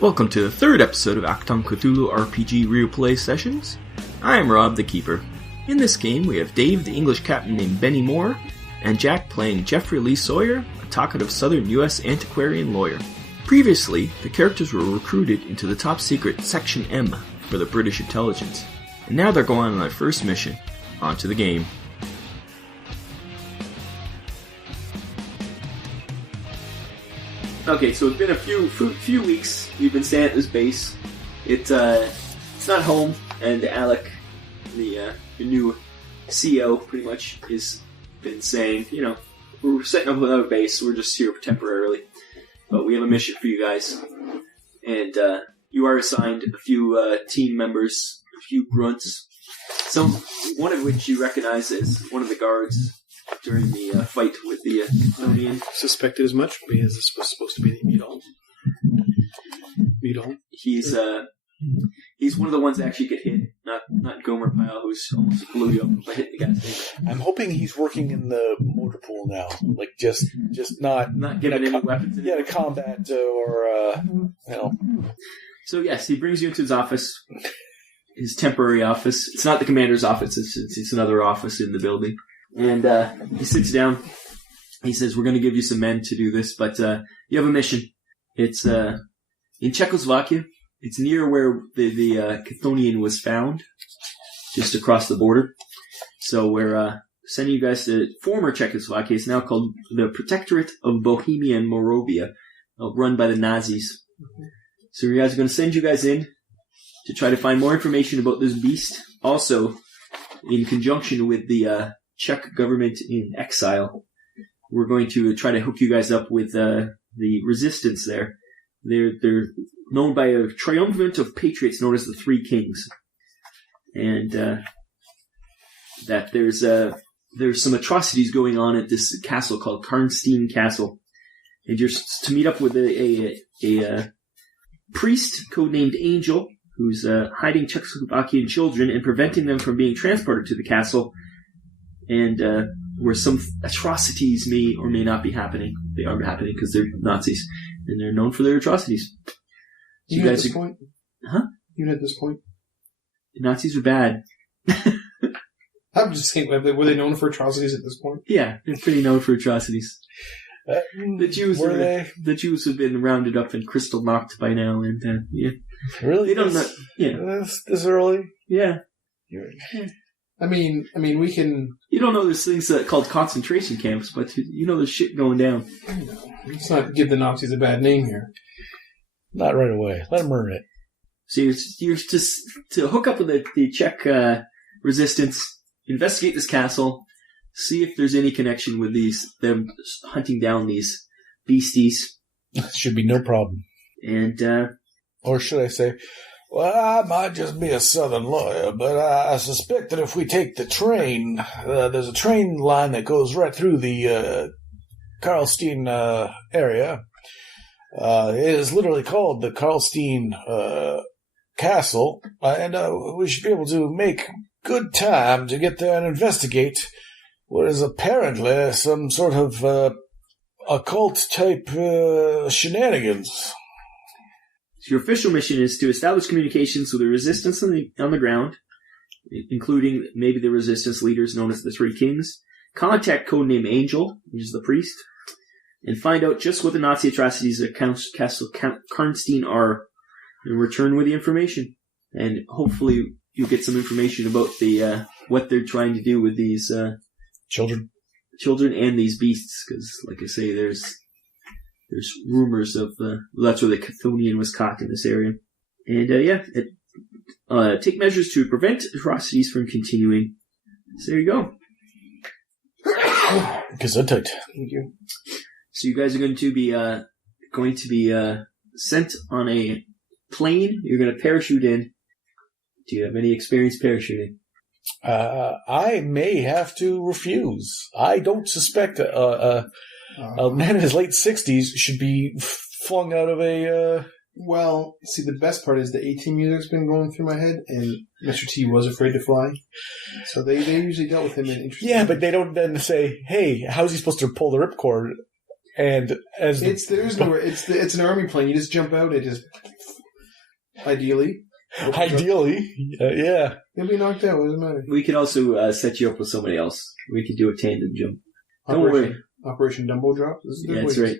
Welcome to the third episode of Achtung, Cthulhu RPG Real Play Sessions. I am Rob the Keeper. In this game we have Dave, the English captain named Benny Moore, and Jack playing Jeffrey Lee Sawyer, a talkative southern U.S. antiquarian lawyer. Previously, the characters were recruited into the top secret Section M for the British intelligence, and now they're going on their first mission. On to the game. Okay, so it's been a few weeks. We've been staying at this base. It's not home, and Alec, the new CEO, pretty much has been saying, you know, we're setting up another base. We're just here temporarily, but we have a mission for you guys, and you are assigned a few team members, a few grunts. One of which you recognize as one of the guards during the fight with the Cthulhu. Suspected as much, because this was supposed to be the meat-all. He's one of the ones that actually get hit, not Gomer Pyle, who's almost blew you up by hitting the guy's head. I'm hoping he's working in the motor pool now, like just not giving any weapons. Yeah, to combat or So yes, he brings you into his office, his temporary office. It's not the commander's office; it's another office in the building. And he sits down. He says, "We're going to give you some men to do this, but you have a mission. It's in Czechoslovakia. It's near where the Chthonian was found, just across the border. So we're sending you guys to former Czechoslovakia. It's now called the Protectorate of Bohemia and Moravia, run by the Nazis. So you guys are going to send you guys in to try to find more information about this beast. Also, in conjunction with the Czech government in exile, we're going to try to hook you guys up with the resistance there. They're known by a triumvirate of patriots known as the Three Kings, and that there's some atrocities going on at this castle called Karnstein Castle, and you're to meet up with a priest codenamed Angel, who's hiding Czechoslovakian children and preventing them from being transported to the castle, and where some atrocities may or may not be happening. They are happening because they're Nazis, and they're known for their atrocities. So Even at this point? Huh? Even at this point? The Nazis are bad. I'm just saying, were they known for atrocities at this point? Yeah, they're pretty known for atrocities. The Jews have been rounded up and crystal knocked by now, and yeah. Really? They don't know. Yeah. This early? Yeah. I mean, we can. You don't know there's things called concentration camps, but you know there's shit going down. I know. Let's not give the Nazis a bad name here. Not right away. Let them earn it. So you're to hook up with the Czech resistance, investigate this castle, see if there's any connection with them hunting down these beasties. Should be no problem. And or should I say, well, I might just be a southern lawyer, but I suspect that if we take the train, there's a train line that goes right through the Karlstein area. It is literally called the Karlstein Castle, and we should be able to make good time to get there and investigate what is apparently some sort of occult-type shenanigans. So your official mission is to establish communications with the resistance on the ground, including maybe the resistance leaders known as the Three Kings, contact codename Angel, which is the priest, and find out just what the Nazi atrocities at Castle Karnstein are, and return with the information. And hopefully you'll get some information about the what they're trying to do with these children and these beasts, because, like I say, there's rumors of that's where the Chthonian was caught in this area. And take measures to prevent atrocities from continuing. So there you go. Gesundheit. Thank you. So you guys are going to be sent on a plane. You're going to parachute in. Do you have any experience parachuting? I may have to refuse. I don't suspect a man in his late 60s should be flung out of a... Well, see, the best part is the A-Team music's been going through my head, and Mr. T was afraid to fly. So they usually dealt with him in interesting... Yeah, but they don't then say, hey, how's he supposed to pull the ripcord And as It's an army plane. You just jump out. It just ideally. yeah. You'll be knocked out. What does it matter? We could also set you up with somebody else. We could do a tandem jump. Don't worry. Operation Dumbo Drop. Yeah, that's right.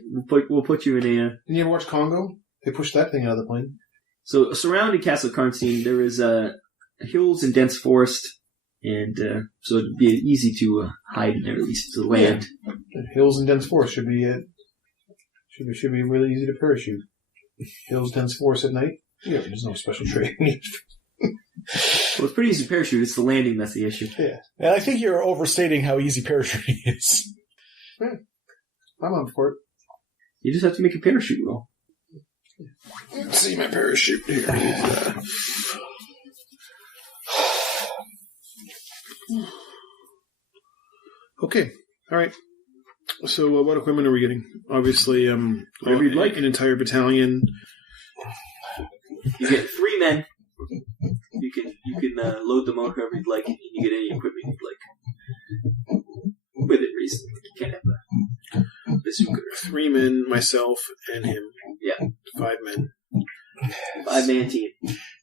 We'll put you in a. Didn't you ever watch Congo? They pushed that thing out of the plane. So surrounding Castle Karnstein, there is hills and dense forest, and so it'd be easy to hide in there, at least to land. Yeah. Hills and dense forest should be really easy to parachute. Hills, dense forest at night. Yeah, there's no special training. Well, it's pretty easy to parachute. It's the landing that's the issue. Yeah. And I think you're overstating how easy parachuting is. Yeah. I'm on for it. You just have to make a parachute roll. Let's see my parachute here. Okay. All right. So what equipment are we getting? Obviously, Whatever you'd like. An entire battalion. You get 3 men. You can load them out however you'd like, and you get any equipment you'd like. Within reason. You can't have a bazooka. 3 men, myself, and him. Yeah. 5 men. 5-man team.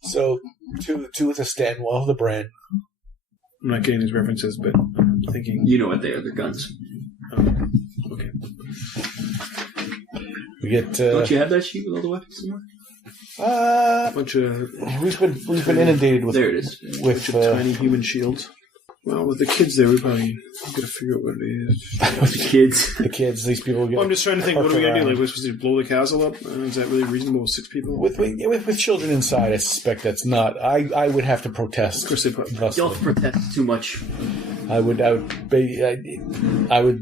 So, two with a Stanwell, the brand. I'm not getting these references, but I'm thinking. You know what they are, they're guns. Okay. We get. Don't you have that sheet with all the weapons somewhere? A bunch of We've been inundated with. There it is. With tiny human shields. Well, with the kids there, we probably got to figure out what it is. With the kids. The kids, these people get. Well, I'm just trying to think, what are we going to do? Like, we're supposed to blow the castle up? Is that really reasonable with 6 people? With children inside, I suspect that's not. I would have to protest. Of course they put. Don't protest too much. I would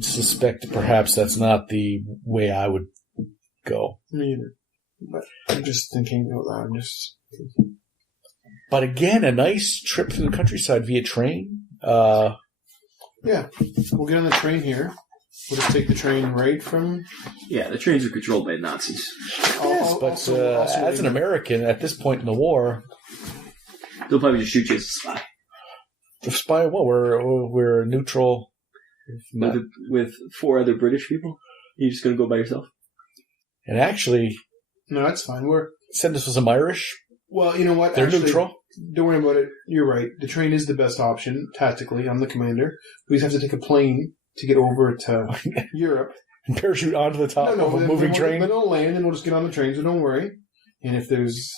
suspect perhaps that's not the way I would go. Me either. But I'm just thinking out loud. But again, a nice trip through the countryside via train. Yeah, we'll get on the train here. We'll just take the train right from. Yeah, the trains are controlled by Nazis. Yes, but also as an American at this point in the war, they'll probably just shoot you as a spy. The spy? Well, we're neutral. With 4 other British people? You're just going to go by yourself? And actually, no, that's fine. send us with some Irish. Well, you know what? They're actually, neutral. Don't worry about it. You're right. The train is the best option tactically. I'm the commander. We just have to take a plane to get over to Europe. And parachute onto the top of a moving train. Then it'll land, and we'll just get on the train. So don't worry. And if there's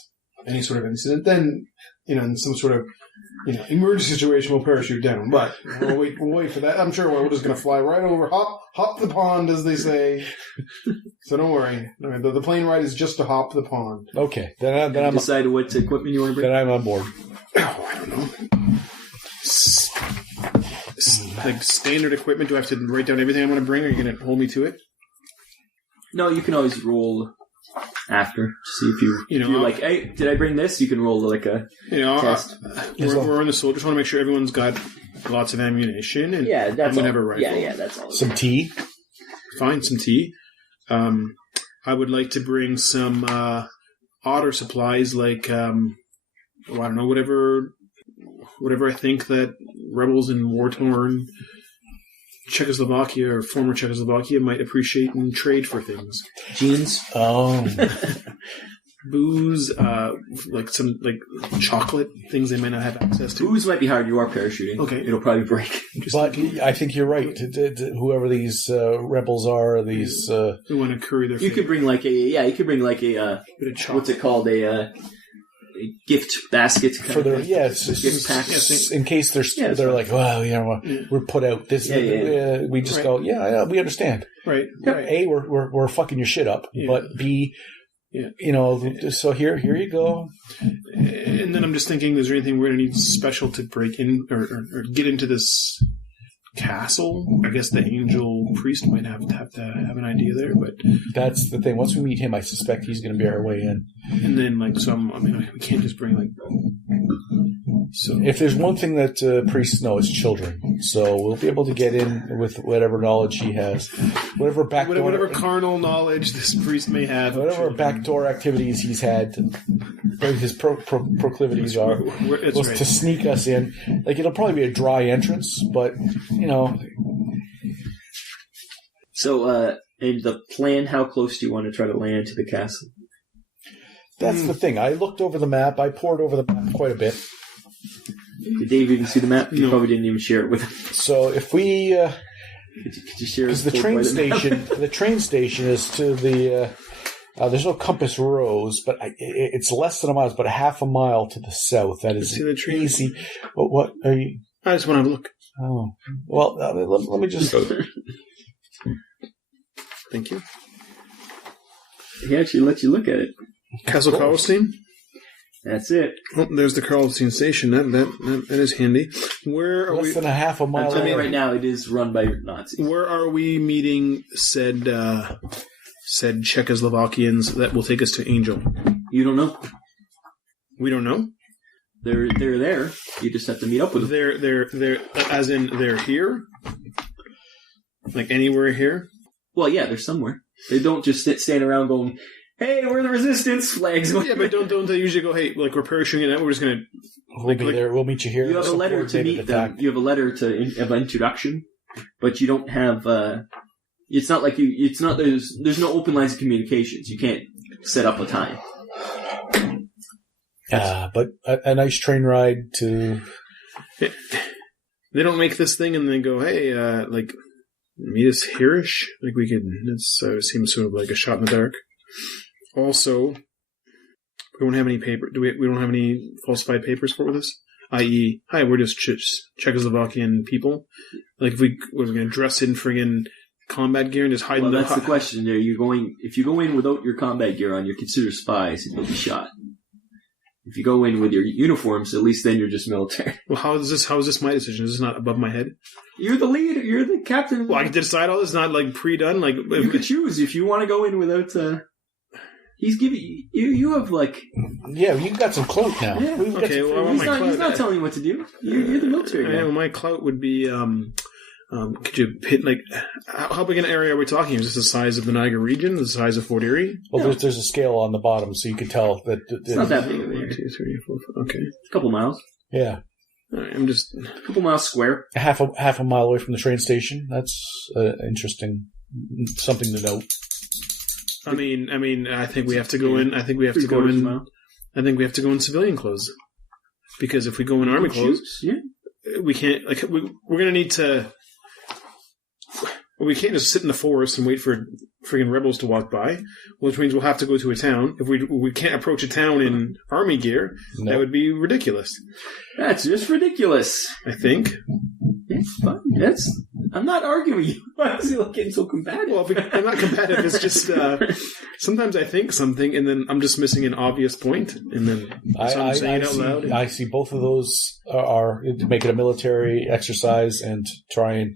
any sort of incident, then in some sort of emergency situation, we'll parachute down. But we'll wait for that. I'm sure we're just going to fly right over, hop the pond, as they say. So don't worry. The plane ride is just to hop the pond. Okay, then I'm decided what equipment you want to bring. Then I'm on board. Oh, I don't know. Like standard equipment. Do I have to write down everything I'm going to bring? Or are you going to hold me to it? No, you can always roll after to see if you're like, hey, did I bring this? You can roll like a test. We're in the soldiers. Want to make sure everyone's got lots of ammunition. And yeah, that's I'm going to have a rifle. Yeah, that's all. Some tea. Fine, some tea. I would like to bring some otter supplies, like I don't know, whatever I think that rebels in war-torn Czechoslovakia or former Czechoslovakia might appreciate and trade for things. Jeans. Oh. Booze, like some chocolate, things they might not have access to. Booze might be hard. You are parachuting. Okay. It'll probably break. But I think you're right. Whoever these rebels are, these who want to curry their. You could bring like a bit of chocolate. What's it called? A gift basket for their gift pack. In case they're like, well, we're put out. This we just go, we understand. Right. A, we're fucking your shit up, but B. Yeah. So here you go. And then I'm just thinking, is there anything we're going to need special to break in or get into this castle? I guess the angel priest might have to have an idea there, but that's the thing. Once we meet him, I suspect he's going to be our way in. And then, we can't just bring So if there's one thing that priests know, it's children. So we'll be able to get in with whatever knowledge he has, whatever carnal knowledge this priest may have, whatever backdoor activities he's had, his proclivities are, was to sneak us in. Like, it'll probably be a dry entrance, but So And the plan, how close do you want to try to land to the castle? That's the thing. I looked over the map. I pored over the map quite a bit. Did Dave even see the map? You No. probably didn't even share it with him. So if we... Could you share it? Because the train station is to the... there's no compass rose, but it's less than a mile. It's about a half a mile to the south. That is See the train? easy. What are you... I just want to look. Oh. Well, let me just... Thank you. He actually let you look at it. Castle Karlstein? That's it. Oh, there's the Karlstein station. That is handy. Where are Less we? than a half a mile I'm telling you away. right now, it is run by Nazis. Where are we meeting said Czechoslovakians that will take us to Angel? You don't know. We don't know. They're there. You just have to meet up with them. They're as in they're here, like anywhere here. Well, yeah, they're somewhere. They don't just stand around going, "Hey, we're the resistance!" Flags. Yeah, but don't they usually go, "Hey, like we're parachuting it out. We're just gonna." We'll be there. We'll meet you here. You have a letter to meet them. You have a letter of introduction, but you don't have. It's not like you. It's not. There's no open lines of communications. You can't set up a time. But a nice train ride to... They don't make this thing and then go, "Hey, like meet us here-ish." Like we could. It seems sort of like a shot in the dark. Also, we don't have any paper. We don't have any falsified papers for this. I.e., hi, we're just Czechoslovakian people. Like if we're going to dress in friggin' combat gear and just hide. Well, that's the question. There, if you go in without your combat gear on, you're considered spies and you'll be shot. If you go in with your uniforms, at least then you're just military. Well, how is this my decision? Is this not above my head? You're the leader. You're the captain. Well, I can decide all this, not like pre-done. Like you could choose if you want to go in without. He's giving you. You have like. Yeah, you got some clout now. Yeah. Okay, well, I want my clout. He's not telling you what to do. You're the military guy. Yeah, well, my clout would be. Could you hit like how big an area are we talking? Is this the size of the Niagara region? The size of Fort Erie? Well, there's a scale on the bottom, so you can tell that. It's not that big of an 1, area. 2, 3, 4, 5. Okay, A couple miles. Yeah, all right, I'm just A couple miles square. half a mile away from the train station. That's interesting. Something to note. I mean, I think we have to go in. I think we have to go 3/4 in. mile. I think we have to go in civilian clothes because if we go in army clothes, Yeah. we can't. Like we're gonna need to. Well, we can't just sit in the forest and wait for friggin' rebels to walk by, which means we'll have to go to a town. If we can't approach a town in army gear, that would be ridiculous. That's just ridiculous. I think. It's fine. I'm not arguing with you. Why is he getting so combative? Well, I'm not combative. It's just sometimes I think something and then I'm just missing an obvious point, and then I'm saying it out loud. I see both of those are to make it a military exercise and try and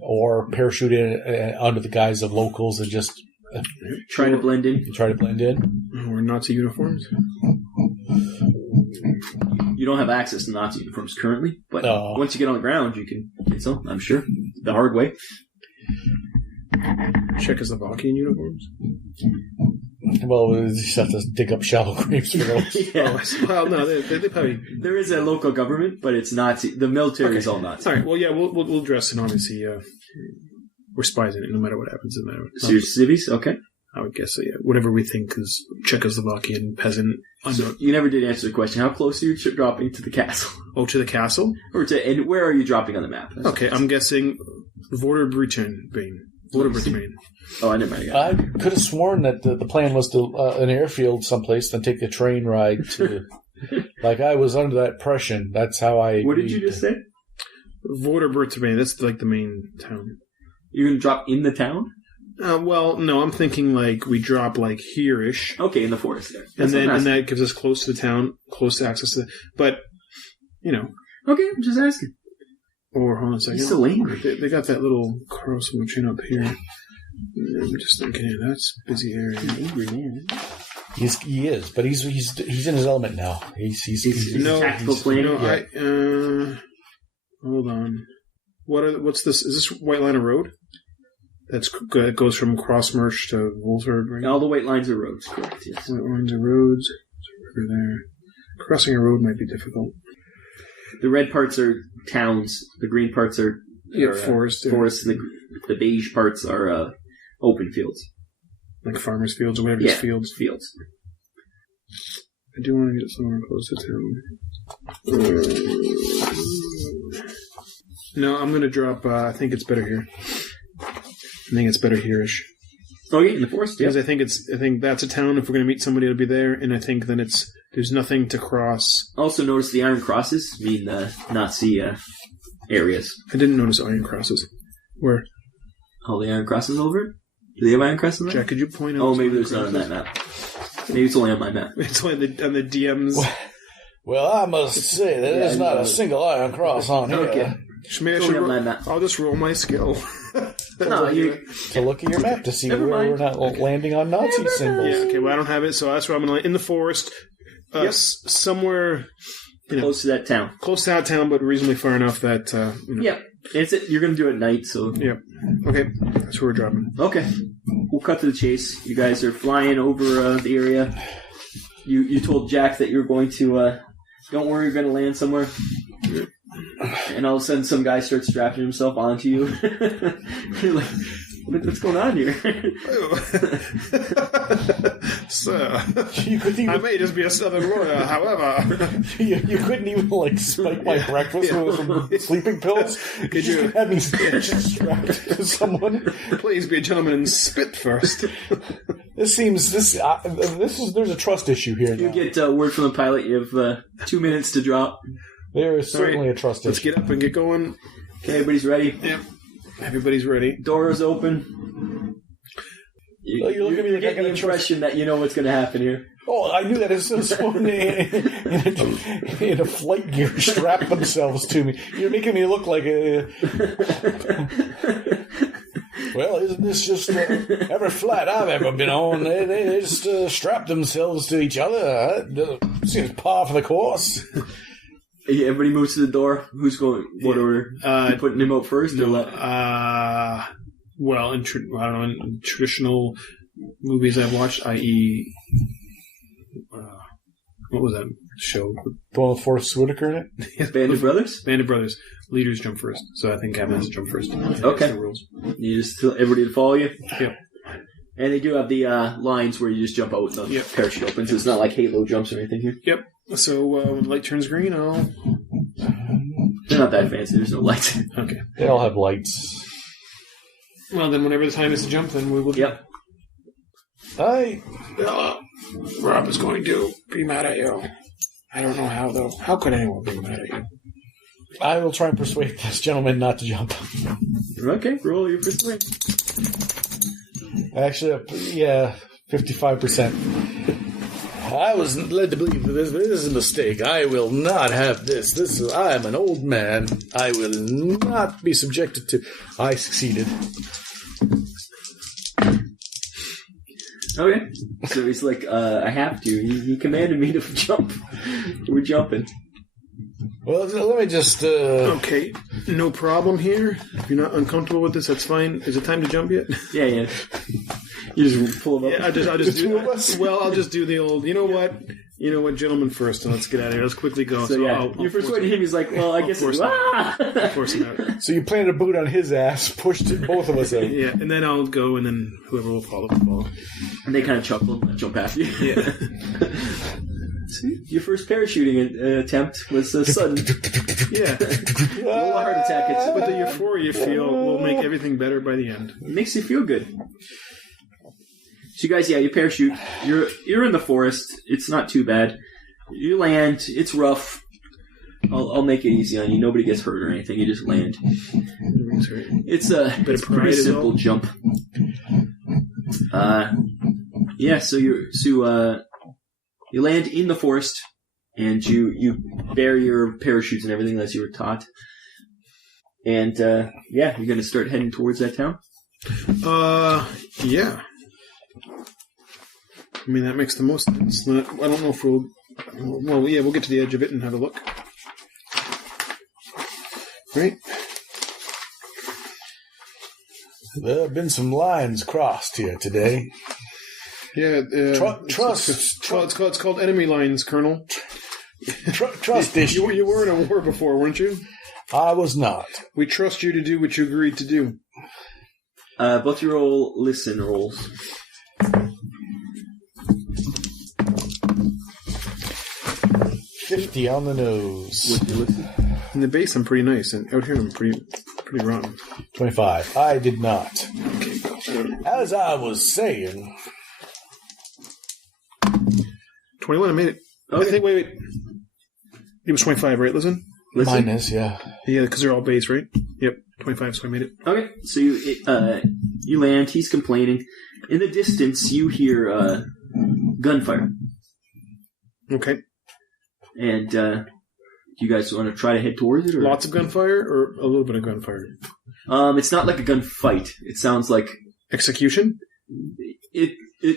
or parachute in under the guise of locals and just try to blend in. Try to blend in. Or Nazi uniforms. You don't have access to Nazi uniforms currently, but No. once you get on the ground, you can get some, I'm sure. The hard way. Czechoslovakian uniforms. Well, we just have to dig up shallow graves for those. Yeah. Well, no, they probably. There is a local government, but it's Nazi. The military is all Nazi. All right. Well, yeah, we'll dress and obviously we're spies in it. No matter what happens, it doesn't matter. So you're civvies? Okay. I would guess so. Yeah, whatever we think is Czechoslovakian peasant. So you never did answer the question. How close are you dropping to the castle? Oh, to the castle? And where are you dropping on the map? Okay, I'm guessing Vorderbrücken. Oh, I never mind. I could have sworn that the plan was to an airfield someplace, then take a train ride to. Like I was under that impression. That's how I. What did you just say? Vorderbrücken. That's like the main town. You're going to drop in the town? Well, no, I'm thinking like we drop like here-ish. Okay, in the forest there. And that gives us close to the town, close to access to but, you know. Okay, I'm just asking. Or, hold on a second. He's still angry. They got that little cross motion up here. I'm just thinking, yeah, that's a busy area. Angry man. He is, but he's in his element now. He's no, tactical plan. No, hold on. What's this? Is this White Line of Road? That goes from Crossmarsh to Wolford, right? All the white lines are roads, correct, yes. White lines are roads. There's a river there. Crossing a road might be difficult. The red parts are towns. The green parts are forest. Forests. And the beige parts are open fields. Like farmers' fields or whatever. Yeah, Fields. I do want to get somewhere close to town. No, I'm going to drop... I think it's better here. I think it's better here-ish. Oh, yeah, in the forest, yeah. Because I think that's a town. If we're going to meet somebody, it'll be there. And I think then there's nothing to cross. Also notice the iron crosses mean Nazi areas. I didn't notice iron crosses. Where? All the iron crosses over it? Do they have iron crosses on that? Jack, could you point out? Oh, maybe there's not on that map. Maybe it's only on my map. It's only on the DMs. Well, I must say, there is not a single iron cross on here. Okay. I'll just roll my skill. No, to look at your map to see where mind. we're not landing on Nazi symbols. Yeah, okay, well, I don't have it, so that's where I'm going to... In the forest, somewhere... close to that town. Close to that town, but reasonably far enough that... Yeah. You're going to do it at night, so... Yeah. Okay, that's where we're dropping. Okay. We'll cut to the chase. You guys are flying over the area. You told Jack that you were going to... don't worry, you're going to land somewhere. And all of a sudden, some guy starts strapping himself onto you. You're like, what's going on here? Sir, I may just be a southern lawyer, however. you couldn't even, spike my breakfast with some sleeping pills? Could you have me strapped to someone? Please be a gentleman and spit first. There's a trust issue here now. You get word from the pilot. You have 2 minutes to drop. There is certainly a trust issue. Let's get up and get going. Okay, everybody's ready? Yep. Everybody's ready. Door is open. You're looking at me like get the impression that you know what's going to happen here. Oh, I knew that as soon as someone in a flight gear strapped themselves to me. You're making me look like a... Well, isn't this just every flight I've ever been on? They just strap themselves to each other. Seems par for the course. Everybody moves to the door. Who's going? What order? You putting him out first? Or what? Well, I don't know. In traditional movies I've watched, i.e., what was that show? The one with Forrest Whitaker in it? Band of Brothers? Band of Brothers. Leaders jump first. So I think Captain has to jump first. Okay. Rules. You just tell everybody to follow you? Yep. And they do have the lines where you just jump out with the parachute opens. It's not like Halo jumps or anything here. Yep. So when the light turns green, They're not that fancy. There's no lights. Okay. They all have lights. Well, then whenever the time is to jump, then we will... Yep. Rob is going to be mad at you. I don't know how, though. How could anyone be mad at you? I will try and persuade this gentleman not to jump. Okay, roll your persuade. Actually, 55%. I was led to believe that this is a mistake. I will not have this. I am an old man. I will not be subjected to... I succeeded. Okay. So he's like, I have to. He commanded me to jump. We're jumping. Well, let me just... Okay, no problem here. If you're not uncomfortable with this, that's fine. Is it time to jump yet? Yeah. You just pull them up. Yeah, I'll just do... Well, I'll just do the old... You know what, gentlemen first, and let's get out of here. Let's quickly go. So you persuaded him. He's like, well, I guess... Of course not. So you planted a boot on his ass, pushed both of us in. Yeah, and then I'll go, and then whoever will follow will follow. And they kind of chuckle and jump after you. Yeah. Your first parachuting attempt was sudden. Yeah. Roll a heart attack. But the euphoria you feel will make everything better by the end. It makes you feel good. So you guys, you parachute. You're in the forest. It's not too bad. You land. It's rough. I'll make it easy on you. Nobody gets hurt or anything. You just land. It's a pretty simple jump. So you land in the forest, and you bury your parachutes and everything as you were taught. And, you're going to start heading towards that town? Yeah. I mean, that makes the most sense. I don't know if we'll get to the edge of it and have a look. Right? There have been some lines crossed here today. Yeah, trust. It's called enemy lines, Colonel. Trust issue. You were in a war before, weren't you? I was not. We trust you to do what you agreed to do. Both your roll listen rolls. 50 on the nose. With your listen. In the base, I'm pretty nice, and out here, I'm pretty rotten. 25. I did not. Okay, cool. As I was saying... 21, I made it. Okay. I think, wait. It was 25, right, listen? Minus, yeah. Yeah, because they're all base, right? Yep, 25, so I made it. Okay, so you land. He's complaining. In the distance, you hear gunfire. Okay. And do you guys want to try to head towards it? Or? Lots of gunfire, or a little bit of gunfire? It's not like a gunfight. It sounds like... Execution?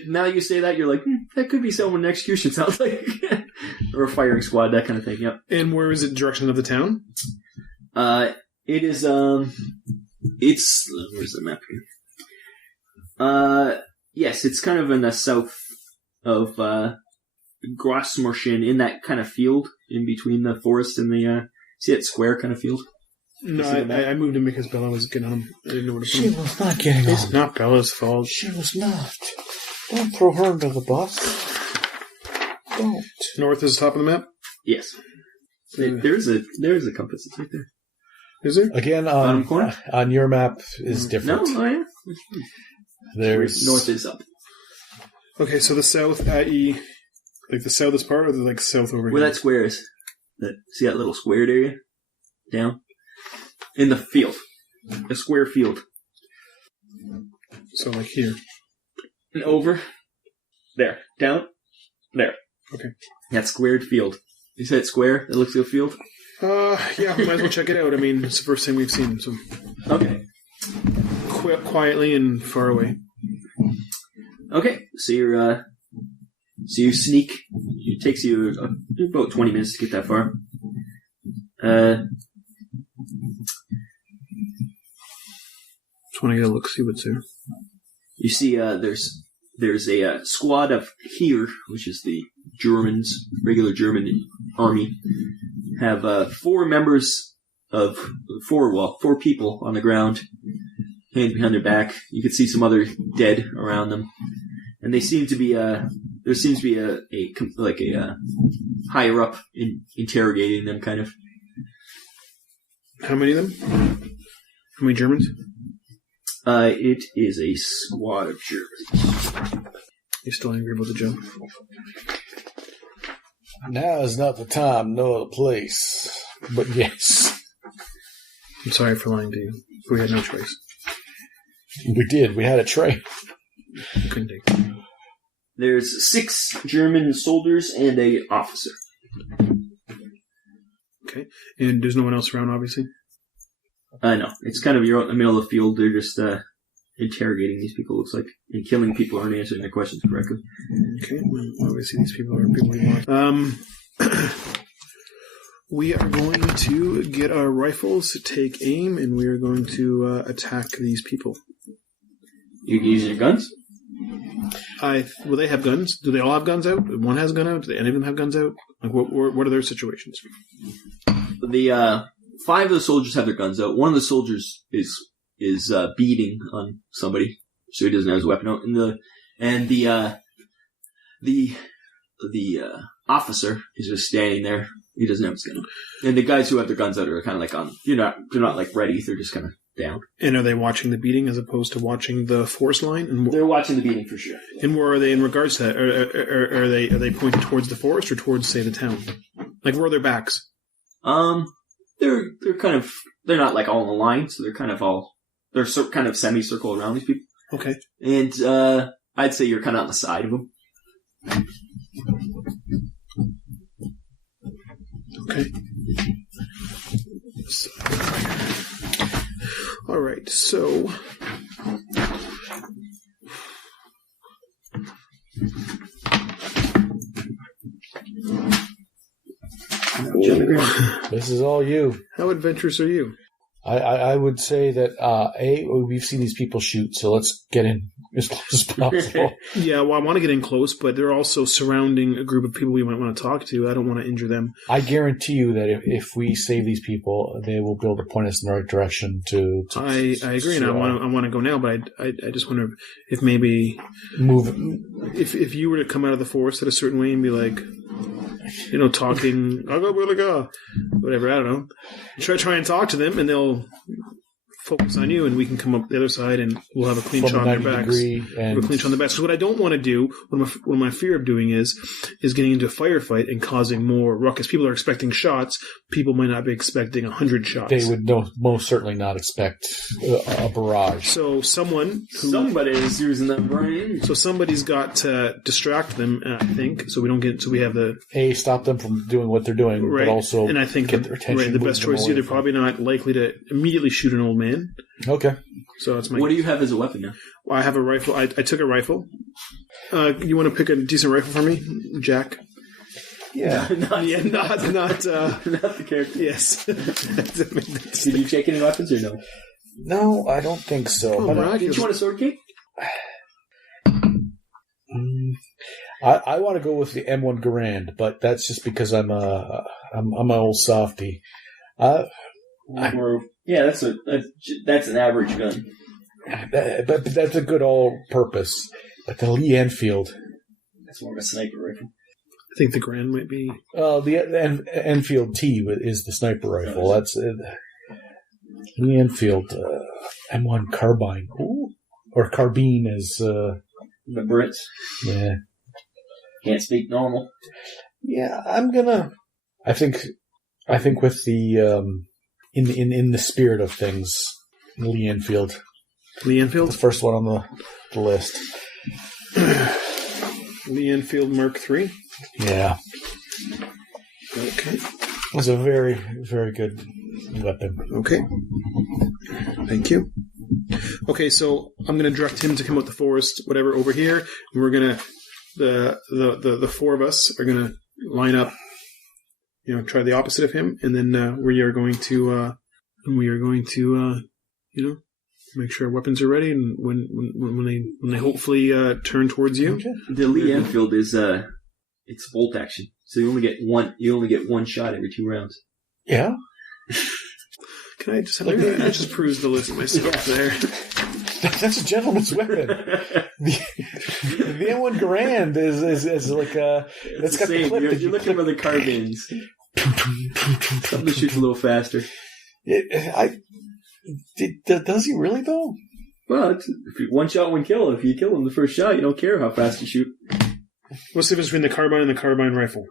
Now you say that, you're like, that could be someone in execution, sounds like. Or a firing squad, that kind of thing, yep. And where is it, direction of the town? It is, it's... Where's the map here? Yes, it's kind of in the south of, Grossmarschen, in that kind of field, in between the forest and the, see that square kind of field? No, I moved him because Bella was getting on him. I didn't know where to put She him. was not getting on. It's not Bella's fault. She was not. Don't throw her under the bus. Don't. North is the top of the map? Yes. There's a compass, it's right there. Is there? Again, Bottom corner? on your map is different. No, oh yeah. There's North is up. Okay, so the south, i.e., like the southest part, or the like south over Where here? that square is. See that little squared area? Down? In the field. A square field. So like here. And over. There. Down. There. Okay. That squared field. You said square? That looks like a field? Yeah, we might as well check it out. I mean, it's the first thing we've seen, so... Okay. Quietly and far away. Okay. So you sneak. It takes you about 20 minutes to get that far. Just want to get a look, see what's there. You see, there's a squad of Heer, which is the Germans, regular German army, have four people on the ground, hands behind their back. You can see some other dead around them, and they seem to be there seems to be a higher up interrogating them, kind of. How many of them? How many Germans? It is a squad of Germans. You still angry about the jump? now is not the time nor the place. But yes, I'm sorry for lying to you. We had no choice. we did. We had a train. We couldn't take it. There's 6 German soldiers and a officer. Okay. And there's no one else around, obviously? No, it's kind of, you're out in the middle of the field. They're just interrogating these people, looks like, and killing people who aren't answering their questions correctly. Okay. Well, obviously these people are people we want. We are going to get our rifles, take aim, and we are going to attack these people. You're using your guns? Will they have guns? Do they all have guns out? One has a gun out? Do any of them have guns out? Like, what are their situations? The 5 of the soldiers have their guns out. One of the soldiers is beating on somebody, so he doesn't have his weapon out. And the officer is just standing there. He doesn't have his gun out. And the guys who have their guns out are kind of like on. They're not like ready. They're just kind of down. And are they watching the beating as opposed to watching the force line? And They're watching the beating for sure. And where are they in regards to that? Are they pointed towards the forest or towards, say, the town? Like, where are their backs? They're kind of, they're not like all in a line, so they're kind of semicircle around these people. Okay. And I'd say you're kind of on the side of them. Okay. All right. So. This is all you. How adventurous are you? I would say that we've seen these people shoot, so let's get in as close as possible. Yeah, well, I want to get in close, but they're also surrounding a group of people we might want to talk to. I don't want to injure them. I guarantee you that if we save these people, they will be able to point us in the right direction to I agree, and I want to go now, but I just wonder if maybe move. If you were to come out of the forest at a certain way and be like, talking, whatever, I don't know. Try and talk to them, and they'll focus on you, and we can come up the other side, and we'll have a clean shot on their backs. Have a clean shot on their backs. So what I don't want to do, what my fear of doing is getting into a firefight and causing more ruckus. People are expecting shots. People might not be expecting 100 shots. They would most certainly not expect a barrage. So somebody is using that brain. So somebody's got to distract them, I think, so we don't get. So we have the stop them from doing what they're doing, right. But also and I think get their attention. Right, the best choice is they're probably not likely to immediately shoot an old man. Okay. So that's my. What do you have as a weapon now? Well, I have a rifle. I took a rifle. You want to pick a decent rifle for me, Jack? Yeah. not the character. Yes. Did you take any weapons or no? No, I don't think so. Did you want a sword king? I want to go with the M1 Garand, but that's just because I'm an old softy. That's an average gun. But that's a good all-purpose. But the Lee Enfield, that's more of a sniper rifle. I think the Grand might be. The Enfield T is the sniper rifle. That's Lee Enfield M1 carbine. Ooh. Or carbine is the Brits. Yeah. Can't speak normal. Yeah, I think with the in the spirit of things, Lee Enfield. Lee Enfield? The first one on the list. Lee Enfield Mark III? Yeah. Okay. It was a very, very good weapon. Okay. Thank you. Okay, so I'm going to direct him to come out the forest, whatever, over here. And we're going to, the four of us are going to line up, try the opposite of him. And then we are going to make sure our weapons are ready, and when they hopefully turn towards you. Okay. The Lee Enfield is it's bolt action, so you only get one shot every 2 rounds. Yeah. Can I just I just peruse the list myself there? That's a gentleman's weapon. The M1 Garand is like it's got the clip. You're looking for the carbines. Something that shoots a little faster. Does he really though? Well, one shot, one kill. If you kill him the first shot, you don't care how fast you shoot. What's the difference between the carbine and the carbine rifle?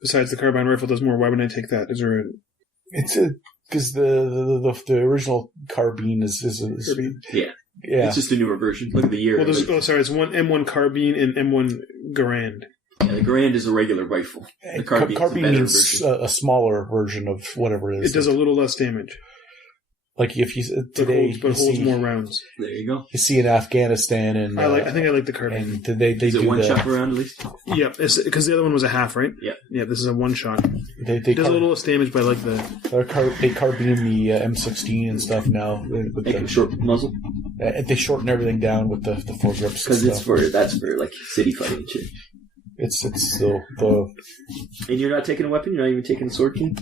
Besides, the carbine rifle does more. Why would I take that? Is there? It's because the original carbine is carbine? Yeah. It's just a newer version. Look at the year. Well, it's one M1 carbine and M1 Garand. Yeah, the Garand is a regular rifle. The carbine means a smaller version of whatever it is. It does a little less damage. Like if you today, but holds more rounds. There you go. You see in Afghanistan, and I think I like the carbine. And they is it one shot per round at least? Yeah, because the other one was a half, right? Yeah. Yeah, this is a one shot. They does a little less damage, but I like they carbine the M16 and stuff now. With the short muzzle. They shorten everything down with the foregrips. Because that's for like city fighting and shit. It's the. And you're not taking a weapon. You're not even taking a sword king.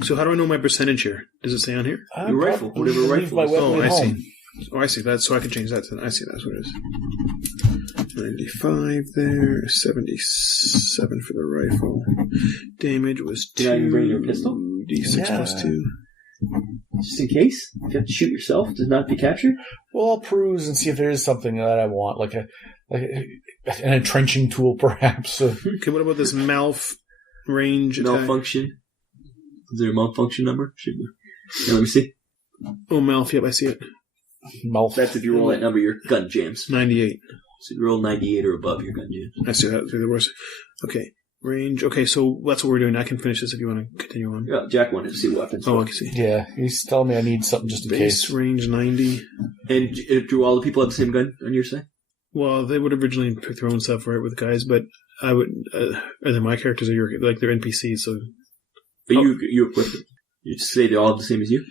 So how do I know my percentage here? Does it say on here? Your rifle, whatever rifle. I see. Oh, I see that. So I can change that. I see that's what it is. 95 there, 77 for the rifle. Damage was 2. Did I even bring your pistol? D6 plus 2. Just in case, if you have to shoot yourself to not be captured. Well, I'll peruse and see if there is something that I want, like an entrenching tool, perhaps. Okay, what about this range malfunction? Is there a malfunction number? Yeah, let me see. Oh, Malf, yep, I see it. Malf. That's if you roll that number, your gun jams. 98. So you roll 98 or above, your gun jams. I see that. That's the worst. Okay. Range. Okay, so that's what we're doing. I can finish this if you want to continue on. Yeah, Jack wanted to see weapons. Oh, I can see. Yeah, he's telling me I need something just in case. Base range 90. And do all the people have the same gun on your side? Well, they would originally pick their own stuff, right, with guys, but I would... are they my characters or your... Like, they're NPCs, so... But you equip it. You just say they all have the same as you?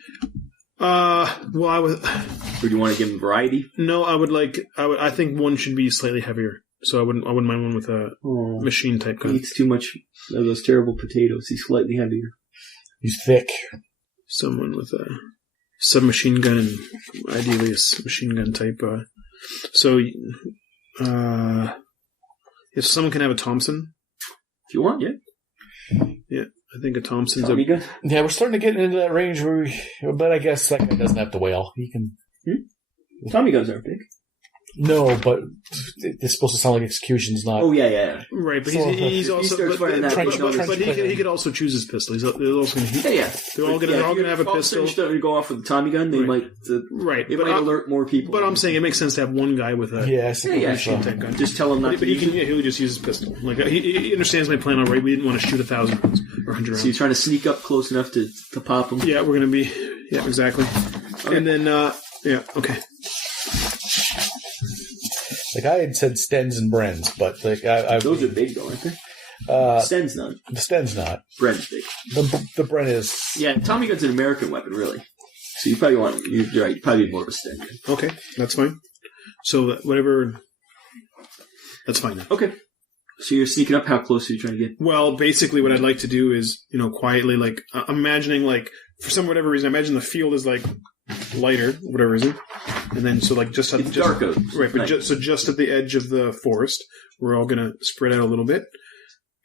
Well, I would. Or do you want to give them variety? No, I think one should be slightly heavier. So I wouldn't mind one with a machine type gun. He eats too much of those terrible potatoes. He's slightly heavier. He's thick. Someone with a submachine gun and ideally a machine gun type. If someone can have a Thompson. If you want, yeah. Yeah, I think a Thompson's Tommy gun? Yeah, we're starting to get into that range where but I guess that guy doesn't have to wail. He can. Tommy guns aren't big. No, but it's supposed to sound like execution's not. Oh, yeah. Right, but So, he's also. But he could also choose his pistol. He's also going to. Yeah. They're all going to have a pistol. If you go off with the Tommy gun, they might. It might alert more people. But I'm saying it makes sense to have one guy with a machine type gun. Just tell him not to. But he'll just use his pistol. Like he understands my plan already. We didn't want to shoot 1,000 rounds or 100 rounds. So you're trying to sneak up close enough to pop them. Yeah, we're going to be. Yeah, exactly. Okay. And then okay. Like I had said Stens and Brens, but like those are big though, aren't they? Sten's not. The Sten's not. Bren's big. The Bren is. Yeah, Tommy gun's an American weapon, really. So you probably you're right. You probably need more of a Sten gun. Okay, that's fine. So whatever. That's fine then. Okay. So you're sneaking up. How close are you trying to get? Well, basically, what I'd like to do is, quietly, like, imagining, like, for whatever reason, imagine the field is like lighter, whatever reason, and then so like just dark out, right? But just at the edge of the forest, we're all gonna spread out a little bit,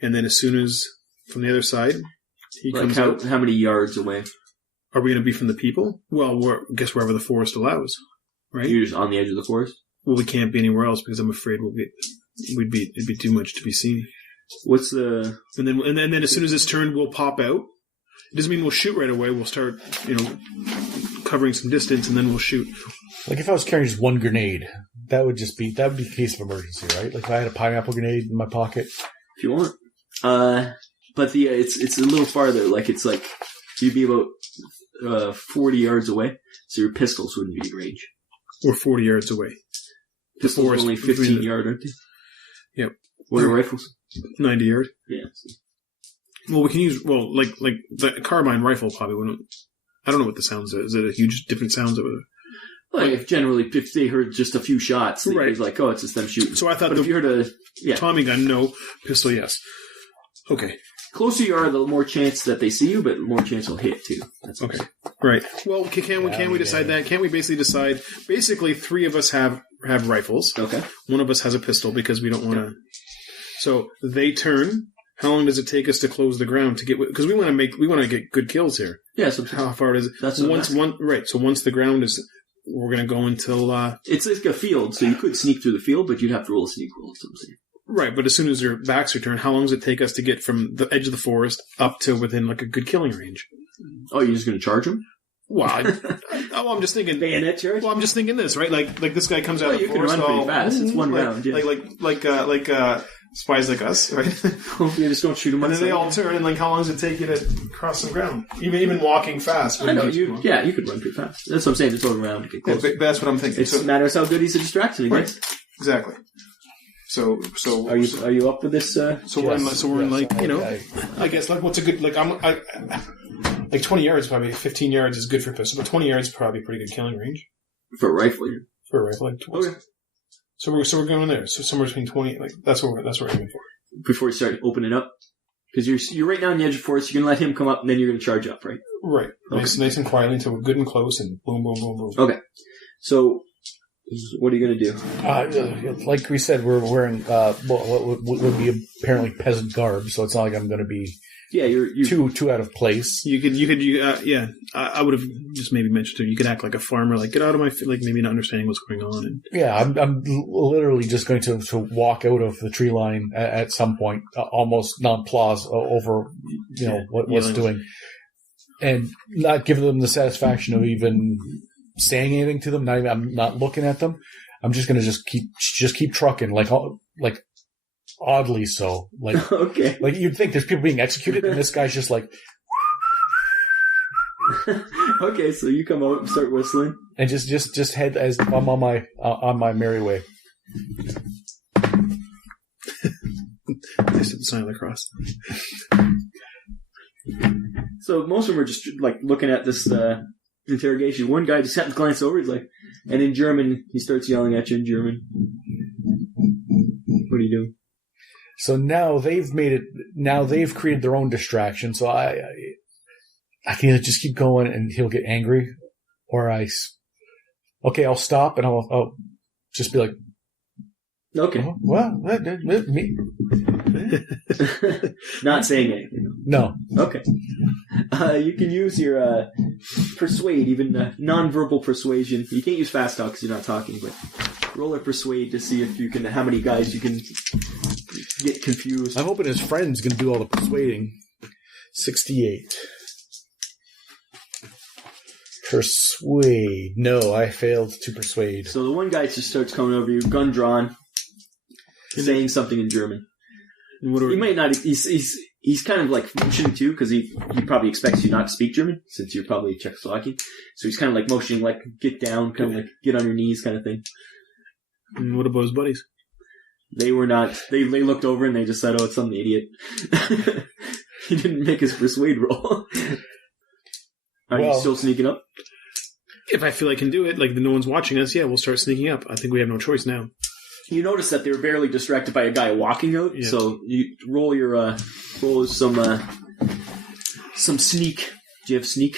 and then as soon as from the other side he comes out. How many yards away are we gonna be from the people? Well, I guess wherever the forest allows, right? You're just on the edge of the forest. Well, we can't be anywhere else because I'm afraid it'd be too much to be seen. What's the and then as soon as it's turned, we'll pop out. It doesn't mean we'll shoot right away. We'll start, covering some distance, and then we'll shoot. Like if I was carrying just one grenade, that would be the case of emergency, right? Like if I had a pineapple grenade in my pocket. If you want. But it's a little farther. Like it's like you'd be about 40 yards away, so your pistols wouldn't be in range. We're 40 yards away. Pistols are only 15 yards, aren't they? Yep. What are rifles? 90 yards. Yeah. Well, we can use like the carbine rifle probably wouldn't. I don't know what the sounds is. Is it a huge different sounds over there? Like if they heard just a few shots, they'd be like, oh, it's just them shooting. So I thought, but if you heard Tommy gun, no. Pistol, yes. Okay. Closer you are, the more chance that they see you, but more chance they'll hit too. That's okay. Right. Well, can we decide that? Can't we basically decide? Basically, 3 of us have rifles. Okay. 1 of us has a pistol because we don't want to. So they turn. How long does it take us to close the ground to get? Because we want to get good kills here. Yeah. So how far is it? That's right. So once the ground is, we're going to go until. It's like a field, so you could sneak through the field, but you'd have to roll a sneak roll. Right, but as soon as their backs are turned, how long does it take us to get from the edge of the forest up to within like a good killing range? Oh, you're just going to charge them? Well, I'm just thinking bayonet charge. Well, I'm just thinking this, right? Like this guy comes out of the forest. You can run pretty fast. It's one round. Yeah. Like spies like us, right? You just don't shoot them. And then they all turn. And like, how long does it take you to cross some ground? Even walking fast. I know you. Yeah, you could run pretty fast. That's what I'm saying. Just go around to get close. Yeah, that's what I'm thinking. It matters how good he's a distraction against. Right. Exactly. So are you up with this? So we're in like I guess like what's a good like like 20 yards probably 15 yards is good for a pistol, but 20 yards is probably a pretty good killing range for a rifle. For a rifle, like 20. Okay. So we're going there. So somewhere between 20, like that's what we're aiming for. Before you start opening up, because you're right now on the edge of the forest, you're gonna let him come up, and then you're gonna charge up, right? Right. Okay. Nice and quietly until we're good and close, and boom, boom, boom, boom. Okay. So. What are you going to do? Like we said, we're wearing what would be apparently peasant garb, so it's not like I'm going to be you're too out of place. You could I would have just maybe mentioned to you could act like a farmer, like get out of my like maybe not understanding what's going on. And yeah, I'm literally just going to walk out of the tree line at some point, almost nonplussed over what's doing, and not giving them the satisfaction of even saying anything to them. I'm not looking at them. I'm just gonna keep trucking, like oddly so. Like okay, like you'd think there's people being executed, and this guy's just like. Okay, so you come out and start whistling, and just head as if I'm on my merry way. I said the sign of the cross. So most of them are just like looking at this. interrogation. One guy just happens to glance over. He's like, and in German, he starts yelling at you in German. What are you doing? So now they've made it. Now they've created their own distraction. So I can either just keep going and he'll get angry, or I'll stop and I'll just be like, okay, well, me. Not saying anything. No. Okay. You can use your persuade, even non-verbal persuasion. You can't use fast talk because you're not talking, but roll a persuade to see if you can. How many guys you can get confused. I'm hoping his friend's going to do all the persuading. 68. Persuade. No, I failed to persuade. So the one guy just starts coming over you, gun drawn, saying something in German. He might not. He's kind of like motioning too, because he probably expects you not to speak German, since you're probably Czechoslovakian. So he's kind of like motioning, like get down, kind of like get on your knees, kind of thing. And what about his buddies? They were not. They looked over and they just said, "Oh, it's some idiot." He didn't make his persuade roll. Are you still sneaking up? If I feel I can do it, like no one's watching us, yeah, we'll start sneaking up. I think we have no choice now. You notice that they were barely distracted by a guy walking out, so you roll your some sneak. Do you have sneak?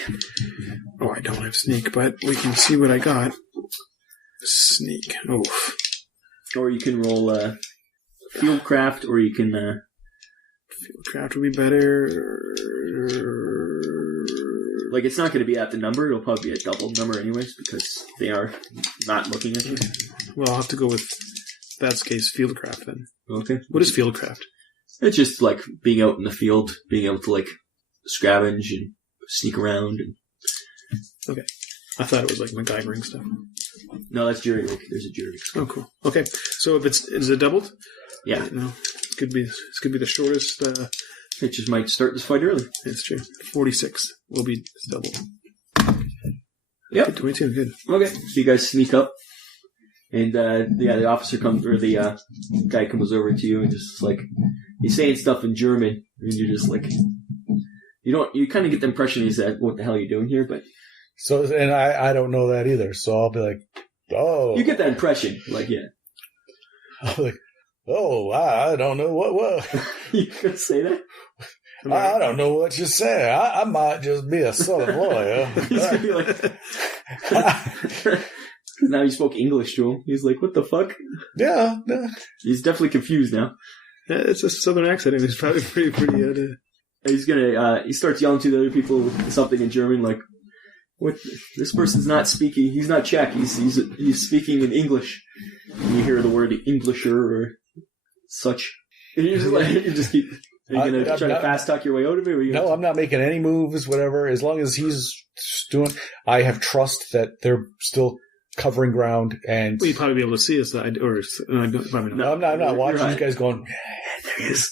Oh, I don't have sneak, but we can see what I got. Sneak. Oh. Or you can roll fieldcraft, or you can... Fieldcraft would be better. Like, it's not going to be at the number. It'll probably be a double number anyways, because they are not looking at you. Well, I'll have to go with, that's case, fieldcraft then. Okay. What is fieldcraft? It's just, like, being out in the field, being able to, like, scavenge and sneak around. And... Okay. I thought it was, like, MacGyvering stuff. No, that's jury work. There's a jury work. Oh, cool. Okay. So if is it doubled? Yeah. No. It could be the shortest. It just might start this fight early. That's true. 46 will be doubled. Yep. 22, good. Okay. So you guys sneak up. And, the officer comes, or the guy comes over to you and just, like, he's saying stuff in German. And you're just, like, you kind of get the impression he's like, what the hell are you doing here? But. So, and I don't know that either. So I'll be like, oh. You get that impression. Like, yeah. I'll be like, oh, I don't know what. You could say that? I don't know what you say. I might just be a southern lawyer. He's going to be like... Now you spoke English to him. He's like, what the fuck? Yeah. He's definitely confused now. Yeah, it's a southern accent, and he's probably pretty He's gonna, he starts yelling to the other people something in German, like, what? This person's not speaking, he's not Czech, he's speaking in English. And you hear the word Englisher or such. And you're just like, you just keep, are you gonna try to fast talk your way out of it? No, I'm not making any moves, whatever. As long as he's doing, I have trust that they're still covering ground, and well, you'd probably be able to see us. Probably not. No, I'm not watching you guys going. There he is.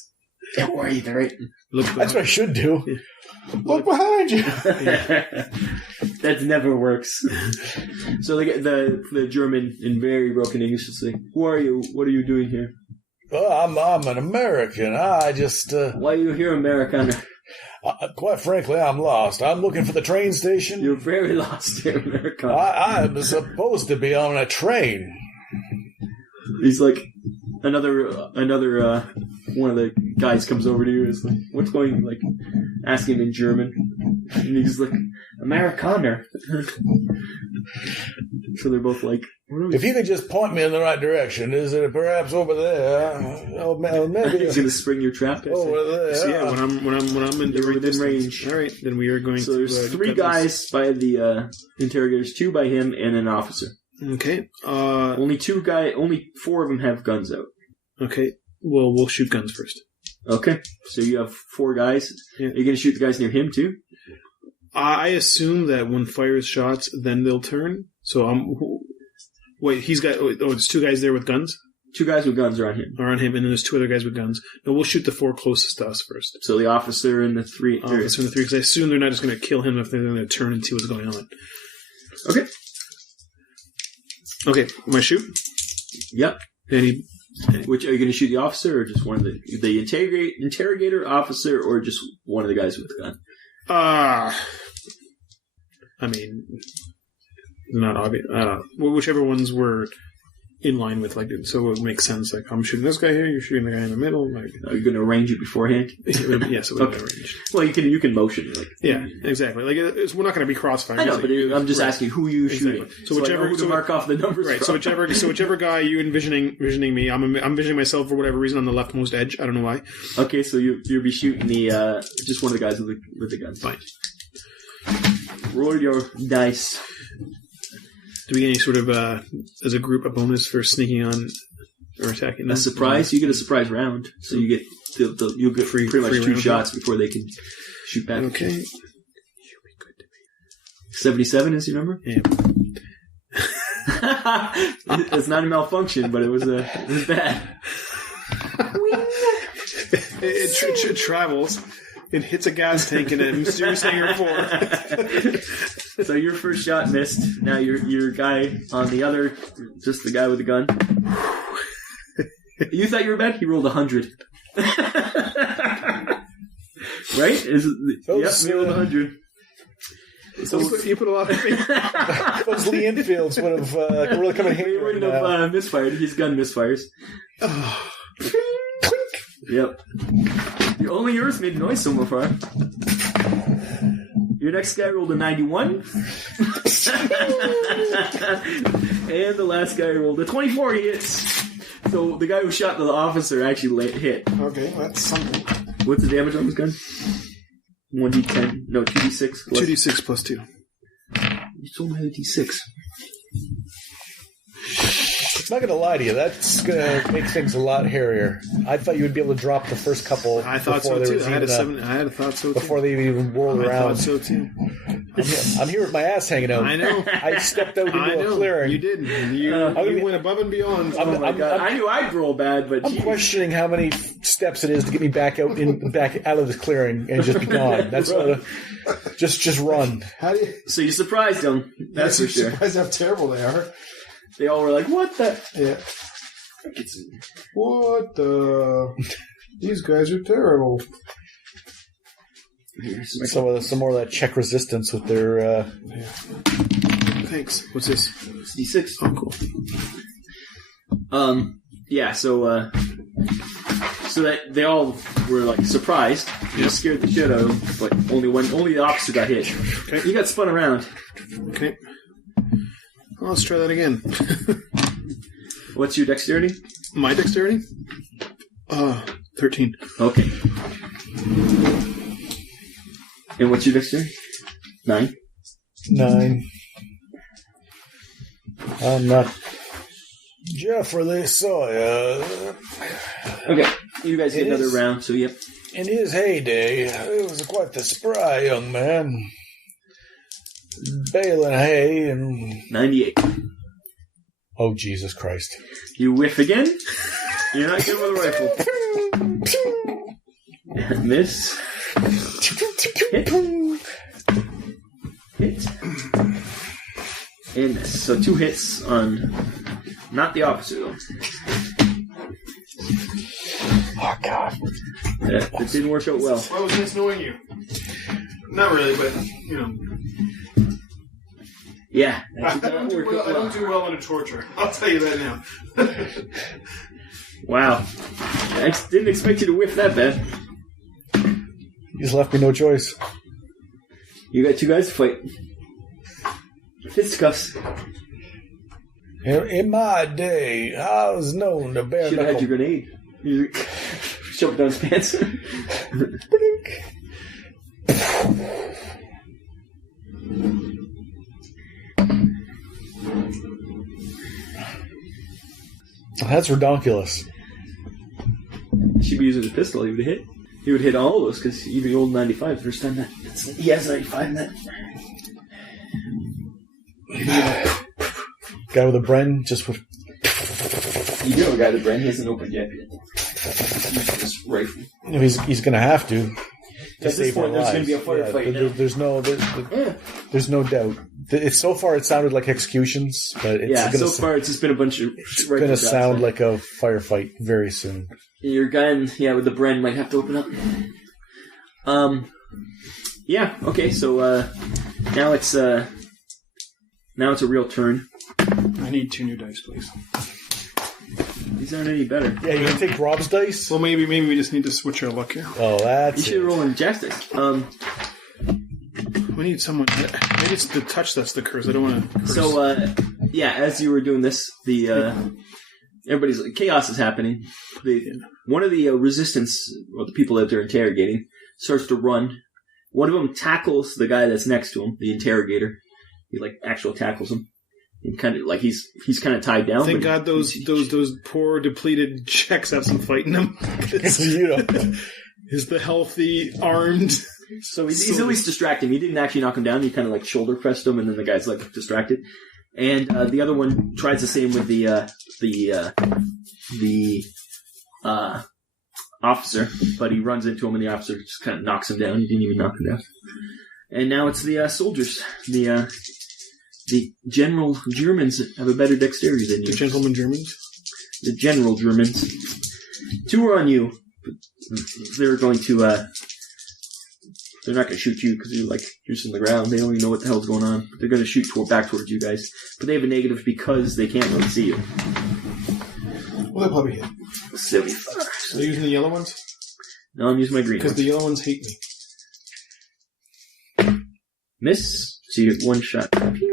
Don't worry, they're right. That's what I should do. Yeah. Look behind you. That never works. So the German in very broken English is like, "Who are you? What are you doing here?" Well, I'm an American. I just. Why are you here, Americana? Quite frankly, I'm lost. I'm looking for the train station. You're very lost here, Americana. I'm supposed to be on a train. He's like, another one of the guys comes over to you and is like, what's going, like, asking him in German. And he's like, Amerikaner. So they're both like, if you could just point me in the right direction, is it perhaps over there? Oh, maybe. He's going to spring your trap. Over there. So yeah, when I'm in the right within range. All right, then we are going to. So there's 3 guys by the interrogators, 2 by him, and an officer. Okay. Only 4 of them have guns out. Okay. Well, we'll shoot guns first. Okay. So you have 4 guys. Yeah. Are you going to shoot the guys near him too? I assume that when fires shots, then they'll turn. So wait, he's got. Oh, there's 2 guys there with guns. 2 guys with guns are on him. Are on him, and then there's 2 other guys with guns. No, we'll shoot the 4 closest to us first. So the officer and the 3. Officer and the 3, because I assume they're not just going to kill him if they're going to turn and see what's going on. Okay. Okay, am I shoot? Yep. Which are you going to shoot the officer or just one of the interrogator officer or just one of the guys with the gun? I mean, not obvious. Whichever ones were in line with, like, so it would make sense. Like, I'm shooting this guy here, you're shooting the guy in the middle. Like, are you going to arrange it beforehand? Yes, it would have been arranged. Well, you can motion. Like, yeah, exactly. Like, we're not going to be crossfire. I know, but I'm just asking who you shooting. So whichever, I know who to mark off the numbers. Right. From. So whichever guy you envisioning me, I'm envisioning myself for whatever reason on the leftmost edge. I don't know why. Okay, so you'll be shooting the just one of the guys with the guns. Fine. Roll your dice. Do we get any sort of, as a group, a bonus for sneaking on or attacking them? A surprise? You get a surprise round. So you get you'll get pretty much 2 shots before they can shoot back. Okay. You'll be good to me. 77 is your number? Yeah. It's not a malfunction, but it was bad. it travels. It hits a gas tank in a mysterious hangar 4. So your first shot missed. Now your guy on the other, just the guy with the gun. You thought you were bad? He rolled 100. Right? Yep, he rolled 100. So you put a lot of faith. Those Lee Infields would have really come in handy. He wouldn't have misfired. His gun misfires. Yep. Only yours made noise so far. Your next guy rolled a 91. And the last guy rolled a 24. He hits. So the guy who shot the officer actually hit. Okay, that's something. What's the damage on his gun? 1d10. No, 2d6. 2d6 plus 2. You told me I had a d6. I'm not going to lie to you. That's going to make things a lot hairier. I thought you would be able to drop the first couple. I thought so too. I had a thought so too. Before they even whirled around. I thought so too. I'm here with my ass hanging out. I know. I stepped out into a clearing. You did. You went above and beyond. Oh my God. I knew I'd roll bad, but I'm questioning how many steps it is to get me back out of this clearing and just be gone. That's just run. How do you? So you surprised them. That's for sure. Surprised how terrible they are. They all were like, "What the?" Yeah. What the? These guys are terrible. Some more of that check resistance with their. Yeah. Thanks. What's this? It's D6. Oh, cool. Yeah. So that they all were like surprised, scared the shit out of them. But only the officer got hit. Okay. He got spun around. Okay. Well, let's try that again. What's your dexterity? My dexterity? 13. Okay. And what's your dexterity? 9? 9. I'm not Jeffrey Sawyer. Okay. You guys get another round, so yep. In his heyday, it was quite the spry young man. Baling hay and... 98. Oh, Jesus Christ. You whiff again? You're not good with a rifle. Miss. Hit. Hit. And miss. So 2 hits on... Not the officer, though. Oh, God. That didn't work out well. Why was this knowing you? Not really, but, you know... Yeah. I don't do well under torture. I'll tell you that now. Wow. I didn't expect you to whiff that bad. You just left me no choice. You got 2 guys to fight. Fisticuffs. In my day, I was known to bear Should have had your grenade. You shove it down his pants. That's redonkulous. Should be using a pistol. He would hit. He would hit all of those because he rolled 95 the first time. He has 95 in that. Guy with a Bren just with. You do have a guy with a Bren. He hasn't opened yet. This rifle. He's going to have to. At this point, there's going to be a firefight. There's no doubt. So far, it sounded like executions, but so far it's just been a bunch of. It's going to sound like a firefight very soon. Your gun, with the Bren might have to open up. Yeah. Okay. So Now it's a real turn. I need 2 new dice, please. These aren't any better. Yeah, you can take Rob's dice? Well, maybe we just need to switch our luck here. Oh, that's You should roll in Jack's dice. We need someone. Maybe it's the touch that's the curse. I don't want to curse. So, as you were doing this, everybody's like, chaos is happening. One of the resistance, or the people that they're interrogating, starts to run. One of them tackles the guy that's next to him, the interrogator. He actually tackles him. And kind of he's kind of tied down. Thank God those poor depleted Czechs have some fight in them. Is the healthy armed? So he's at least distracting. He didn't actually knock him down. He kind of shoulder pressed him, and then the guy's distracted. And the other one tries the same with the officer, but he runs into him, and the officer just kind of knocks him down. He didn't even knock him down. And now it's the soldiers. The general Germans have a better dexterity than you. The gentleman Germans? The general Germans. 2 are on you. They're going to, they're not going to shoot you because you're just on the ground. They don't even know what the hell's going on. They're going to shoot back towards you guys. But they have a negative because they can't really see you. Well, they'll probably hit. 75. Are you using the yellow ones? No, I'm using my green because ones. the yellow ones hate me. Miss. So you get 1 shot. Pew.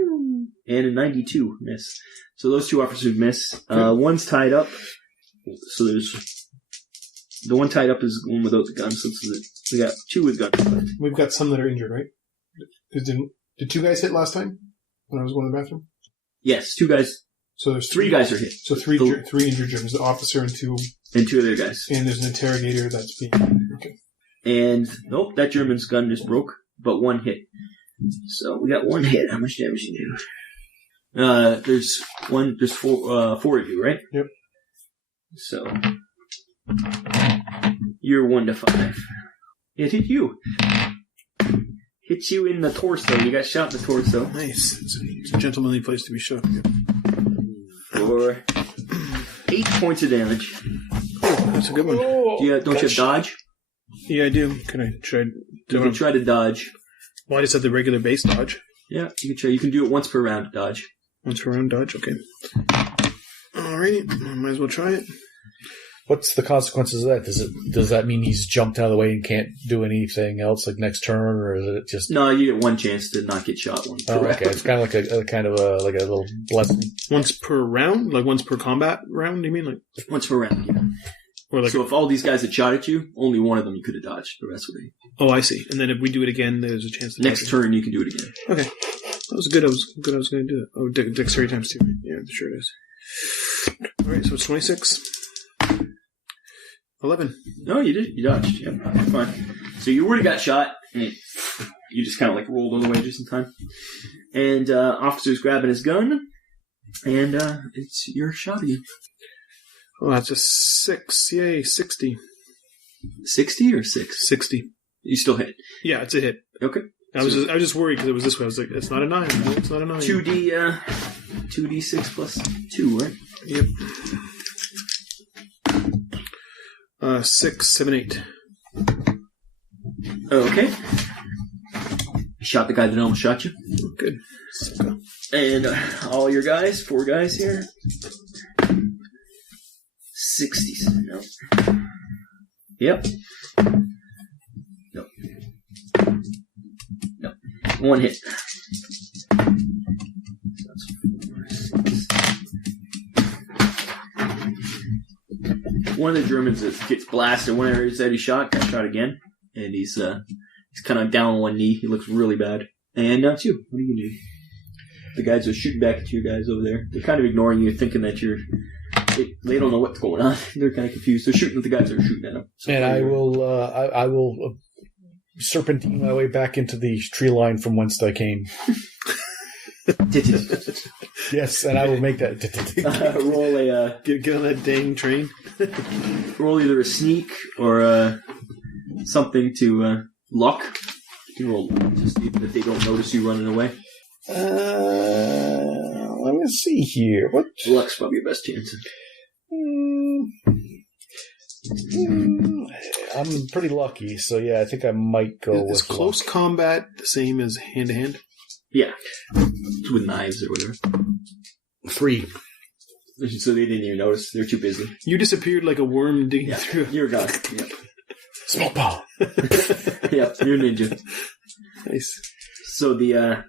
And a 92 miss. So those 2 officers miss. One's tied up. So there's... The one tied up is the one without the gun. So we got 2 with guns left. We've got some that are injured, right? Did 2 guys hit last time? When I was going to the bathroom? Yes, 2 guys. So there's 3 guys are hit. So 3 injured Germans. The officer and 2... And 2 other guys. And there's an interrogator that's being... Okay. And, nope, that German's gun just broke. But 1 hit. So we got 1 hit. How much damage do you do? There's 4 of you, right? Yep. So you're 1 to 5. It hit you. Hit you in the torso. You got shot in the torso. Nice. It's a gentlemanly place to be shot. For 8 points of damage. Oh, that's a good one. Don't you have dodge? Yeah, I do. You can try to dodge. Well, I just have the regular base dodge. Yeah, you can try. You can do it once per round, dodge. Once per round, dodge? Okay. Alrighty. Might as well try it. What's the consequences of that? Does that mean he's jumped out of the way and can't do anything else next turn, or is it just... No, you get 1 chance to not get shot. Okay. It's kind of a little blessing. Once per round? Once per combat round, you mean? Once per round, yeah. Or so if all these guys had shot at you, only one of them you could have dodged. The rest would be... Oh, I see. And then if we do it again, there's a chance to... Next turn, you can do it again. Okay. That was good. I was going to do it. Oh, dexterity times 2. Yeah, sure it is. Alright, so it's 26. 11. No, you did. You dodged. Yep, fine. So you already got shot, and you just kind of rolled all the way just in time. And officer's grabbing his gun, and it's your shot again. Oh, that's a 6. Yay, 60. 60 or 6? 60. You still hit. Yeah, it's a hit. Okay. I was just worried because it was this way. I was like, it's not a 9. No, it's not a 9. 2d6 plus 2, right? Yep. 6, 7, 8. Okay. Shot the guy that almost shot you. Good. And all your guys, 4 guys here. 60s. No. Yep. No. 1 hit. That's 4, 6. One of the Germans that gets blasted. Whenever he said he got shot again, and he's kind of down on 1 knee. He looks really bad. And now it's you. What are you gonna do? The guys are shooting back at you guys over there. They're kind of ignoring you, thinking that they don't know what's going on. They're kind of confused. They're shooting at the guys that are shooting at them. So and I will serpentine my way back into the tree line from whence I came. Yes, and I will make that. Roll a get on that dang train. Roll either a sneak or something to luck. You can roll luck to see that they don't notice you running away. Let me see here. What? Luck's probably your best chance. I'm pretty lucky, so yeah, I think I might go with Is close luck. combat the same as hand-to-hand? Yeah. With knives or whatever. 3. So they didn't even notice. They're too busy. You disappeared like a worm digging through. You're gone. Yep. Smoke bomb. Yep, you're a ninja. Nice. So the,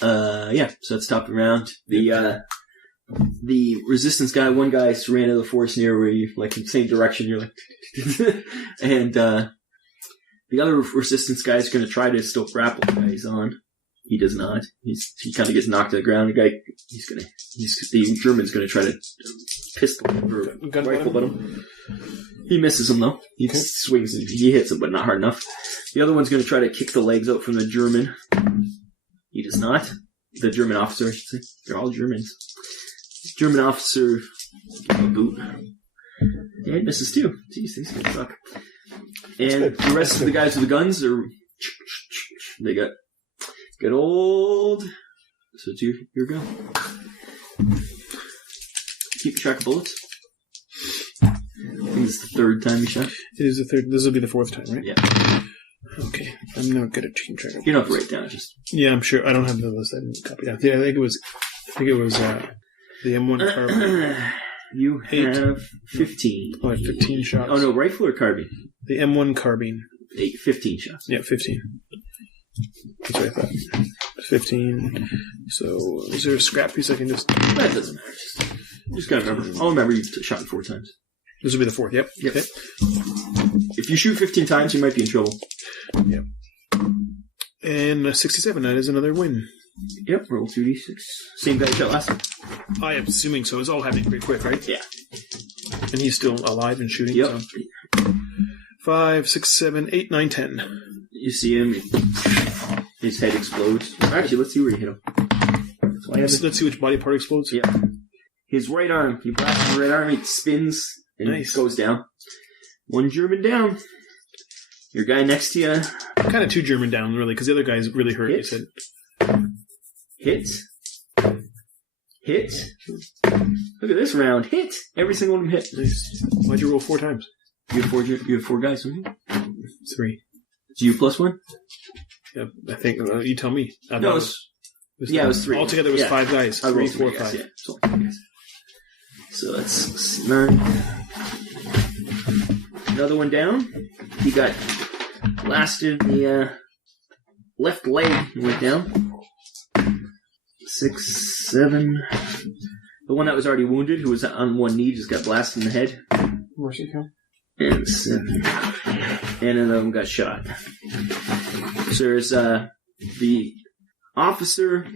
so it's top of the round. The resistance guy, one guy ran into the forest near where you, like, in the same direction, you're like, and, the other resistance guy is going to try to still grapple the guy he's on. He does not. He kind of gets knocked to the ground. The German's going to try to pistol or rifle at him. He misses him though. He swings and he hits him, but not hard enough. The other one's going to try to kick the legs out from the German. He does not. The German officer, I should say. They're all Germans. German officer, give him a boot. And it misses too. Jeez, these guys suck. And the rest of the guys with the guns are, they got good old. So it's your go. Keep track of bullets. I think it's the third time you shot. It is the third. This will be the fourth time, right? Yeah. Okay. I'm not good at keeping track of. You don't have to write down. Just I'm sure. I don't have the list. I didn't copy it. Yeah, I think it was the M1 carbine. You have 15. Oh, I have 15 shots. Oh no, rifle or carbine? The M1 carbine. 15 shots. Yeah, 15. That's what I thought. 15. So, is there a scrap piece I can just... That doesn't matter. Just gotta remember. I'll remember you shot 4 times. This will be the fourth, yep. Yep. Okay. If you shoot 15 times, you might be in trouble. Yep. And 67, that is another win. Yep, roll 2d6. Same guy shot last time. I am assuming so. It's all happening pretty quick, right? Yeah. And he's still alive and shooting? Yep. So. 5, 6, 7, 8, 9, 10. You see him, his head explodes. Actually, let's see where you hit him. Let's see which body part explodes. Yeah. His right arm. You blast his right arm, it spins and goes down. One German down. Your guy next to you. Kind of 2 German down, really, because the other guy's really hurt, you said. Hit. Look at this round. Hit. Every single one of them hit. Nice. Why'd you roll 4 times? You have 4 guys, don't you? 3. It's you plus 1? Yeah, I think, you tell me. No, it was 3. Altogether it was 5 guys. 3, 4, 5. Yeah, so that's 9. Another one down. He got blasted in the left leg and went down. 6, 7. The one that was already wounded, who was on one knee, just got blasted in the head. Where's he come? And 7. And another one got shot. So there's the officer,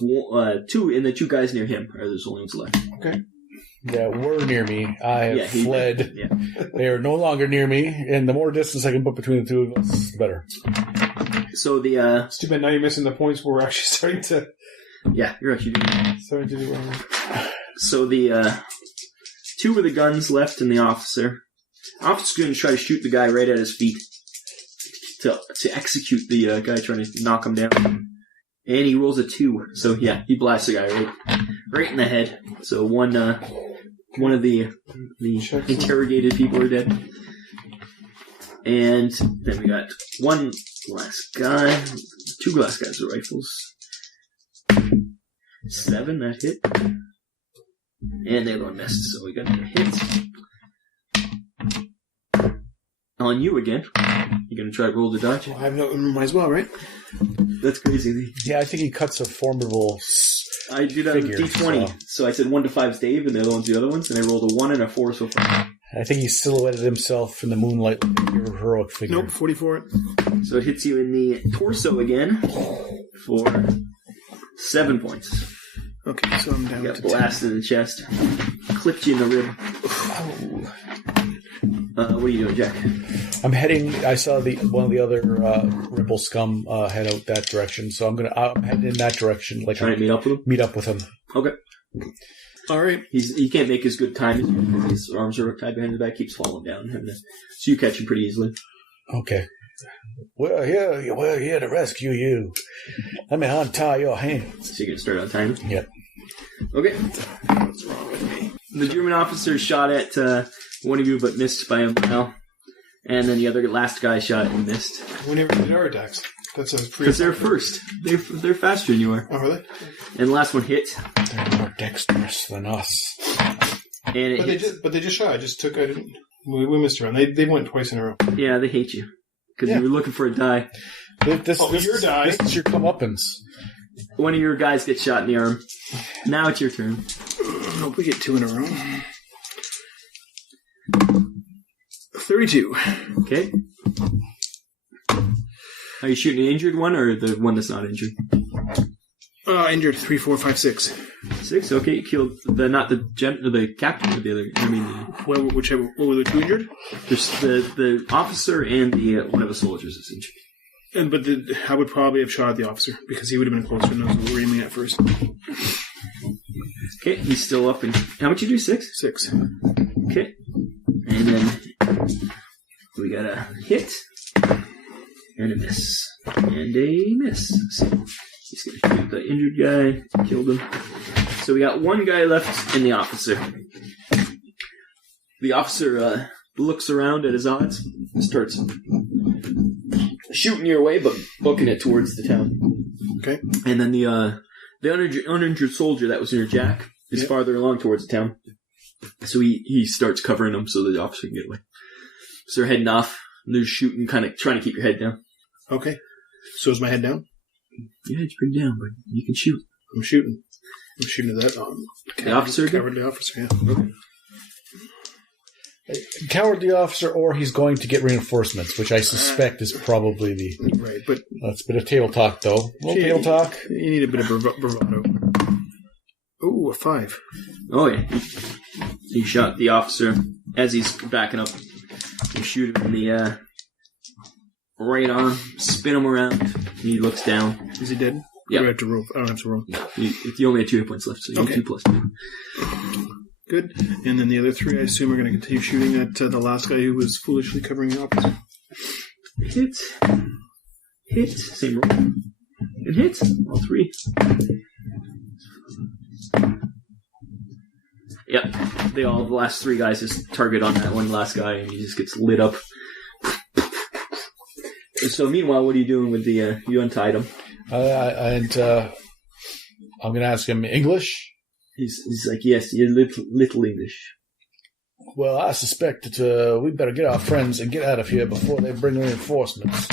2, and the 2 guys near him are the only ones left. Okay. That were near me. I have fled. Yeah. They are no longer near me, and the more distance I can put between the 2 of us, the better. So the it's too bad now you're missing the points where we're actually starting to. Yeah, you're actually starting to do wrong. So the 2 of the guns left and the officer. Officer's going to try to shoot the guy right at his feet to execute the guy trying to knock him down. And he rolls a 2, so yeah, he blasts the guy right in the head. So one of the interrogated people are dead. And then we got one last guy, 2 last guys with rifles. 7, that hit. And the other one missed, so we got a hit. On you again. You're going to try to roll the dodge? Well, I might as well, right? That's crazy. Yeah, I think he cuts a formidable I did a D20, so I said 1 to 5's Dave, and the other one's the other ones, and I rolled a 1 and a 4 so far. I think he silhouetted himself in the moonlight like a heroic figure. Nope, 44. So it hits you in the torso again for 7 points. Okay, so I'm down You got blasted in the chest. Clipped you in the rib. What are you doing, Jack? I'm heading. I saw one of the other Ripple scum head out that direction, so I'm heading in that direction. Like trying to meet up with him. Meet up with him. Okay. All right. He can't make as good time as you because his arms are tied behind his back, keeps falling down. So you catch him pretty easily. Okay. We're here to rescue you. Let me untie your hands. So you're gonna start on time. Yep. Okay. What's wrong with me? The German officer shot at one of you, but missed by a mile. And then the last guy shot and missed. We never did our attacks. That's a free. Because they're first. They're faster than you are. Oh, really? And the last one hit. They're more dexterous than us. And it But they just shot. I just took. We missed a round. They went twice in a row. Yeah, they hate you. Because you were looking for a die. This your die. This is your comeuppance. One of your guys gets shot in the arm. Now it's your turn. Hope we get 2 in a row. 32. Okay. Are you shooting an injured one or the one that's not injured? Injured. 3, 4, 5, 6. 6. Okay, you killed the captain or the other. I mean, Well, whichever. What were the 2 injured? there's the officer and the one of the soldiers is injured. But I would probably have shot at the officer because he would have been closer and knows what we're aiming at first. Okay, he's still up. And how much you do? 6. 6. Okay, and then we got a hit and a miss and a miss. So he's gonna shoot the injured guy, killed him. So we got one guy left in the officer. The officer looks around at his odds and starts shooting your way, but booking it towards the town. Okay. And then the uninjured soldier that was near Jack is farther along towards the town. So he starts covering them so the officer can get away. So they're heading off. And they're shooting, kind of trying to keep your head down. Okay. So is my head down? Your head's pretty down, but you can shoot. I'm shooting. I'm shooting at that. The officer? Cowardly officer, yeah. Okay. Cowardly officer, or he's going to get reinforcements, which I suspect is probably the... Right, but... That's a bit of table talk, though. Table talk. You need a bit of bravado. Ooh, a 5. Oh, yeah. You shot the officer as he's backing up. You shoot him in the right arm, spin him around, and he looks down. Is he dead? Yeah. I have to roll. I don't have to roll. You only have 2 hit points left, so you get 2 plus 2. Good. And then the other 3, I assume, are going to continue shooting at the last guy who was foolishly covering the officer. Hit, same roll. And hit, all 3. Yep, the last 3 guys just target on that one last guy, and he just gets lit up. So meanwhile, what are you doing with the, you untied him? I'm going to ask him English. He's like, yes, you're little English. Well, I suspect that we better get our friends and get out of here before they bring reinforcements.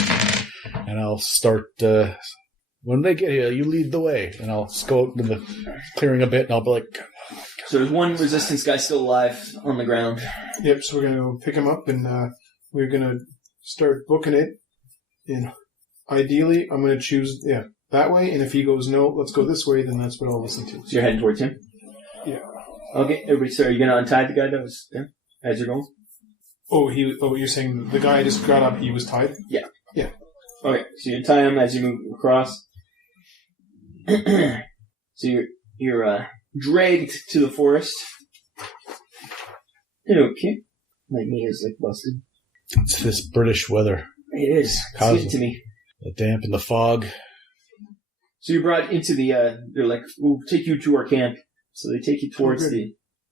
And I'll start, when they get here, you lead the way. And I'll go out to the clearing a bit, and I'll be like... So there's one resistance guy still alive on the ground. Yep, so we're going to pick him up, and we're going to start booking it. And ideally, I'm going to choose, that way. And if he goes, no, let's go this way, then that's what I'll listen to. So you're heading towards him? Yeah. Okay, everybody, so are you going to untie the guy that was there as you're going? Oh, you're saying the guy just got up, he was tied? Yeah. Yeah. Okay, so you untie him as you move across. So you're dragged to the forest. Okay. My knee is like busted. It's this British weather. It is. Give it to me. The damp and the fog. So you're brought into the, they're like, we'll take you to our camp. So they take you towards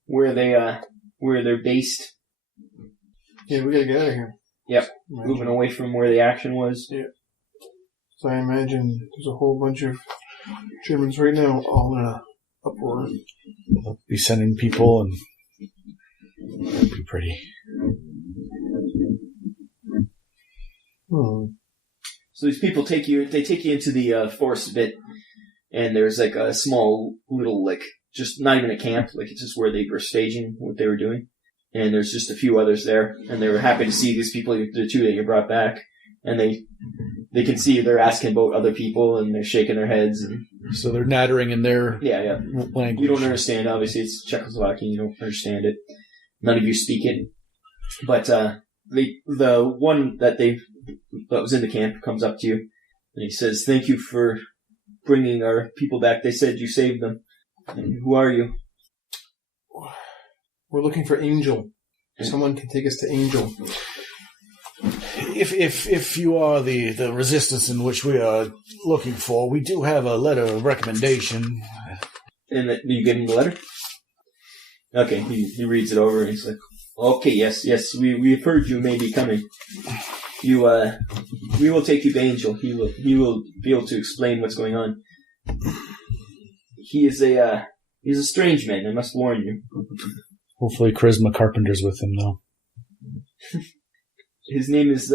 where they're based. Yeah, we gotta get out of here. Yep. Moving away from where the action was. Yeah. So I imagine there's a whole bunch of Germans right now all in a uproar. They'll be sending people, and that'd be pretty. So these people take you into the forest a bit, and there's like a small little, like, just not even a camp, like it's just where they were staging what they were doing. And there's just a few others there, and they were happy to see these people, the 2 that you brought back, and they can see they're asking about other people, and they're shaking their heads. And so they're nattering in their language. You don't understand, obviously, it's Czechoslovakian, you don't understand it. None of you speak it. But the one that was in the camp comes up to you, and he says, "Thank you for bringing our people back. They said you saved them. And who are you?" We're looking for Angel. Someone can take us to Angel. If you are the resistance in which we are looking for, we do have a letter of recommendation. And you give him the letter? Okay, he reads it over, and he's like, "Okay, yes, we've heard you may be coming." we will take you to Angel. He will be able to explain what's going on. He's a strange man, I must warn you. Hopefully Charisma Carpenter's with him, though. His name is,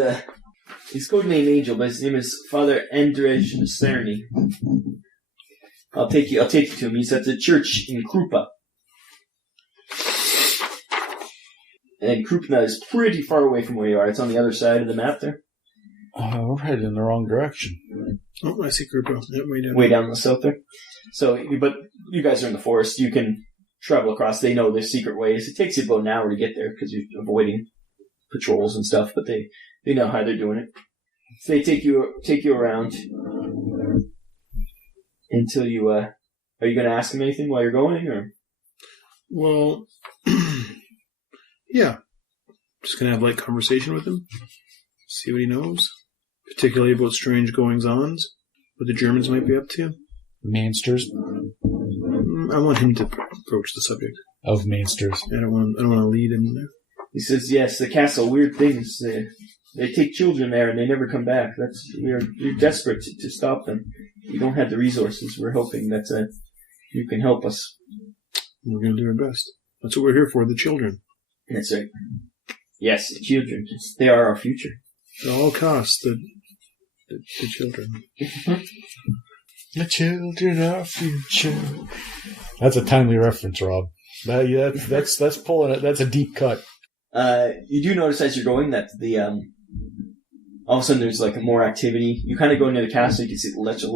his codename Angel, but his name is Father Andrzej Cerny. I'll take you to him. He's at the church in Krupa. And Krupna is pretty far away from where you are. It's on the other side of the map there. We're headed in the wrong direction. Oh, I see Krupa. Yep, way down the south there. So, but you guys are in the forest. You can travel across. They know there's secret ways. It takes you about an hour to get there because you're avoiding patrols and stuff, but they know how they're doing it. So they take you around until you, are you going to ask him anything while you're going, or? Well, yeah. Just going to have light conversation with him. See what he knows. Particularly about strange goings-ons. What the Germans might be up to. Mainsters? I want him to approach the subject. Of Mainsters. I don't want to lead him there. He says, yes, the castle, weird things. They take children there and they never come back. We're desperate to stop them. We don't have the resources. We're hoping that you can help us. We're going to do our best. That's what we're here for, the children. That's right. Yes, the children. They are our future. At all costs, the children. The children are future. That's a timely reference, Rob. That's pulling it. That's a deep cut. You do notice as you're going that the all of a sudden there's like more activity. You kind of go into the castle. You can see lots of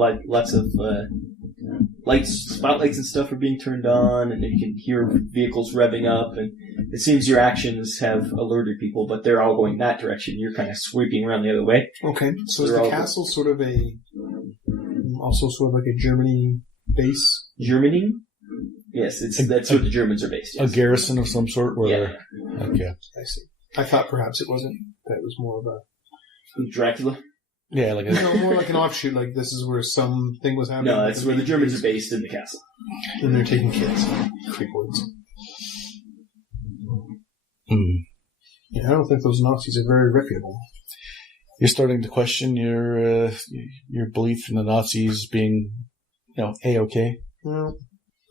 lights, spotlights and stuff are being turned on, and you can hear vehicles revving up. And it seems your actions have alerted people, but they're all going that direction. You're kind of sweeping around the other way. Okay, so is the castle sort of also sort of like a Germany base? Germany? Yes, that's where the Germans are based. Yes. A garrison of some sort? Yeah. Okay. I see. I thought perhaps it wasn't. That was more of a... Dracula? Yeah, like more like an offshoot, like this is where something was happening. No, that's where the Germans are based, in the castle. And they're taking kids. Quick words. Yeah, I don't think those Nazis are very reputable. You're starting to question your belief in the Nazis being, A-okay? Well,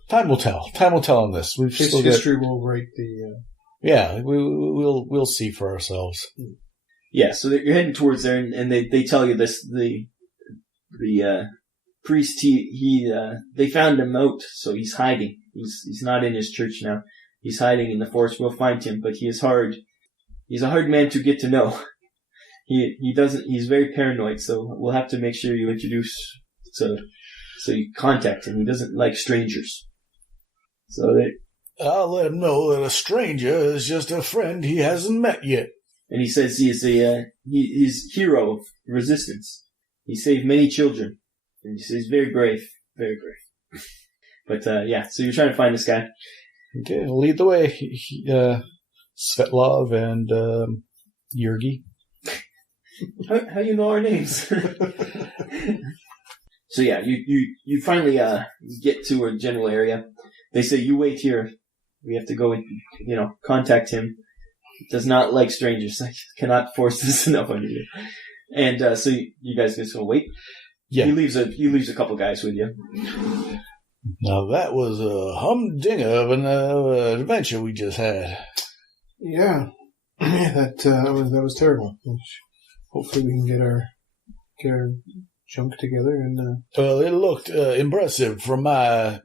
time will tell. Time will tell on this. History will write the... Yeah, we'll see for ourselves. Yeah, so you're heading towards there, and they tell you this. The priest, they found him out, so he's hiding. He's not in his church now. He's hiding in the forest. We'll find him, but he's a hard man to get to know. He's very paranoid, so we'll have to make sure you introduce, so you contact him. He doesn't like strangers. So I'll let him know that a stranger is just a friend he hasn't met yet. And he says he's he's hero of resistance. He saved many children. And he says he's very brave. Very brave. But, so you're trying to find this guy. Okay, we'll lead the way. Svetlov and Yurgi. How you know our names? So yeah, you finally get to a general area. They say, you wait here. We have to go and, contact him. He does not like strangers. I cannot force this enough on you. And so you guys just gonna wait? Yeah. He leaves a couple guys with you. Now that was a humdinger of an adventure we just had. Yeah. That was terrible. Hopefully we can get our junk together and. Well, it looked impressive from my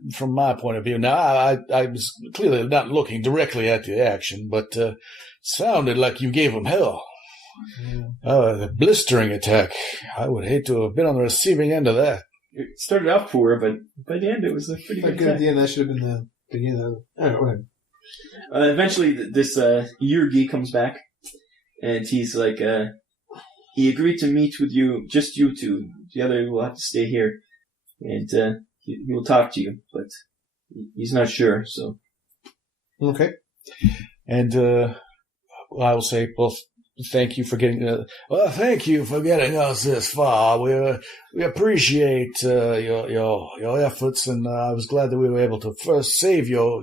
point of view. Now I was clearly not looking directly at the action, but sounded like you gave them hell. Yeah. The blistering attack. I would hate to have been on the receiving end of that. It started off poor, but by the end it was a pretty good attack. Yeah, that should have been the beginning of it. Whatever. Eventually, this Yurgi comes back, and he's like, he agreed to meet with you, just you two. The other will have to stay here, and he will talk to you, but he's not sure, so. Okay. And I will say, well, thank you for getting. Thank you for getting us this far. We appreciate your efforts, and I was glad that we were able to first save your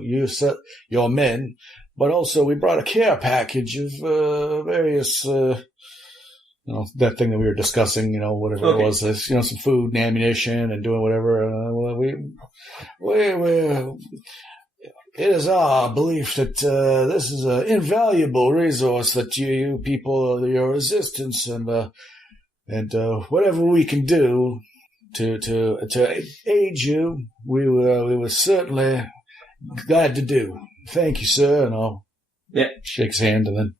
men, but also we brought a care package of various that thing that we were discussing, whatever it was, some food and ammunition and doing whatever. It is our belief that this is an invaluable resource that you people, your resistance, and whatever we can do to aid you, we were certainly glad to do. Thank you, sir. And I'll shake his hand, and then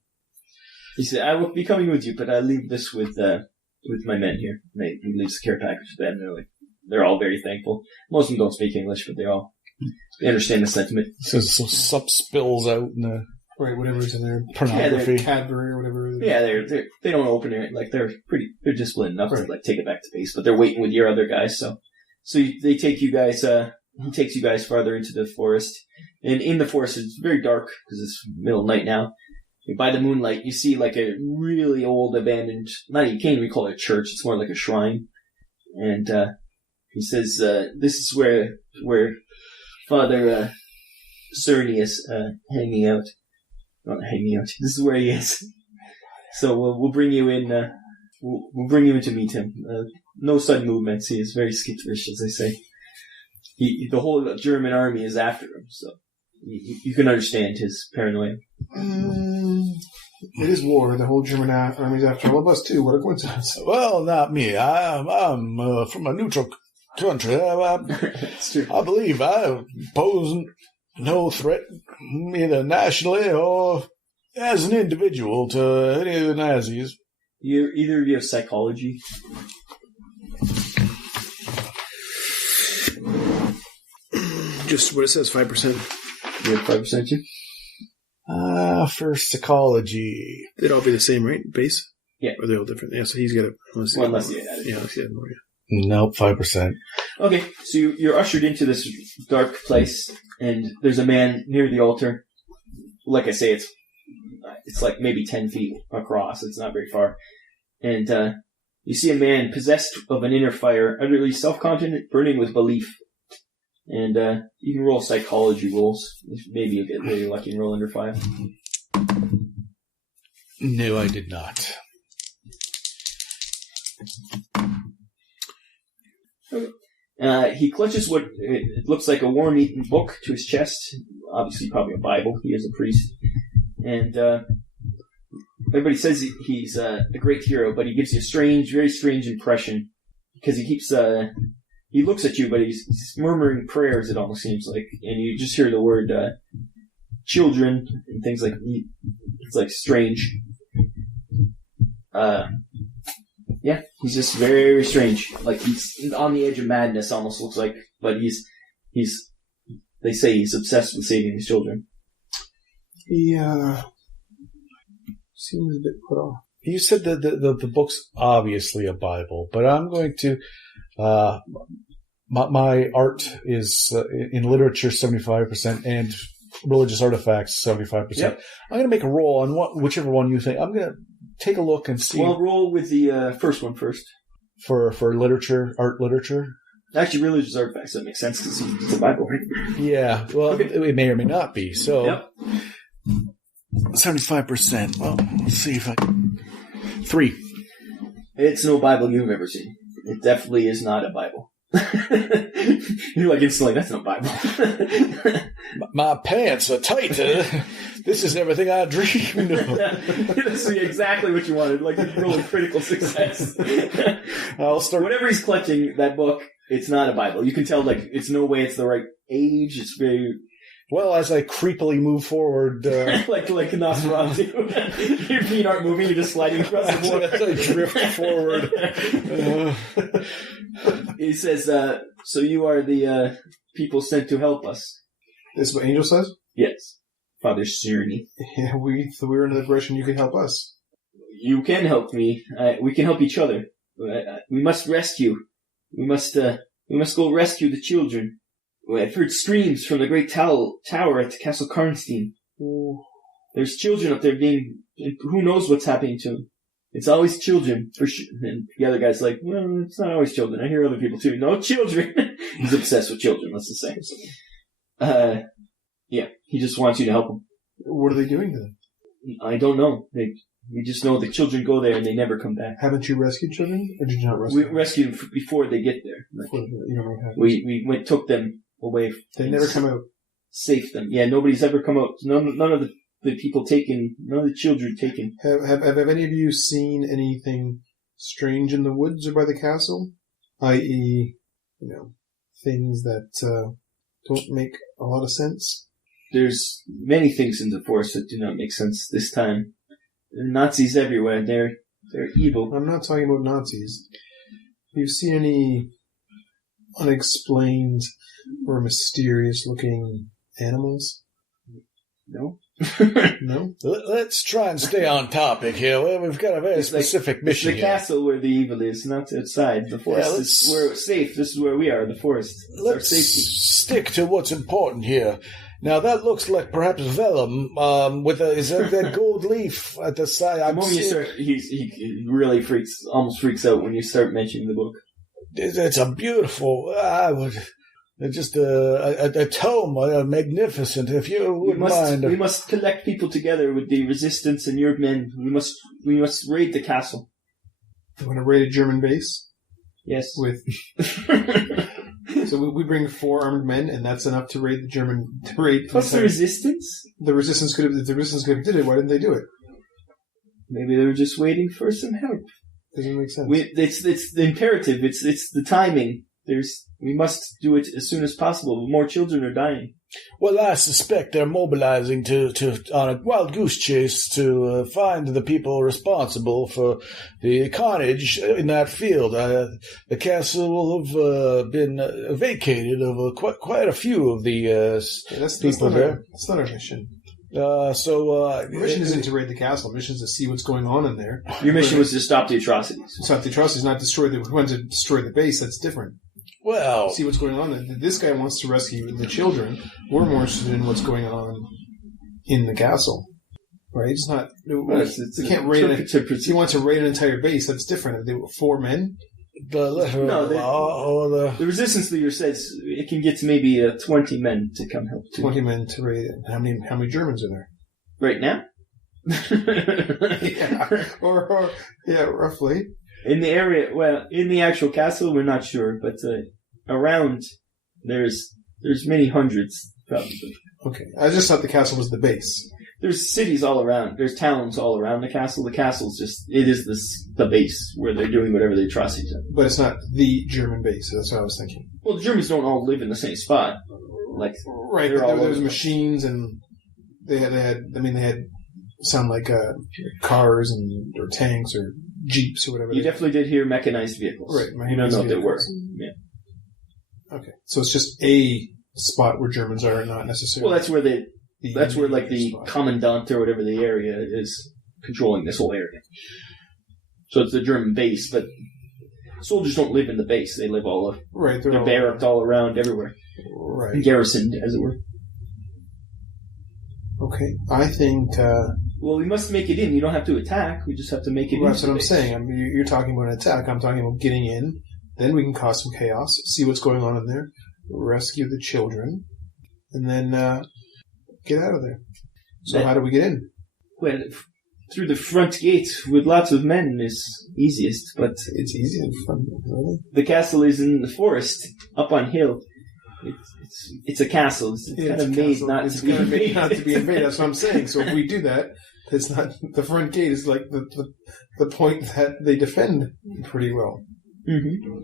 he said, "I will be coming with you, but I leave this with my men here." He leaves the care package with them. They're all very thankful. Most of them don't speak English, but they understand the sentiment. So some spills out in the whatever's in there, pornography, Cadbury or whatever. Yeah, they don't open it. They're disciplined enough to take it back to base, but they're waiting with your other guys. So they take you guys. He takes you guys farther into the forest, and in the forest it's very dark because it's middle of night now. By the moonlight, you see like a really old abandoned. You can't even call it a church. It's more like a shrine, and he says, "This is where Father Cerny is hanging out. Not hanging out. This is where he is. So we'll bring you in. We'll bring you in to meet him. No sudden movements. He is very skittish, as they say. The whole German army is after him, so you can understand his paranoia. It is war. The whole German army is after all of us too. What a coincidence! Well, not me. I'm from a neutral country. It's true. I believe I pose no threat, either nationally or as an individual, to any of the Nazis. Either of you have psychology? Just what it says, 5%. You have 5% too? For psychology. They'd all be the same, right? Base? Yeah. Or they're all different? Yeah, so he's got unless he added. Yeah, unless he added more, yeah. Nope, 5%. Okay, so you're ushered into this dark place, and there's a man near the altar. Like I say, it's like maybe 10 feet across. It's not very far. And you see a man possessed of an inner fire, utterly self-confident, burning with belief. And you can roll psychology rolls. Maybe you'll get really lucky and roll under 5. No, I did not. He clutches what it looks like a worm-eaten book to his chest. Obviously, probably a Bible. He is a priest. And everybody says he's a great hero, but he gives you a very strange impression. Because he keeps... he looks at you, but he's murmuring prayers, it almost seems like. And you just hear the word children and things like... It's like strange. Yeah, he's just very, very strange. Like he's on the edge of madness, almost looks like. But they say he's obsessed with saving his children. He seems a bit put off. You said that the book's obviously a Bible, but I'm going to... my art is in literature 75% and religious artifacts 75%. Yep. I'm going to make a roll on whichever one you think. I'm going to take a look and see. Well, roll with the first one first. For literature, art literature? Actually, religious artifacts, that makes sense because it's a Bible, right? Yeah, well, it may or may not be. So, yep. 75%. Well, let's see if I can... 3. It's no Bible you've ever seen. It definitely is not a Bible. You're like instantly, that's no Bible. My pants are tight. This is everything I dreamed of. That's exactly what you wanted. Like a really critical success. I'll start. Whatever he's clutching, that book, it's not a Bible. You can tell, like, it's no way it's the right age. It's very... Well, as I creepily move forward... like Nosferatu. Your feet aren't moving, you're just sliding across the board. As I drift forward. He says, so you are the people sent to help us. This is what Angel says? Yes. Father Cerny. Yeah, we're in the direction you can help us. You can help me. We can help each other. We must rescue. We must go rescue the children. I've heard screams from the great tower at Castle Karnstein. There's children up there who knows what's happening to them. It's always children, for sure. And the other guy's like, well, it's not always children. I hear other people too. No, children. He's obsessed with children, that's the same. Yeah, he just wants you to help him. What are they doing to them? I don't know. We just know the children go there and they never come back. Haven't you rescued children, or did you not rescue We them? rescued them before they get there. Like, You don't know what happened. we took them away. They never come out. Safe them. Yeah, nobody's ever come out. None of the people taken. None of the children taken. Have any of you seen anything strange in the woods or by the castle? I.e., things that don't make a lot of sense? There's many things in the forest that do not make sense this time. There are Nazis everywhere. They're evil. I'm not talking about Nazis. Have you seen any unexplained or mysterious-looking animals? No? No? Let's try and stay on topic here. Well, we've got a very specific mission It's the here. castle where the evil is, not outside. The forest is where it's safe. This is where we are, the forest. It's our Let's safety. stick to what's important here. Now, that looks like perhaps vellum with is that gold leaf at the side. The moment you start, he really almost freaks out when you start mentioning the book. It's a beautiful, just a tome, magnificent, if you wouldn't mind. We must collect people together with the resistance and your men. We must raid the castle. You want to raid a German base? Yes. So we bring 4 armed men, and that's enough to raid the German. Plus the resistance? The resistance could have did it. Why didn't they do it? Maybe they were just waiting for some help. Doesn't make sense. It's the imperative. It's the timing. We must do it as soon as possible. More children are dying. Well, I suspect they're mobilizing on a wild goose chase to find the people responsible for the carnage in that field. The castle will have been vacated of quite a few of the people there. That's not our mission. The mission isn't to raid the castle. The mission is to see what's going on in there. Your mission was to stop the atrocities. Stop the atrocities, not destroy we want to destroy the base. That's different. Well, see what's going on. This guy wants to rescue the children. We're more interested in what's going on in the castle, right? It's not. We can't raid. He wants to raid an entire base. That's different. They were 4 men. The resistance leader says it can get to maybe 20 men to come help. 20 men to raid it. How many Germans are there right now? Yeah, roughly. In the area, in the actual castle, we're not sure, but around there's many hundreds, probably. Okay, I just thought the castle was the base. There's cities all around. There's towns all around the castle. The castle's the base where they're doing whatever the atrocities are. But it's not the German base. That's what I was thinking. Well, the Germans don't all live in the same spot. Right. There was machines, and they had sound like cars or tanks or jeeps or whatever. You definitely did hear mechanized vehicles. Right. You don't know what they were. Yeah. Okay. So it's just a spot where Germans are, not necessarily. Well, that's where the commandant or whatever the area is controlling this whole area. So it's the German base, but soldiers don't live in the base. They live all over. Right. They're barracked all around everywhere. Right. Garrisoned, as it were. Okay. I think... well, we must make it in. You don't have to attack. We just have to make it in. That's what I'm saying. You're talking about an attack. I'm talking about getting in. Then we can cause some chaos, see what's going on in there, rescue the children, and then get out of there. So how do we get in? Well, through the front gate with lots of men is easiest, but... It's easy in front, really? The castle is in the forest, up on hill. It's a castle. It's kind of made not to be invaded. Not to be invaded. That's what I'm saying. So if we do that, it's not the front gate is like the point that they defend pretty well. Mm-hmm.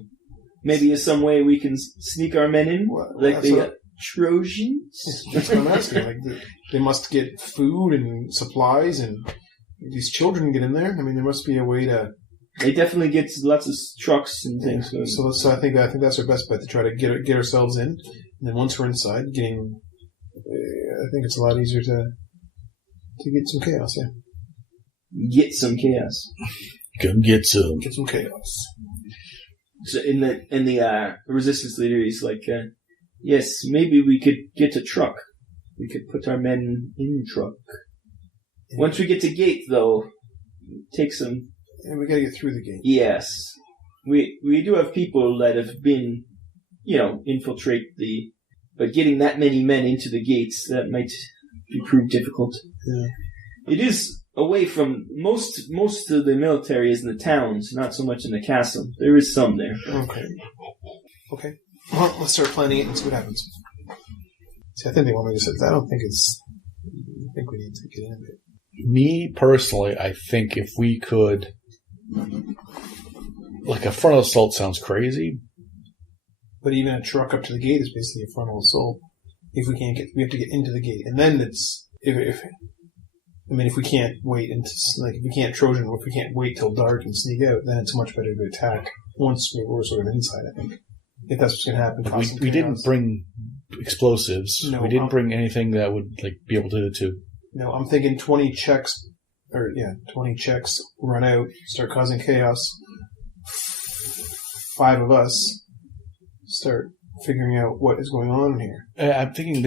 Maybe in some way we can sneak our men in, like the Trojans. That's what I'm asking. Like they must get food and supplies, and these children get in there. I mean, there must be a way to. They definitely get lots of trucks and things. Yeah. So I think that's our best bet to try to get ourselves in, and then once we're inside, I think it's a lot easier to get some chaos. Yeah. Get some chaos. Come get some. Get some chaos. So in the resistance leader, he's like, yes, maybe we could get a truck. We could put our men in truck. Yeah. Once we get to gate, though, take some. And we gotta get through the gate. Yes, we do have people that have been, infiltrate but getting that many men into the gates that might be proved difficult. Yeah. It is away from most of the military is in the towns, not so much in the castle. There is some there. Okay. Well, let's start planning it and see what happens. See, I think they want me to say I don't think we need to get into it. Me, personally, I think if we could... Like, a frontal assault sounds crazy. But even a truck up to the gate is basically a frontal assault. If we can't we have to get into the gate. And then it's... If we can't wait if we can't Trojan, or if we can't wait till dark and sneak out, then it's much better to attack once we're sort of inside, I think. If that's what's going to happen. We didn't bring explosives. No, we didn't bring anything that would be able to... No, I'm thinking 20 checks, 20 checks, run out, start causing chaos. 5 of us start figuring out what is going on here. I'm thinking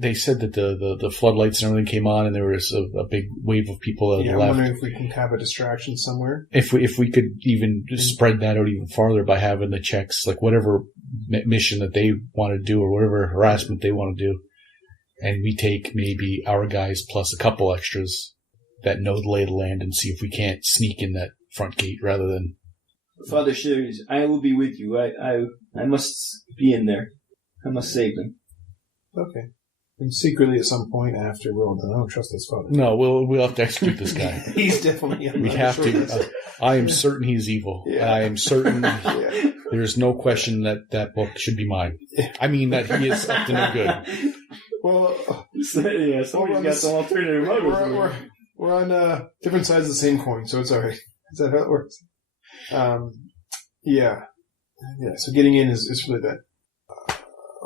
they said that the floodlights and everything came on, and there was a big wave of people that left. I'm wondering if we can have a distraction somewhere. If we could even just spread that out even farther by having the checks, like whatever mission that they want to do or whatever harassment they want to do, and we take maybe our guys plus a couple extras that know the lay of the land and see if we can't sneak in that front gate rather than... Father Shivers, I will be with you. I must be in there. I must save them. Okay. And secretly at some point after we're all done, I don't trust this father. No, we'll have to execute this guy. He's definitely... We have to. I am certain he's evil. Yeah. I am certain there's no question that book should be mine. I mean that he is up to no good. Well... somebody's got some alternative motives. We're on different sides of the same coin, so it's alright. Is that how it works? Yeah, so getting in is really that.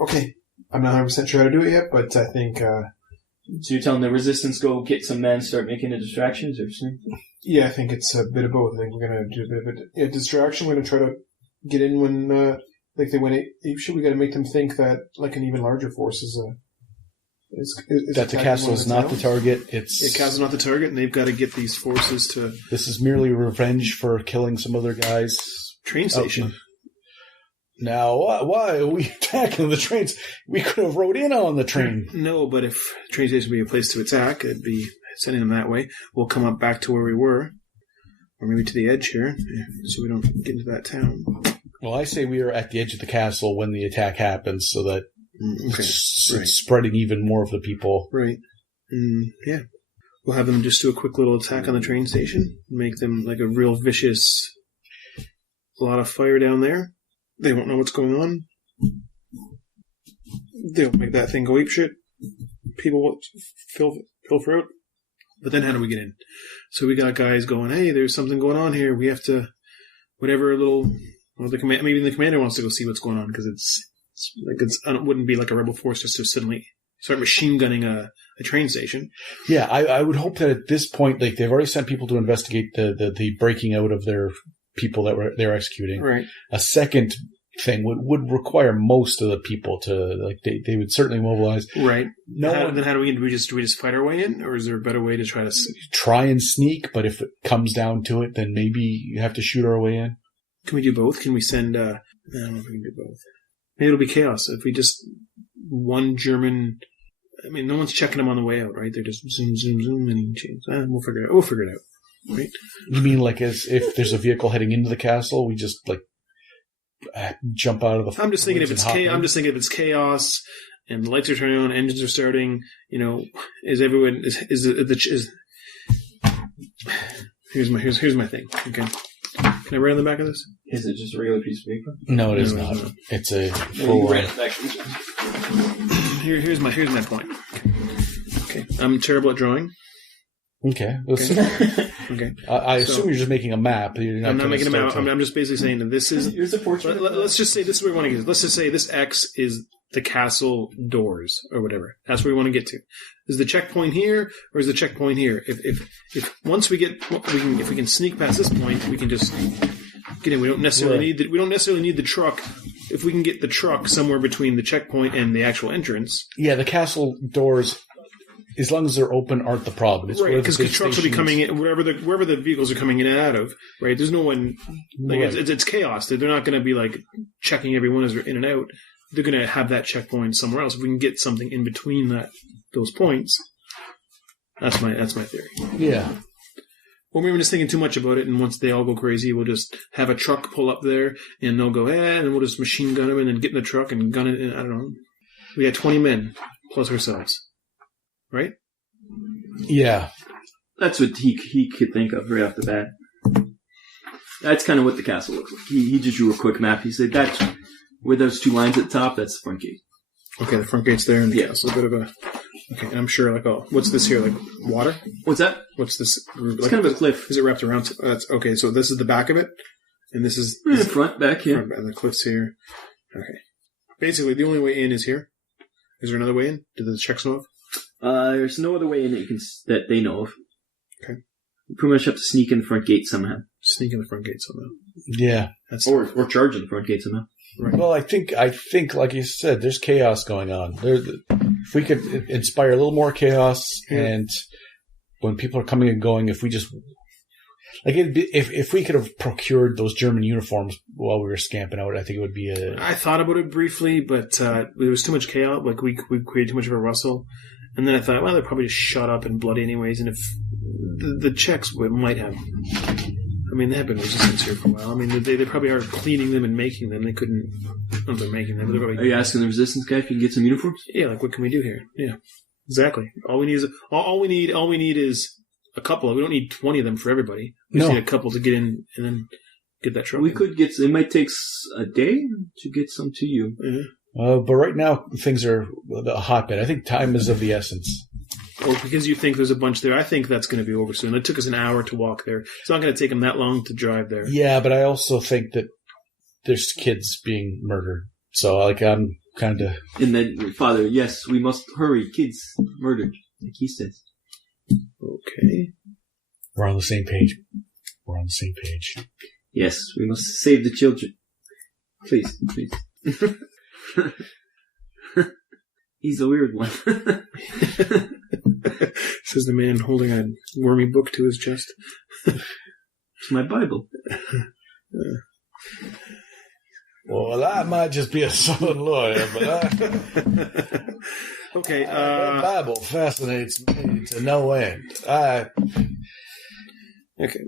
Okay. I'm not 100% sure how to do it yet, but I think... So you're telling the resistance go get some men, start making a distractions or something? Yeah, I think it's a bit of both. I think we're going to do a bit of a distraction. We're going to try to get in when, they went ape shit. We got to make them think that, an even larger force is that the castle is not the target. Castle's not the target, and they've got to get these forces to... This is merely revenge for killing some other guys. Train station. Now, why are we attacking the trains? We could have rode in on the train. No, but if the train station would be a place to attack, it'd be sending them that way. We'll come up back to where we were, or maybe to the edge here, so we don't get into that town. Well, I say we are at the edge of the castle when the attack happens, so that it's spreading even more of the people. Right. Yeah. We'll have them just do a quick little attack on the train station, make them like a real vicious... A lot of fire down there. They won't know what's going on. They'll make that thing go apeshit. People will pilfer out. But then how do we get in? So we got guys going, hey, there's something going on here. We have to, whatever little, maybe the commander wants to go see what's going on because it wouldn't be like a rebel force just to suddenly start machine gunning a train station. Yeah, I would hope that at this point, they've already sent people to investigate the breaking out of their people that they're executing. Right. A second thing would require most of the people to they would certainly mobilize. Right. Then how do we just fight our way in, or is there a better way to try and sneak? But if it comes down to it, then maybe you have to shoot our way in. Can we do both? Can we send? I don't know if we can do both. Maybe it'll be chaos if we just one German. I mean, no one's checking them on the way out, right? They're just zoom, and change. We'll figure it out. Right. You mean as if there's a vehicle heading into the castle, we just jump out of the... I'm just thinking if it's chaos and the lights are turning on, engines are starting, is everyone here's my thing. Okay. Can I write on the back of this? Is it just a regular piece of paper? No, it is not. It's a full... Here's my point. Okay. I'm terrible at drawing. Okay. Okay. I assume you're just making a map. I'm not making a map. I'm just basically saying that this is... Here's a portrait. Let's just say this is where we want to get. Let's just say this X is the castle doors or whatever. That's where we want to get to. Is the checkpoint here or is the checkpoint here? If once we get... If we can sneak past this point, we can just get in. We don't necessarily need the truck. If we can get the truck somewhere between the checkpoint and the actual entrance... Yeah, the castle doors... As long as they're open, aren't the problem. It's right, because trucks will be coming in wherever the vehicles are coming in and out of. Right, there's no one. It's chaos. They're not going to be checking everyone as they're in and out. They're going to have that checkpoint somewhere else. If we can get something in between those points, That's my theory. Yeah. Or maybe we're just thinking too much about it, and once they all go crazy, we'll just have a truck pull up there, and they'll go, and we'll just machine gun them, and then get in the truck and gun it. And I don't know. We got 20 men plus ourselves, right? Yeah. That's what he could think of right off the bat. That's kind of what the castle looks like. He just drew a quick map. He said, that's where those two lines at the top, that's the front gate. Okay, the front gate's there, and the castle, a bit of a... Okay, and I'm sure, what's this here? Like, water? What's that? What's this? It's kind of a cliff. Is it wrapped around? Okay, so this is the back of it? And this is... front, back, yeah. And the cliff's here. Okay. Basically, the only way in is here. Is there another way in? Do the checks know of? There's no other way in that they know of. Okay. You pretty much have to sneak in the front gate somehow. Sneak in the front gate somehow. Yeah. Or charge in the front gate somehow. Right. Well, I think, like you said, there's chaos going on. If we could inspire a little more chaos, and when people are coming and going, if we just if we could have procured those German uniforms while we were scamping out, I think it would be I thought about it briefly, but there was too much chaos. Like we created too much of a rustle, and then I thought, well, they're probably just shot up and bloody anyways. And if the Czechs might have. I mean, they have been resistance here for a while. I mean, they probably are cleaning them and making them. They couldn't... No, they're making them. But they're probably... Are you asking the resistance guy if you can get some uniforms? Yeah, like, what can we do here? Yeah, exactly. All we need is a couple. We don't need 20 of them for everybody. We just need a couple to get in and then get that truck. We could get... It might take a day to get some to you. Mm-hmm. But right now, things are a hotbed. I think time is of the essence. Oh, because you think there's a bunch there. I think that's going to be over soon. It took us an hour to walk there. It's not going to take them that long to drive there. Yeah, but I also think that there's kids being murdered. So, I'm kind of... And then, Father, yes, we must hurry. Kids murdered, like he says. Okay. We're on the same page. Yes, we must save the children. Please. He's a weird one. Says the man holding a wormy book to his chest. It's my Bible. Well, I might just be a southern lawyer, but okay. The Bible fascinates me to no end. Okay.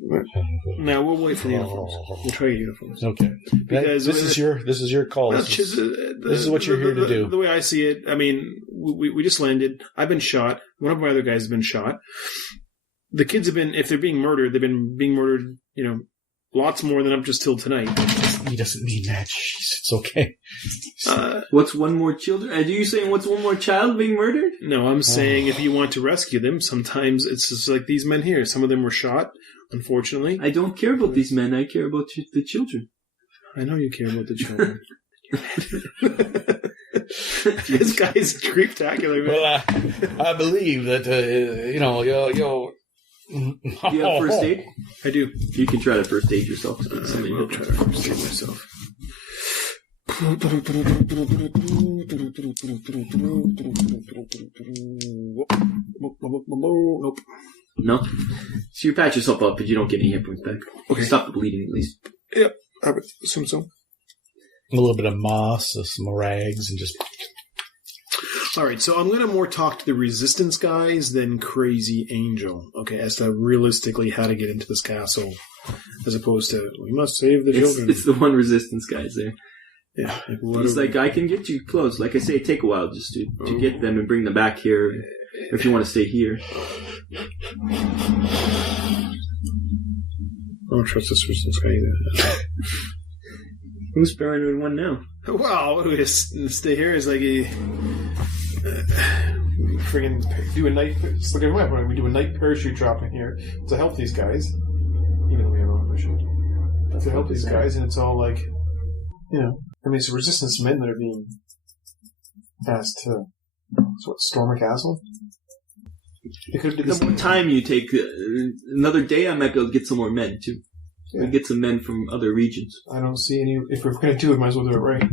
Now we'll wait for the uniforms. We'll try your uniforms. Okay. Because this is your call. This is what you're here to do. The way I see it, I mean, we just landed. I've been shot. One of my other guys has been shot. The kids have been, if they're being murdered, they've been being murdered, lots more than up just till tonight. He doesn't mean that. Jeez, it's okay. What's one more children? Are you saying what's one more child being murdered? No, I'm saying if you want to rescue them, sometimes it's just like these men here. Some of them were shot, unfortunately. I don't care about these men. I care about the children. I know you care about the children. This guy is creeptacular, man. Well, I believe that, you'll... Do you have first aid? I do. You can try to first aid yourself. I will try to first aid myself. Nope. No? So you patch yourself up, but you don't get any hit points back. Okay. Stop the bleeding, at least. Yep, I would assume so. A little bit of moss, some rags, and just... All right, so I'm going to more talk to the resistance guys than Crazy Angel, okay, as to realistically how to get into this castle, as opposed to, we must save the children. It's the one resistance guys there. Yeah. He's like, I can get you close. Like I say, take a while just to get them and bring them back here, if you want to stay here. I don't trust this resistance guy either. Who's paranoid one now? Well, stay here is like a... friggin' do a night. Just look at my point. We do a night parachute dropping here to help these guys, even though we have a mission to help these guys, and it's all like, I mean, it's resistance men that are being asked to storm a castle. The more time you take, another day, I might be able to get some more men too. Yeah. We get some men from other regions. I don't see any. If we're going to do it, might as well do it right.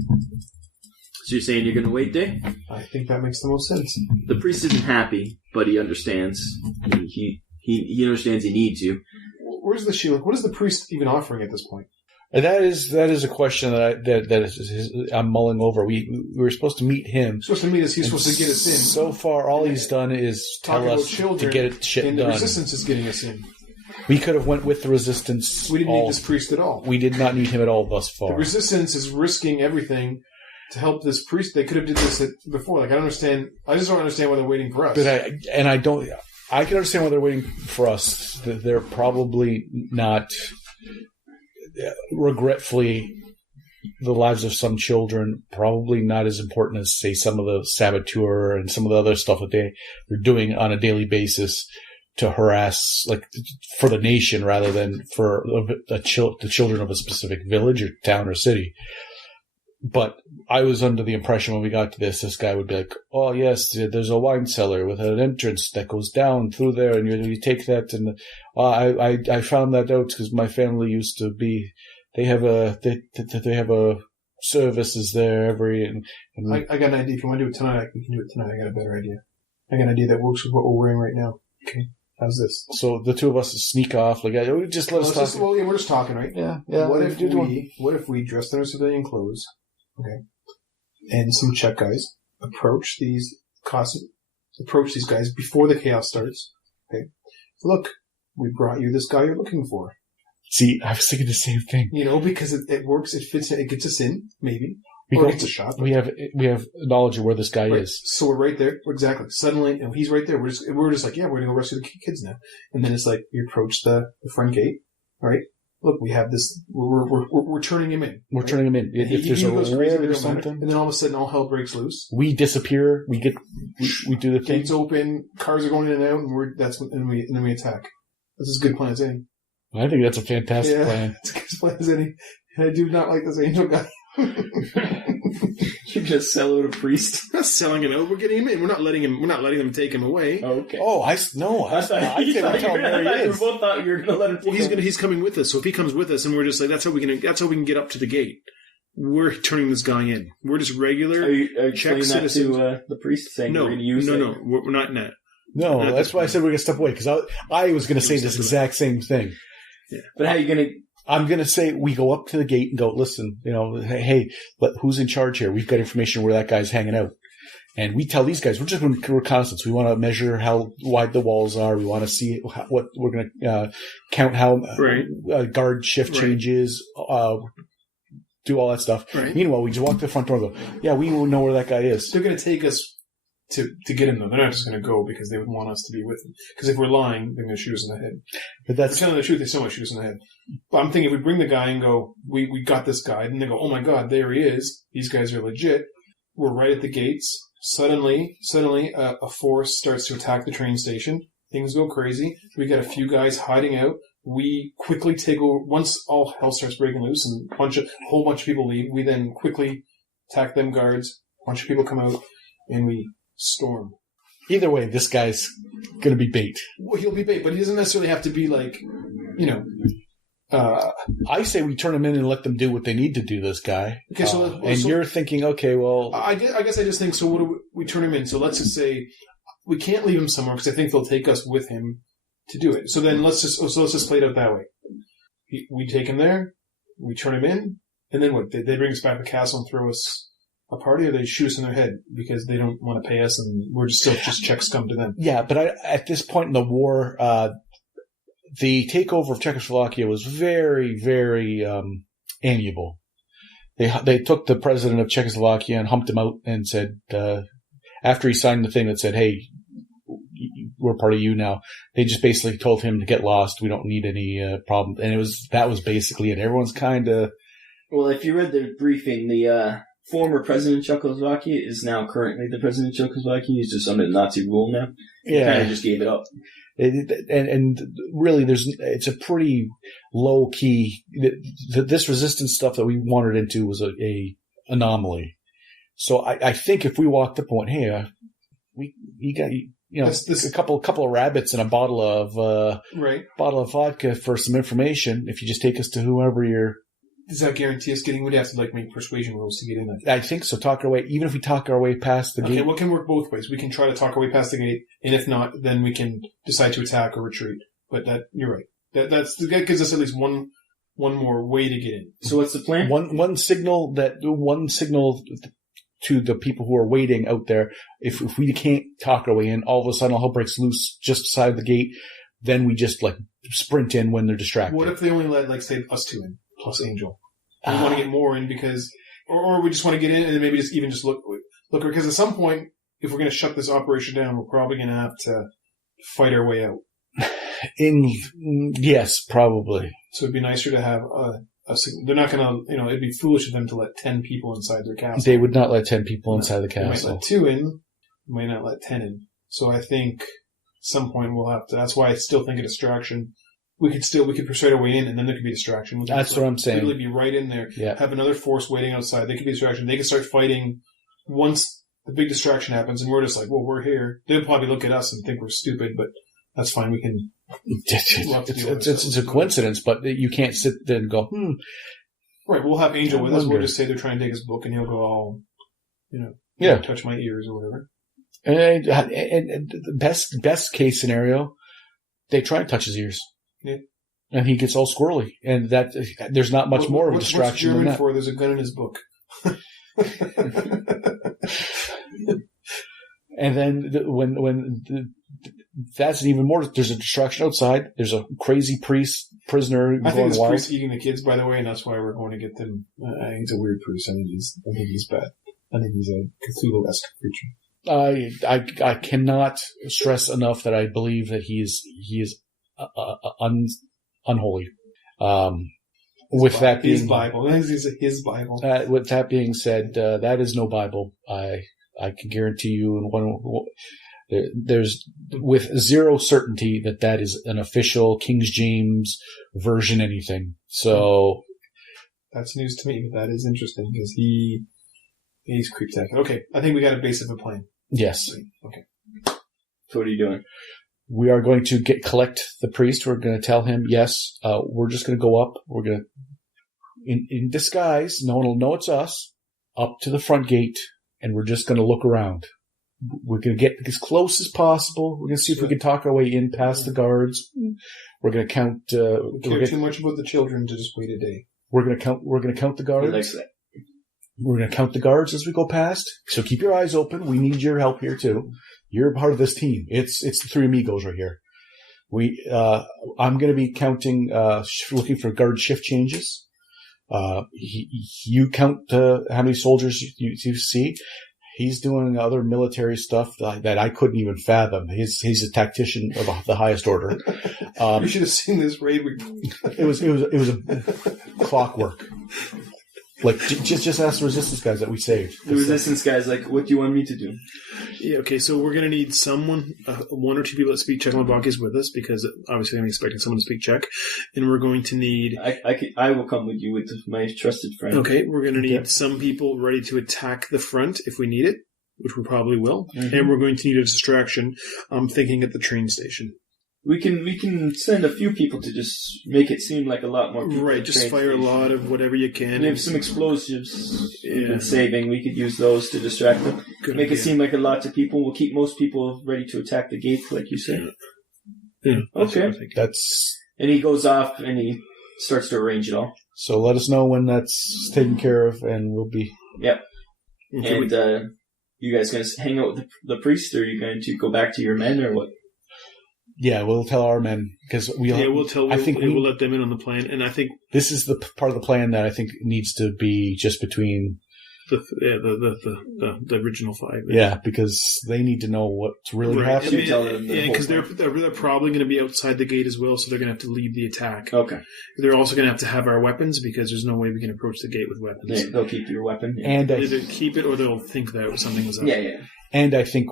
So you're saying you're going to wait day? I think that makes the most sense. The priest isn't happy, but he understands. He understands he needs you. Where's the shield? What is the priest even offering at this point? That is a question that I'm mulling over. We were supposed to meet him. Supposed to meet us. He's supposed to get us in. So far, all he's done is tell us to get it shit and done. The resistance is getting us in. We could have went with the resistance. We didn't need this priest at all. We did not need him at all thus far. The resistance is risking everything to help this priest. They could have did this before. Like, I don't understand. I just don't understand why they're waiting for us. But I can understand why they're waiting for us. They're probably not. Regretfully, the lives of some children probably not as important as, say, some of the saboteur and some of the other stuff that they're doing on a daily basis to harass, like, for the nation rather than for the children of a specific village or town or city. But I was under the impression when we got to this guy would be like, oh, yes, there's a wine cellar with an entrance that goes down through there, and you take that, and I found that out because my family used to be, they have a services there every, and I got an idea. If you want to do it tonight, we can do it tonight. I got a better idea. I got an idea that works with what we're wearing right now. Okay. How's this? So the two of us sneak off, like, just let us talk. Well, yeah, we're just talking, right? Yeah. What if we dressed in our civilian clothes? Okay. And some Czech guys approach these guys before the chaos starts. Okay. Look, we brought you this guy you're looking for. See, I was thinking the same thing. Because it works, it fits in, it gets us in, maybe. Or it gets a shot. We have knowledge of where this guy is. So we're right there. Exactly. Suddenly, and he's right there. We're just like, yeah, we're going to go rescue the kids now. And then it's like, we approach the front gate, right? Look, we have this. We're turning him in. We're turning him in. If there's a reward or something, and then all of a sudden, all hell breaks loose. We disappear. We do the thing. Gates open. Cars are going in and out, and then we attack. That's as good a plan as any. I think that's a fantastic plan. It's as good a plan as any. And I do not like this angel guy. You just sell out a priest. We're not selling him out. We're getting him in. We're not letting them take him away. Oh, okay. Oh, I can't tell where he is. We both thought you were going to let him. Well, he's coming with us. So if he comes with us, and we're just like, that's how we can get up to the gate. We're turning this guy in. We're just regular Are you Czech citizens. To the priest saying we're going to use No, we're not in that. No, that's why I said we're going to step away, because I was going to say this exact same thing. Yeah. But how are you going to... I'm going to say we go up to the gate and go, listen, hey, but who's in charge here? We've got information where that guy's hanging out. And we tell these guys, we're just doing reconnaissance. We want to measure how wide the walls are. We want to see what we're going to count how guard shift changes, do all that stuff. Right. Meanwhile, we just walk to the front door and go, yeah, we will know where that guy is. They're going to take us to get him, though. They're not just going to go because they would want us to be with them. Because if we're lying, they're going to shoot us in the head. But that's... If we're telling the truth, they still might shoot us in the head. But I'm thinking if we bring the guy and go, we got this guy, and they go, oh my god, there he is. These guys are legit. We're right at the gates. Suddenly, a force starts to attack the train station. Things go crazy. We got a few guys hiding out. We quickly take over. Once all hell starts breaking loose and a whole bunch of people leave, we then quickly attack them guards. A bunch of people come out, and we storm. Either way, this guy's going to be bait. Well, he'll be bait, but he doesn't necessarily have to be like, I say we turn him in and let them do what they need to do, this guy. Okay, you're thinking, okay, well... I guess I just think, so what do we turn him in? So let's just say we can't leave him somewhere because I think they'll take us with him to do it. So then let's just play it out that way. We take him there, we turn him in, and then what? They bring us back to the castle and throw us a party, or they shoot us in their head because they don't want to pay us and we're just Czech scum to them? Yeah, but at this point in the war... the takeover of Czechoslovakia was very, very amiable. They took the president of Czechoslovakia and humped him out and said, after he signed the thing that said, hey, we're part of you now, they just basically told him to get lost. We don't need any problem. And that was basically it. Everyone's kind of... Well, if you read the briefing, the former president of Czechoslovakia is now currently the president of Czechoslovakia. He's just under Nazi rule now. He kind of just gave it up. And really, it's a pretty low key. This resistance stuff that we wandered into was a anomaly. So I think if we walked up and went, hey, you got a couple of rabbits and a bottle of vodka for some information. If you just take us to whoever you're. Does that guarantee us getting? We'd have to make persuasion rolls to get in there. I think so. Talk our way. Even if we talk our way past the gate. Okay, well, it can work both ways. We can try to talk our way past the gate, and if not, then we can decide to attack or retreat. But you're right. That gives us at least one one more way to get in. So what's the plan? One signal to the people who are waiting out there. If we can't talk our way in, all of a sudden hell breaks loose just beside the gate. Then we just like sprint in when they're distracted. What if they only let, like, say, us two in plus Angel? We want to get more in because, or we just want to get in and then maybe just look. Because at some point, if we're going to shut this operation down, we're probably going to have to fight our way out. Yes, probably. So it'd be nicer to have they're not going to, it'd be foolish of them to let 10 people inside their castle. They would not let 10 people inside the They might castle. let 2 in, might not let 10 in. So I think at some point we'll have to, that's why I still think a distraction. We could persuade our way in and then there could be a distraction. That's what I'm saying. Literally be right in there. Yeah. Have another force waiting outside. They could be a distraction. They could start fighting once the big distraction happens and we're just like, well, we're here. They'll probably look at us and think we're stupid, but that's fine. We can. It's a coincidence, but you can't sit there and go, Right, we'll have Angel with us. We'll just say they're trying to take his book, and he'll go all, touch my ears or whatever. And the best case scenario, they try and touch his ears. Yeah. And he gets all squirrely. And that there's not much more of a distraction than that. What's German for? There's a gun in his book. And then that's even more. There's a distraction outside. There's a crazy prisoner I think going this wild. priest eating the kids, by the way, and that's why we're going to get them. I think he's a weird priest. I think he's bad. I think he's a Cthulhu-esque creature. I cannot stress enough that I believe that he is unholy. With that being his Bible, I think he's his Bible. With that being said, that is no Bible. I can guarantee you, there's with zero certainty that is an official King James version anything. So that's news to me. But that is interesting because he's creeptacular. Okay, I think we got a base of a plan. Yes. Okay. So what are you doing? We are going to collect the priest. We're going to tell him, yes, we're just going to go up. We're going to, in disguise, no one will know it's us, up to the front gate, and we're just going to look around. We're going to get as close as possible. We're going to see if we can talk our way in past the guards. We're going to count. We care too much about the children to just wait a day. We're going to count. We're going to count the guards. He likes that. We're going to count the guards as we go past. So keep your eyes open. We need your help here too. You're part of this team. It's the three amigos right here. I'm going to be counting, looking for guard shift changes. You count how many soldiers you see. He's doing other military stuff that I couldn't even fathom. He's a tactician of the highest order. You should have seen this raid. It was a clockwork. Like, just ask the resistance guys that we saved. The resistance guys, like, what do you want me to do? Yeah, okay, so we're going to need someone, one or two people that speak Czech is with us, because obviously I'm expecting someone to speak Czech. And we're going to need... I will come with you with my trusted friend. Okay, we're going to need some people ready to attack the front if we need it, which we probably will. Mm-hmm. And we're going to need a distraction, I'm thinking at the train station. We can send a few people to just make it seem like a lot more people. Right, just fire a lot of whatever you can. And if some explosives we've been saving, we could use those to distract them. Make it seem like a lot to people. We'll keep most people ready to attack the gate, like you said. Yeah. Okay. And he goes off and he starts to arrange it all. So let us know when that's taken care of, and we'll be... Yep. Okay, and you guys going to hang out with the priest, or are you going to go back to your men, or what? Yeah, we'll tell our men because we'll let them in on the plan, and I think this is the part of the plan that I think needs to be just between the original five. Yeah, because they need to know what's really happening. Because they're probably going to be outside the gate as well, so they're going to have to lead the attack. Okay. They're also going to have our weapons because there's no way we can approach the gate with weapons. They'll keep your weapon, and they'll either keep it or they'll think that something was up. Yeah. And I think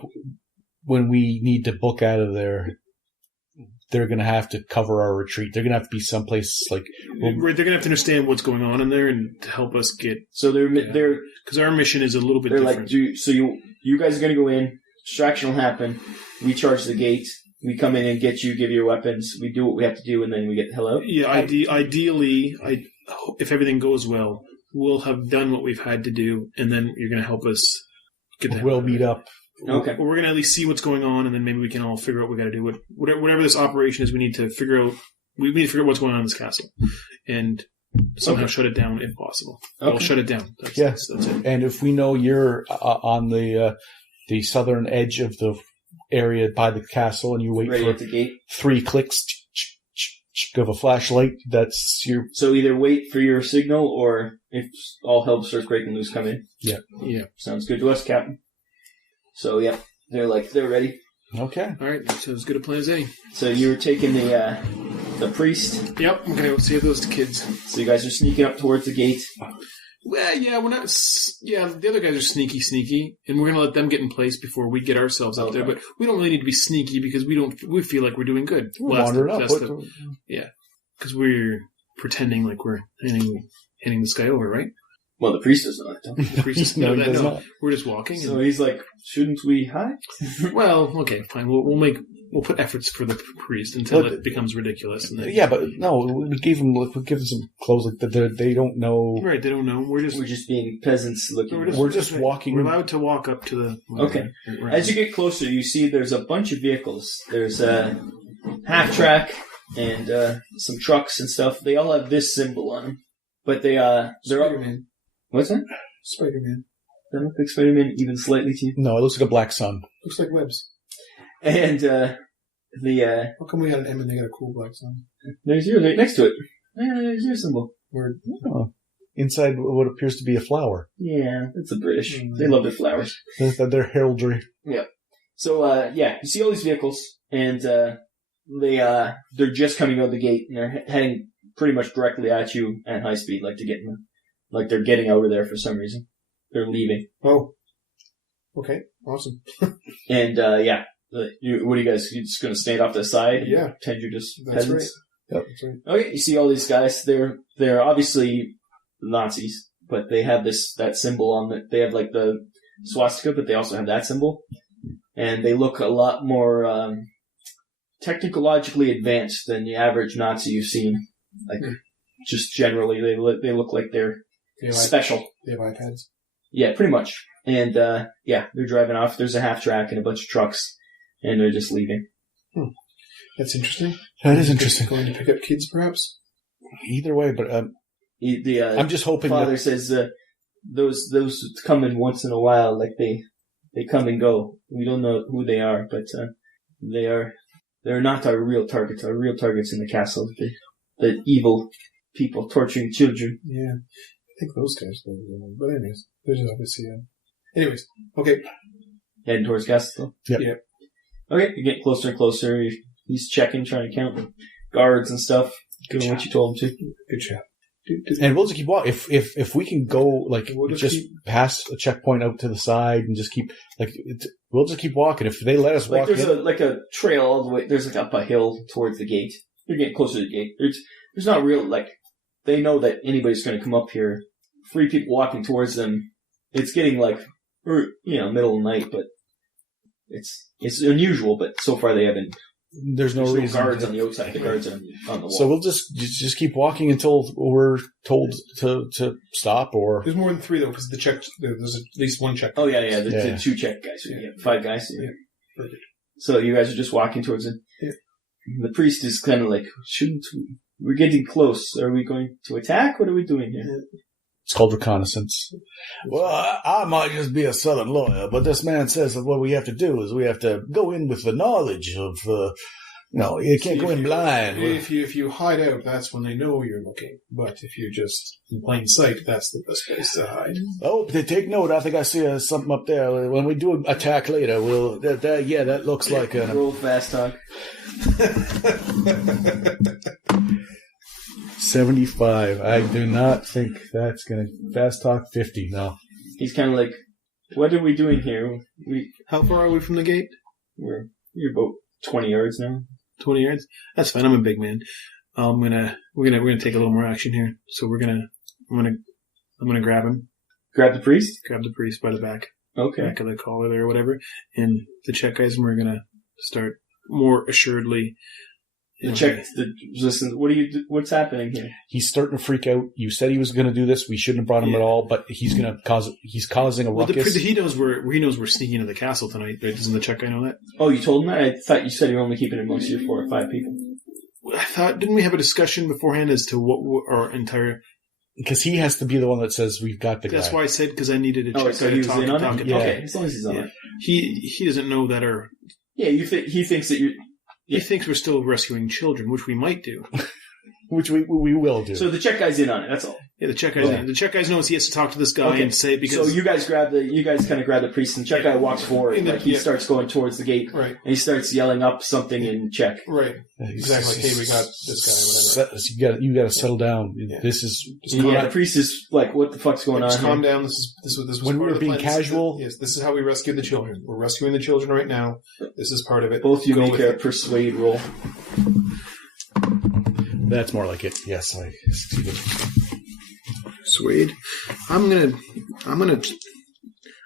when we need to book out of there, they're going to have to cover our retreat. They're going to have to be someplace like... They're going to have to understand what's going on in there and to help us get... So they're... Because our mission is a little bit different. You guys are going to go in, distraction will happen, we charge the gate, we come in and get you, give your weapons, we do what we have to do, and then we get the hell out? Yeah, ideally, if everything goes well, we'll have done what we've had to do, and then you're going to help us get the hell out. We'll meet up. Okay. We're going to at least see what's going on, and then maybe we can all figure out what we got to do. Whatever this operation is, we need to figure out. We need to figure out what's going on in this castle, and somehow shut it down if possible. Okay. We'll shut it down. That's it. And if we know you're on the southern edge of the area by the castle, and you wait Ready for at the gate. 3 clicks of a flashlight, that's your... So either wait for your signal, or if all hell starts breaking loose, come in. Yeah. Sounds good to us, Captain. So, yeah, they're ready. Okay. All right, so as good a plan as any. So you're taking the priest. Yep, I'm going to save those kids. So you guys are sneaking up towards the gate. Well, yeah, we're not... Yeah, the other guys are sneaky, and we're going to let them get in place before we get ourselves out there. But we don't really need to be sneaky because we feel like we're doing good. Wander up. Yeah, because we're pretending like we're handing this guy over, right? Well, the priest doesn't know that. The priest No, doesn't he does know. not. We're just walking. So he's like, shouldn't we hide? Well, okay, fine. We'll put efforts for the priest until it becomes ridiculous. And then, Yeah, but no, we give them some clothes like that. They don't know. right, they don't know. We're just being peasants looking. We're just walking. We're allowed to walk up to the... Okay. Right. As you get closer, you see there's a bunch of vehicles. There's a half-track and some trucks and stuff. They all have this symbol on them. But they're all... Spider-Man. What's that? Spider-Man. That look like Spider-Man even slightly to you? No, it looks like a black sun. Looks like webs. And How come we got an M and they got a cool black sun? there's yours right next to it. There's your symbol. Word. Oh. Inside what appears to be a flower. Yeah, that's the British. They love their flowers. Their heraldry. So, you see all these vehicles, and they're just coming out of the gate, and they're heading pretty much directly at you at high speed, like they're getting out of there for some reason. They're leaving. Oh. Okay. Awesome. And, what are you guys, you just going to stand off to the side? Yeah. Pretend you're just That's peasants? right. Yep. That's right. Okay, you see all these guys. They're obviously Nazis, but they have that symbol on it. They have like the swastika, but they also have that symbol. And they look a lot more technologically advanced than the average Nazi you've seen. Like, just generally, they look like they're special. They have iPads. Yeah, pretty much. And, they're driving off. There's a half-track and a bunch of trucks, and they're just leaving. That's interesting. That is interesting. Going to pick up kids, perhaps? Either way, but I'm just hoping Father says those come in once in a while, like they come and go. We don't know who they are, but they're not our real targets. Our real targets in the castle, the evil people torturing children. Yeah. I think those guys know. But anyways, there's obviously anyways, okay. Heading towards castle. Yep. Yeah. Okay, you're getting closer and closer. He's checking, trying to count guards and stuff. Doing what you told him to. Good job. And we'll just keep walking. If we can go like We'll just keep- past a checkpoint out to the side and just keep we'll just keep walking. If they let us Like walk there's in, a trail all the way. There's like up a hill towards the gate. You're getting closer to the gate. There's not real they know that anybody's going to come up here. 3 people walking towards them. It's getting middle of the night, but it's unusual. But so far they haven't. there's no There's reason. guards on the outside. The guards are on the wall. So we'll just keep walking until we're told to stop. Or There's more than 3 though, because there's at least 1 check. oh yeah. The Yeah. 2 check guys. Yeah. 5 guys. Yeah. Yeah. Perfect. So you guys are just walking towards it. Yeah. The priest is kind of like, shouldn't we? We're getting close. Are we going to attack? What are we doing here? it's called reconnaissance. Well, I might just be a Southern lawyer, but this man says that what we have to do is we have to go in with the knowledge of. You can't go in blind. If you hide out, that's when they know you're looking. But if you're just in plain sight, that's the best place to hide. Oh, they take note. I think I see something up there. When we do attack later, we'll. That looks like a. Roll fast talk. 75. I do not think that's going to... Fast talk 50, no. He's kind of like, what are we doing here? How far are we from the gate? You're about 20 yards now. 20 yards? That's fine. I'm a big man. We're gonna take a little more action here. So I'm gonna grab him. Grab the priest? Grab the priest by the back. Okay. Back of the collar there or whatever. And the check guys, and we're gonna start more assuredly. Listen, what's happening here? He's starting to freak out. You said he was going to do this. We shouldn't have brought him at all, but he's causing a ruckus. He knows we're sneaking into the castle tonight, right? Doesn't the check guy know that? Oh, you told him that? I thought you said you were only keeping it amongst your 4 or 5 people. I thought, didn't we have a discussion beforehand as to what our entire... Because he has to be the one that says we've got the guy. That's why I said, because I needed to check. Oh, so he was in on it? Yeah. Okay, as long as he's on it. He doesn't know that our... Yeah, he thinks that you're... He thinks we're still rescuing children, which we might do. Which we will do. So the Czech guy's in on it, that's all. Yeah, the Czech guy's in. The Czech guy knows he has to talk to this guy and say, because... So you guys kind of grab the priest, and the Czech guy walks forward, like he starts going towards the gate, Right. and he starts yelling up something in Czech. Right. Exactly. Like, hey, we got this guy, whatever. You got to settle down. Yeah. This is The priest is like, what the fuck's going on Just calm here? down. This was when we part were of the being plan. casual. Yes, this is how we rescued the children. We're rescuing the children right now. This is part of it. Both of you Go make with a it. persuade roll. That's more like it. Yes, I succeeded. Swade. I'm gonna.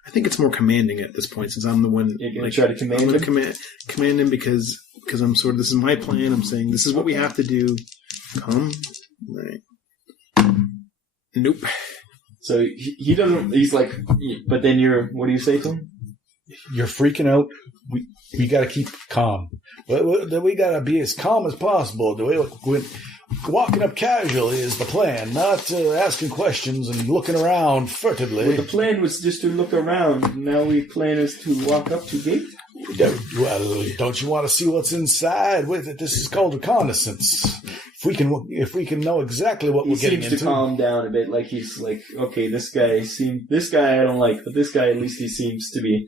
I think it's more commanding at this point, since I'm the one. You're gonna try to command I'm him? gonna command him because I'm sort of. This is my plan. I'm saying this is what we have to do. Come. Right. Nope. So he doesn't, he's like, but then what do you say to him? You're freaking out. We got to keep calm. We got to be as calm as possible. Walking up casually is the plan, not asking questions and looking around furtively. Well, the plan was just to look around. Now we plan is to walk up to gate. Well, don't you want to see what's inside with it? This is called reconnaissance. If we can know exactly what we're getting into. He seems to calm down a bit. Like he's like, okay, this guy I don't like, but this guy at least he seems to be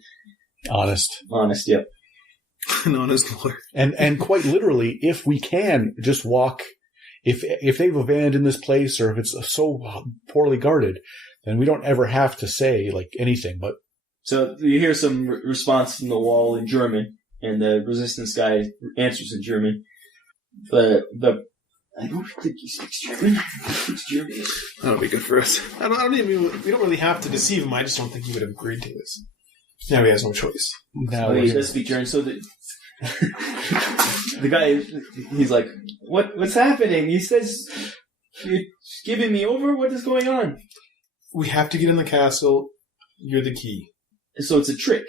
honest. Honest, yep. An honest lawyer. And quite literally, if we can just walk, if they've abandoned this place or if it's so poorly guarded, then we don't ever have to say like anything. But so you hear some response from the wall in German, and the resistance guy answers in German. I don't think he speaks German. He speaks German. That'll be good for us. We don't really have to deceive him. I just don't think he would have agreed to this. Now he has no choice. now He does speak German. So the guy, he's like, what's happening? He says, you're giving me over? What is going on? We have to get in the castle. You're the key. So it's a trick.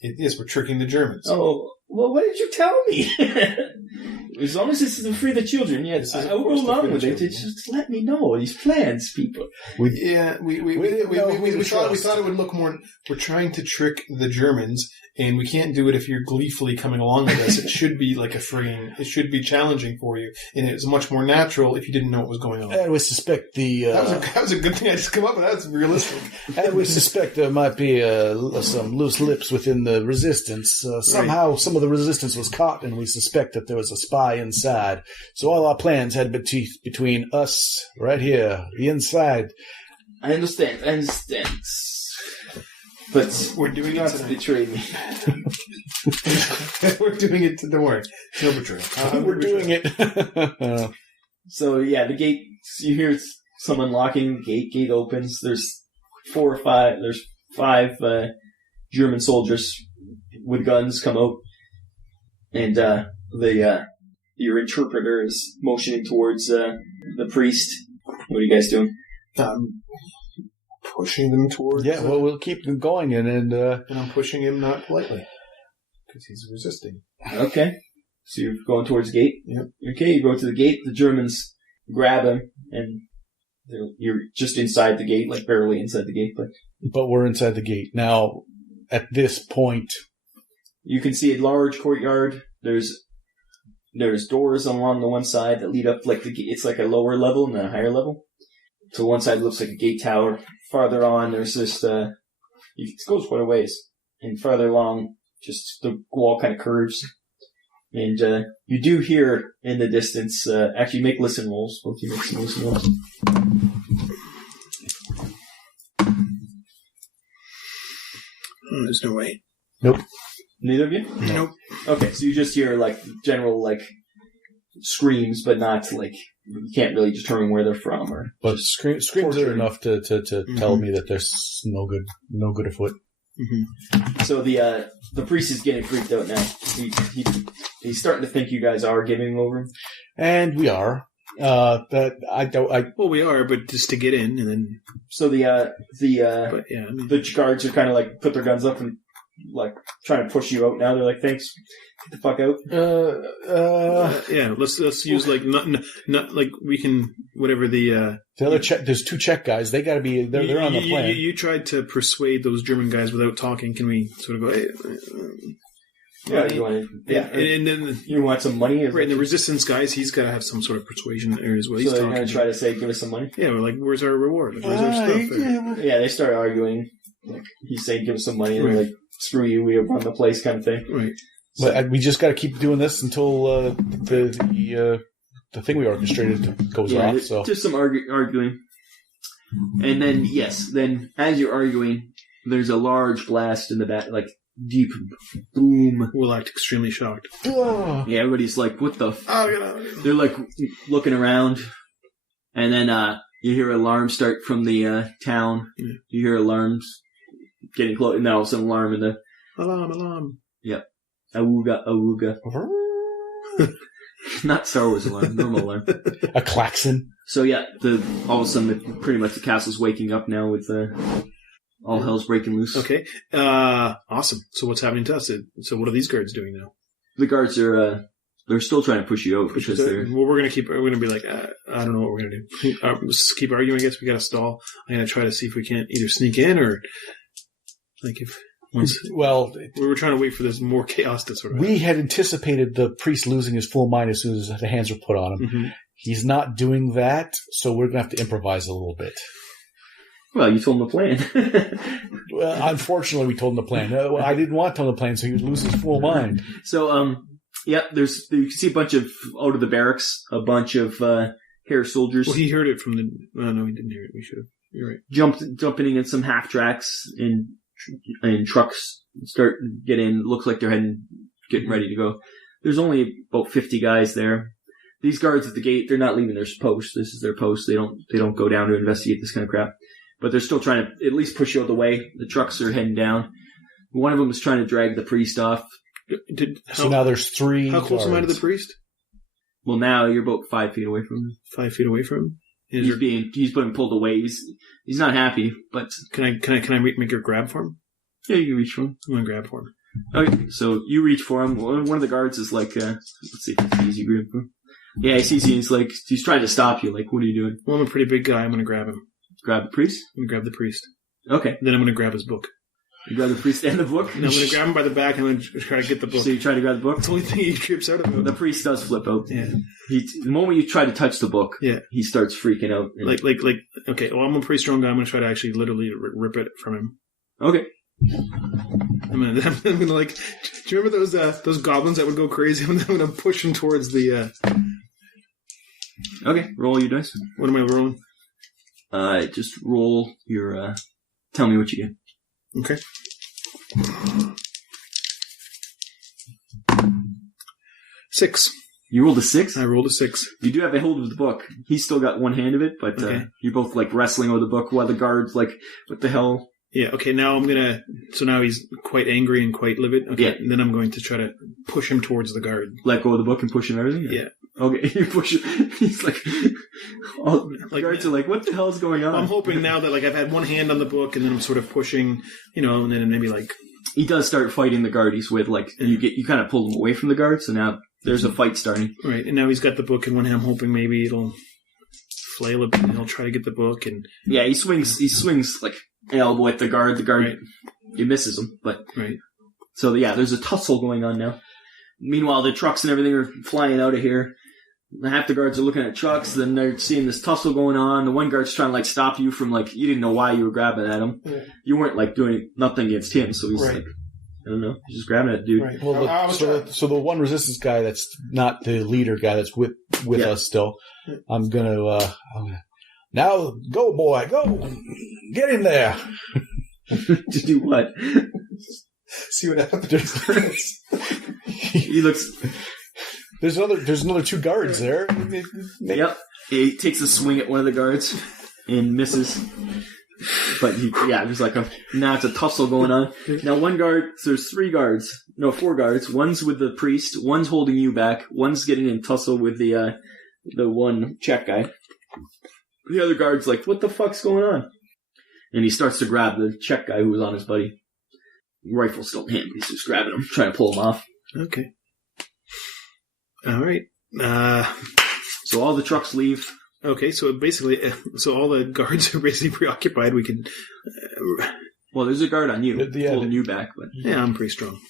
Yes, we're tricking the Germans. Oh, well, what did you tell me? As long as it's to free the children, yes, I will go along with it. Just let me know these plans, people. We thought it would look more. We're trying to trick the Germans, and we can't do it if you're gleefully coming along with us. It should be like it should be challenging for you, and it's much more natural if you didn't know what was going on. And we suspect that was a good thing I just come up with. That's realistic. And we suspect there might be some loose lips within the resistance. Somehow, some of the resistance was caught, and we suspect that there was a spy inside. So all our plans had between us right here, the inside. I understand. But we're doing not it to betray me. We're doing it to the word. No betrayal. We're doing it. So yeah, the gate. You hear someone locking the gate. Gate opens. There's 4 or 5. There's 5 German soldiers with guns come out, and your interpreter is motioning towards the priest. What are you guys doing? Pushing them towards. Yeah, well, we'll keep them going, and I'm pushing him not politely because he's resisting. Okay, so you're going towards the gate. Yep. Okay, you go to the gate. The Germans grab him, and you're just inside the gate, like barely inside the gate, but we're inside the gate now. At this point, you can see a large courtyard. There's doors along the one side that lead up, like it's like a lower level and a higher level. So one side looks like a gate tower. Farther on, there's this, it goes quite a ways. And farther along, just the wall kind of curves. And you do hear in the distance, actually make listen rolls. Both you make some listen rolls. There's no way. Nope. Neither of you? Nope. Okay, so you just hear, like, general, like, screams, but not, like, you can't really determine where they're from. But screams are enough to tell me that there's no good afoot. Mm-hmm. So the priest is getting freaked out now. He's starting to think you guys are giving him over. And we are. Well, we are, but just to get in, and then. So the guards are kind of like put their guns up and like trying to push you out now. They're like, "Thanks, get the fuck out." Yeah, let's use like not like we can whatever the other Czech. There's 2 Czech guys. They got to be. They're on the plan. You tried to persuade those German guys without talking. Can we sort of go? Hey, and then you want some money, right? And the resistance guys, he's got to have some sort of persuasion there as well. So he's they're going to try to say, "Give us some money." Yeah, we're like, "Where's our reward? Like, where's our stuff?" Yeah, they start arguing. Like, he's saying, "Give us some money," and they're like, "Screw you, we run the place," kind of thing. Right. But we just got to keep doing this until the thing we orchestrated goes off. So just some arguing, and then then as you're arguing, there's a large blast in the back, like deep boom. We'll act extremely shocked. Oh. Yeah, everybody's like, "What the?" They're like looking around, and then you hear alarms start from the town. Yeah. You hear alarms getting close, and now all of a sudden alarm in the alarm. Yep. Awooga. Not Star Wars alarm, normal alarm. A klaxon. So yeah, all of a sudden, pretty much the castle's waking up now with all hell's breaking loose. Okay, awesome. So what's happening to us? So what are these guards doing now? The guards are they're still trying to push you out because they're. Well, we're gonna be like, I don't know what we're gonna do. Let's keep arguing. I guess we got to stall. I'm gonna try to see if we can't either sneak in or like if. Well, we were trying to wait for this more chaos to sort of. We had anticipated the priest losing his full mind as soon as the hands were put on him. Mm-hmm. He's not doing that, so we're going to have to improvise a little bit. Well, you told him the plan. Well, unfortunately, we told him the plan. I didn't want to tell him the plan, so he would lose his full mind. So, you can see a bunch of out of the barracks, a bunch of hair soldiers. Well, he heard it from the. Oh, no, he didn't hear it. We should have. You're right. Jumping in some half tracks and trucks start getting. Looks like they're getting ready to go. There's only about 50 guys there. These guards at the gate, they're not leaving their post. This is their post. They don't go down to investigate this kind of crap. But they're still trying to at least push you out of the way. The trucks are heading down. One of them is trying to drag the priest off. So now there's 3 How close am I to the priest? Well, now you're about 5 feet away from him. 5 feet away from him? He's being pulled away. He's not happy, but... Can I make a grab for him? Yeah, you can reach for him. I'm going to grab for him. Okay, so you reach for him. One of the guards is like, let's see if it's easy grab for him. Yeah, he sees you. He's trying to stop you. Like, what are you doing? Well, I'm a pretty big guy. I'm going to grab him. Grab the priest? I'm going to grab the priest. Okay. Then I'm going to grab his book. You grab the priest and the book? And I'm going to grab him by the back and I'm going to try to get the book. So you try to grab the book? That's the only thing he trips out about. The priest does flip out. Yeah. The moment you try to touch the book, yeah, he starts freaking out. Okay, well, I'm a pretty strong guy. I'm going to try to actually literally rip it from him. Okay. I'm gonna like. Do you remember those goblins that would go crazy? I'm gonna push them towards the. Okay, roll your dice. What am I rolling? Just roll your. Tell me what you get. Okay. 6. You rolled a 6? I rolled a 6. You do have a hold of the book. He's still got one hand of it, but you're both like wrestling over the book while the guard's like, "What the hell?" Yeah, okay, now I'm gonna... So now he's quite angry and quite livid. Okay, yeah. And then I'm going to try to push him towards the guard. Let go of the book and push him everything? Yeah. Okay, you push him. He's like... All the guards are like, what the hell is going on? I'm hoping now that like I've had one hand on the book and then I'm sort of pushing, and then maybe like... He does start fighting the guard he's with, like, you kind of pull him away from the guard, so now there's a fight starting. Right, and now he's got the book in one hand. I'm hoping maybe it'll flail a bit and he'll try to get the book and... Yeah, he swings like... elbow at the guard. The guard, He misses him, but right. So yeah, there's a tussle going on now. Meanwhile, the trucks and everything are flying out of here. Half the guards are looking at trucks. Then they're seeing this tussle going on. The one guard's trying to like stop you from like you didn't know why you were grabbing at him. Yeah. You weren't like doing nothing against him, so he's like, I don't know, he's just grabbing at the dude. Right. Well, so the one resistance guy that's not the leader guy that's with us still. I'm gonna. Now, go, boy, go! Get in there! To do what? See what happens. He looks... There's another 2 guards there. Yep. He takes a swing at one of the guards and misses. But there's like now it's a tussle going on. Now there's 4 guards. One's with the priest, one's holding you back, one's getting in tussle with the one Czech guy. The other guard's like, what the fuck's going on? And he starts to grab the Czech guy who was on his buddy. rifle's still in hand. He's just grabbing him, trying to pull him off. Okay. All right. So all the trucks leave. Okay, so basically, all the guards are basically preoccupied. We can... Well, there's a guard on you, holding you back. But yeah, I'm pretty strong.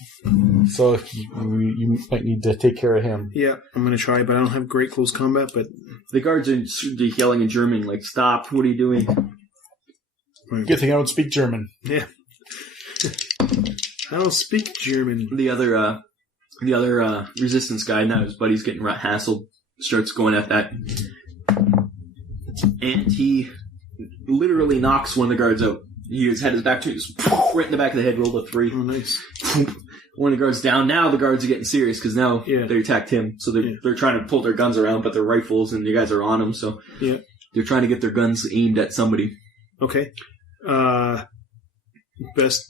So you might need to take care of him. Yeah, I'm going to try, but I don't have great close combat, but... The guards are yelling in German, like, stop, what are you doing? Good thing I don't speak German. Yeah. I don't speak German. The other resistance guy, now his buddy's getting hassled, starts going at that. And he literally knocks one of the guards out. He had his back to him, right in the back of the head, rolled a 3. Oh, nice. One of the guards down. Now the guards are getting serious because now they attacked him. So they're trying to pull their guns around, but they're rifles and you guys are on them. So they're trying to get their guns aimed at somebody. Okay. Best.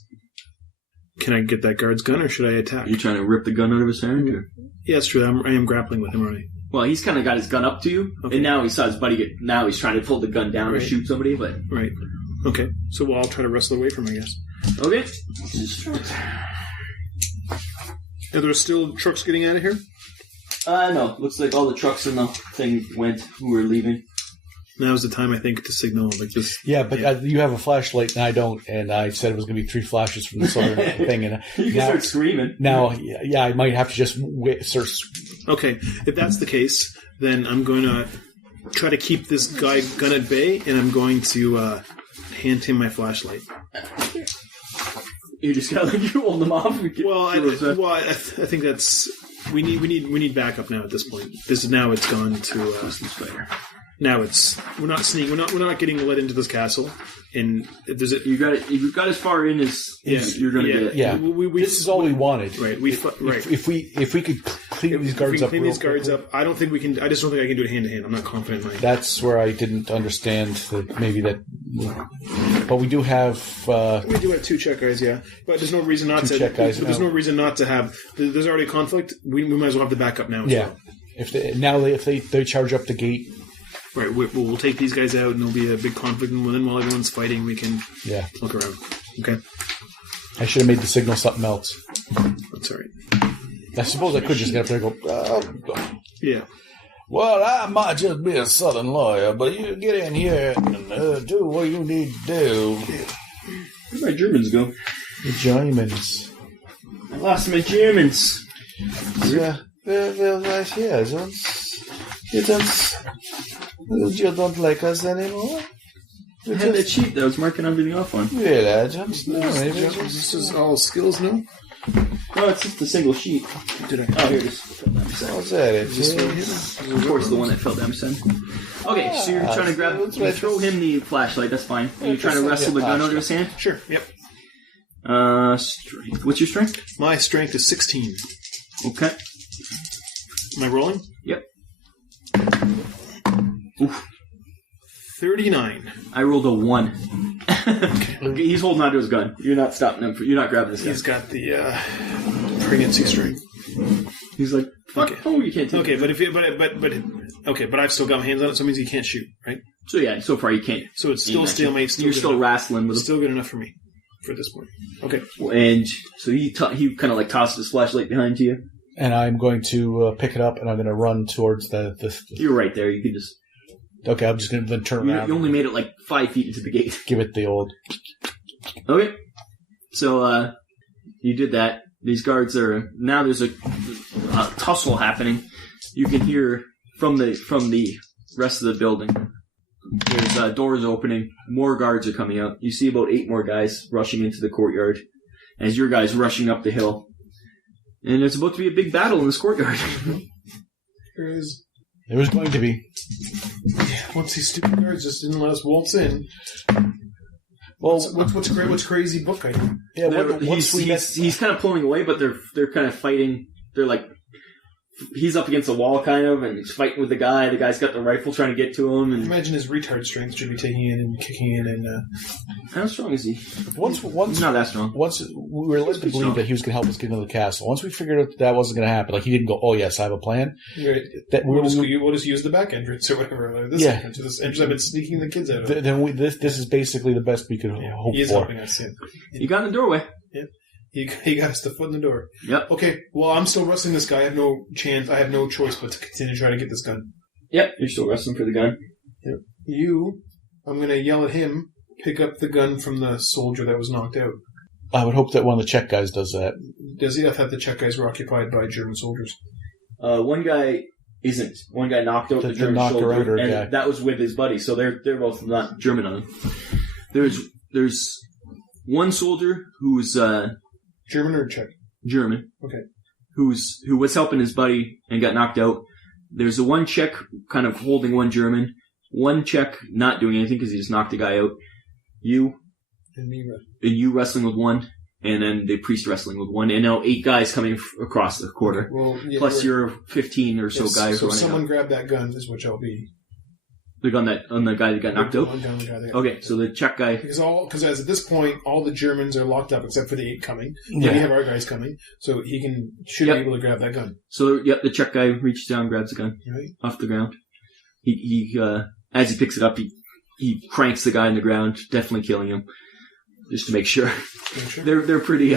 Can I get that guard's gun or should I attack? Are you trying to rip the gun out of his hand? Or? Yeah, that's true. I am grappling with him already. Well, he's kind of got his gun up to you, and now he saw his buddy now he's trying to pull the gun down and shoot somebody, but... Right. Okay. So I'll try to wrestle away from him, I guess. Okay. Are there still trucks getting out of here? No. Looks like all the trucks in the thing went who were leaving. Now's the time, I think, to signal like this. Yeah, but you have a flashlight and I don't, and I said it was going to be 3 flashes from the southern thing. And you can start screaming. Now, I might have to just start. Okay, if that's the case, then I'm going to try to keep this guy gun at bay, and I'm going to hand him my flashlight. You just gotta you hold them off. I think that's we need backup now at this point. It's gone to. Now we're not sneaking. We're not getting let into this castle. And if there's you got as far in as you're going to get. Yeah, this is all we wanted. Right. If we could clean these guards up. I don't think we can. I just don't think I can do it hand to hand. I'm not confident. That's where I didn't understand that. But we do have. We do have 2 check guys, yeah. But there's no reason not to. There's no reason not to have. There's already a conflict. We might as well have the backup now. Yeah. Well. If they charge up the gate. Right, we'll take these guys out, and there'll be a big conflict, and then while everyone's fighting, we can look around. Okay. I should have made the signal something else. That's all right. I suppose I could just get up there and go, yeah. Well, I might just be a southern lawyer, but you get in here and do what you need to do. Where'd my Germans go? The Germans. I lost my Germans. Yeah, well, right here, you don't like us anymore? I had that sheet that I was marking everything off on. Really, I don't know. This is all skills now? No, it's just a single sheet. Oh, here it is. What's that? Of course, the one that fell down. Okay, so you're trying to grab... You throw him the flashlight, that's fine. And you're trying to wrestle the gun out of his hand? Sure, yep. Strength. What's your strength? My strength is 16. Okay. Am I rolling? Yep. Oof. 39. I rolled a 1. Okay, he's holding onto his gun. You're not stopping him. You're not grabbing his gun. He's got the pregnancy strength. He's like, fuck. Okay. Oh, you can't take it. But I've still got my hands on it, so it means he can't shoot, right? So yeah, so far you can't. So it's still stalemate. You're still wrestling with him. Still good enough for me for this point. Okay. And so he kind of like tosses his flashlight behind you. And I'm going to pick it up, and I'm going to run towards the... You're right there. You can just... Okay, I'm just going to then turn around. You only made it like 5 feet into the gate. Give it the old... Okay. So, you did that. These guards are... Now there's a tussle happening. You can hear from the rest of the building. There's doors opening. More guards are coming out. You see about 8 more guys rushing into the courtyard as your guys rushing up the hill. And there's about to be a big battle in this courtyard. There is. There was going to be. Yeah, once these stupid guards just didn't let us waltz in. Well, what's crazy book idea? Yeah, he's kind of pulling away, but they're kind of fighting. They're like, he's up against the wall, kind of, and he's fighting with the guy. The guy's got the rifle trying to get to him. And imagine his retard strength should be taking in and kicking in. And how strong is he? Once he's not that strong. Once we were led to believe that he was going to help us get into the castle. Once we figured out that wasn't going to happen, like he didn't go, "Oh yes, I have a plan." Right. We'll just use the back entrance or whatever. This entrance I've been sneaking the kids out of. Then this is basically the best we could hope he is for. helping us. Yeah. You got in the doorway. Yeah. He got us the foot in the door. Yep. Okay, well, I'm still wrestling this guy. I have no chance. I have no choice but to continue to try to get this gun. Yep, you're still wrestling for the gun. Yep. I'm going to yell at him, pick up the gun from the soldier that was knocked out. I would hope that one of the Czech guys does that. Does he? I thought the Czech guys were occupied by German soldiers. One guy isn't. One guy knocked out the German soldier, and that was with his buddy, so they're both not German on him. There's one soldier who's German or Czech? German. Okay. Who was helping his buddy and got knocked out. There's a one Czech kind of holding one German. One Czech not doing anything because he just knocked the guy out. You. And me. And you wrestling with one. And then the priest wrestling with one. And now 8 guys coming across the quarter. Well, yeah, plus your 15 or so guys so running someone out. grab that gun is what I'll be. The gun on the guy that got knocked out? Okay, so the Czech guy... Because as at this point, all the Germans are locked up except for the 8 coming. Yeah. We have our guys coming, so he should be able to grab that gun. So, the Czech guy reaches down and grabs the gun off the ground. He as he picks it up, he cranks the guy on the ground, definitely killing him, just to make sure. They're pretty.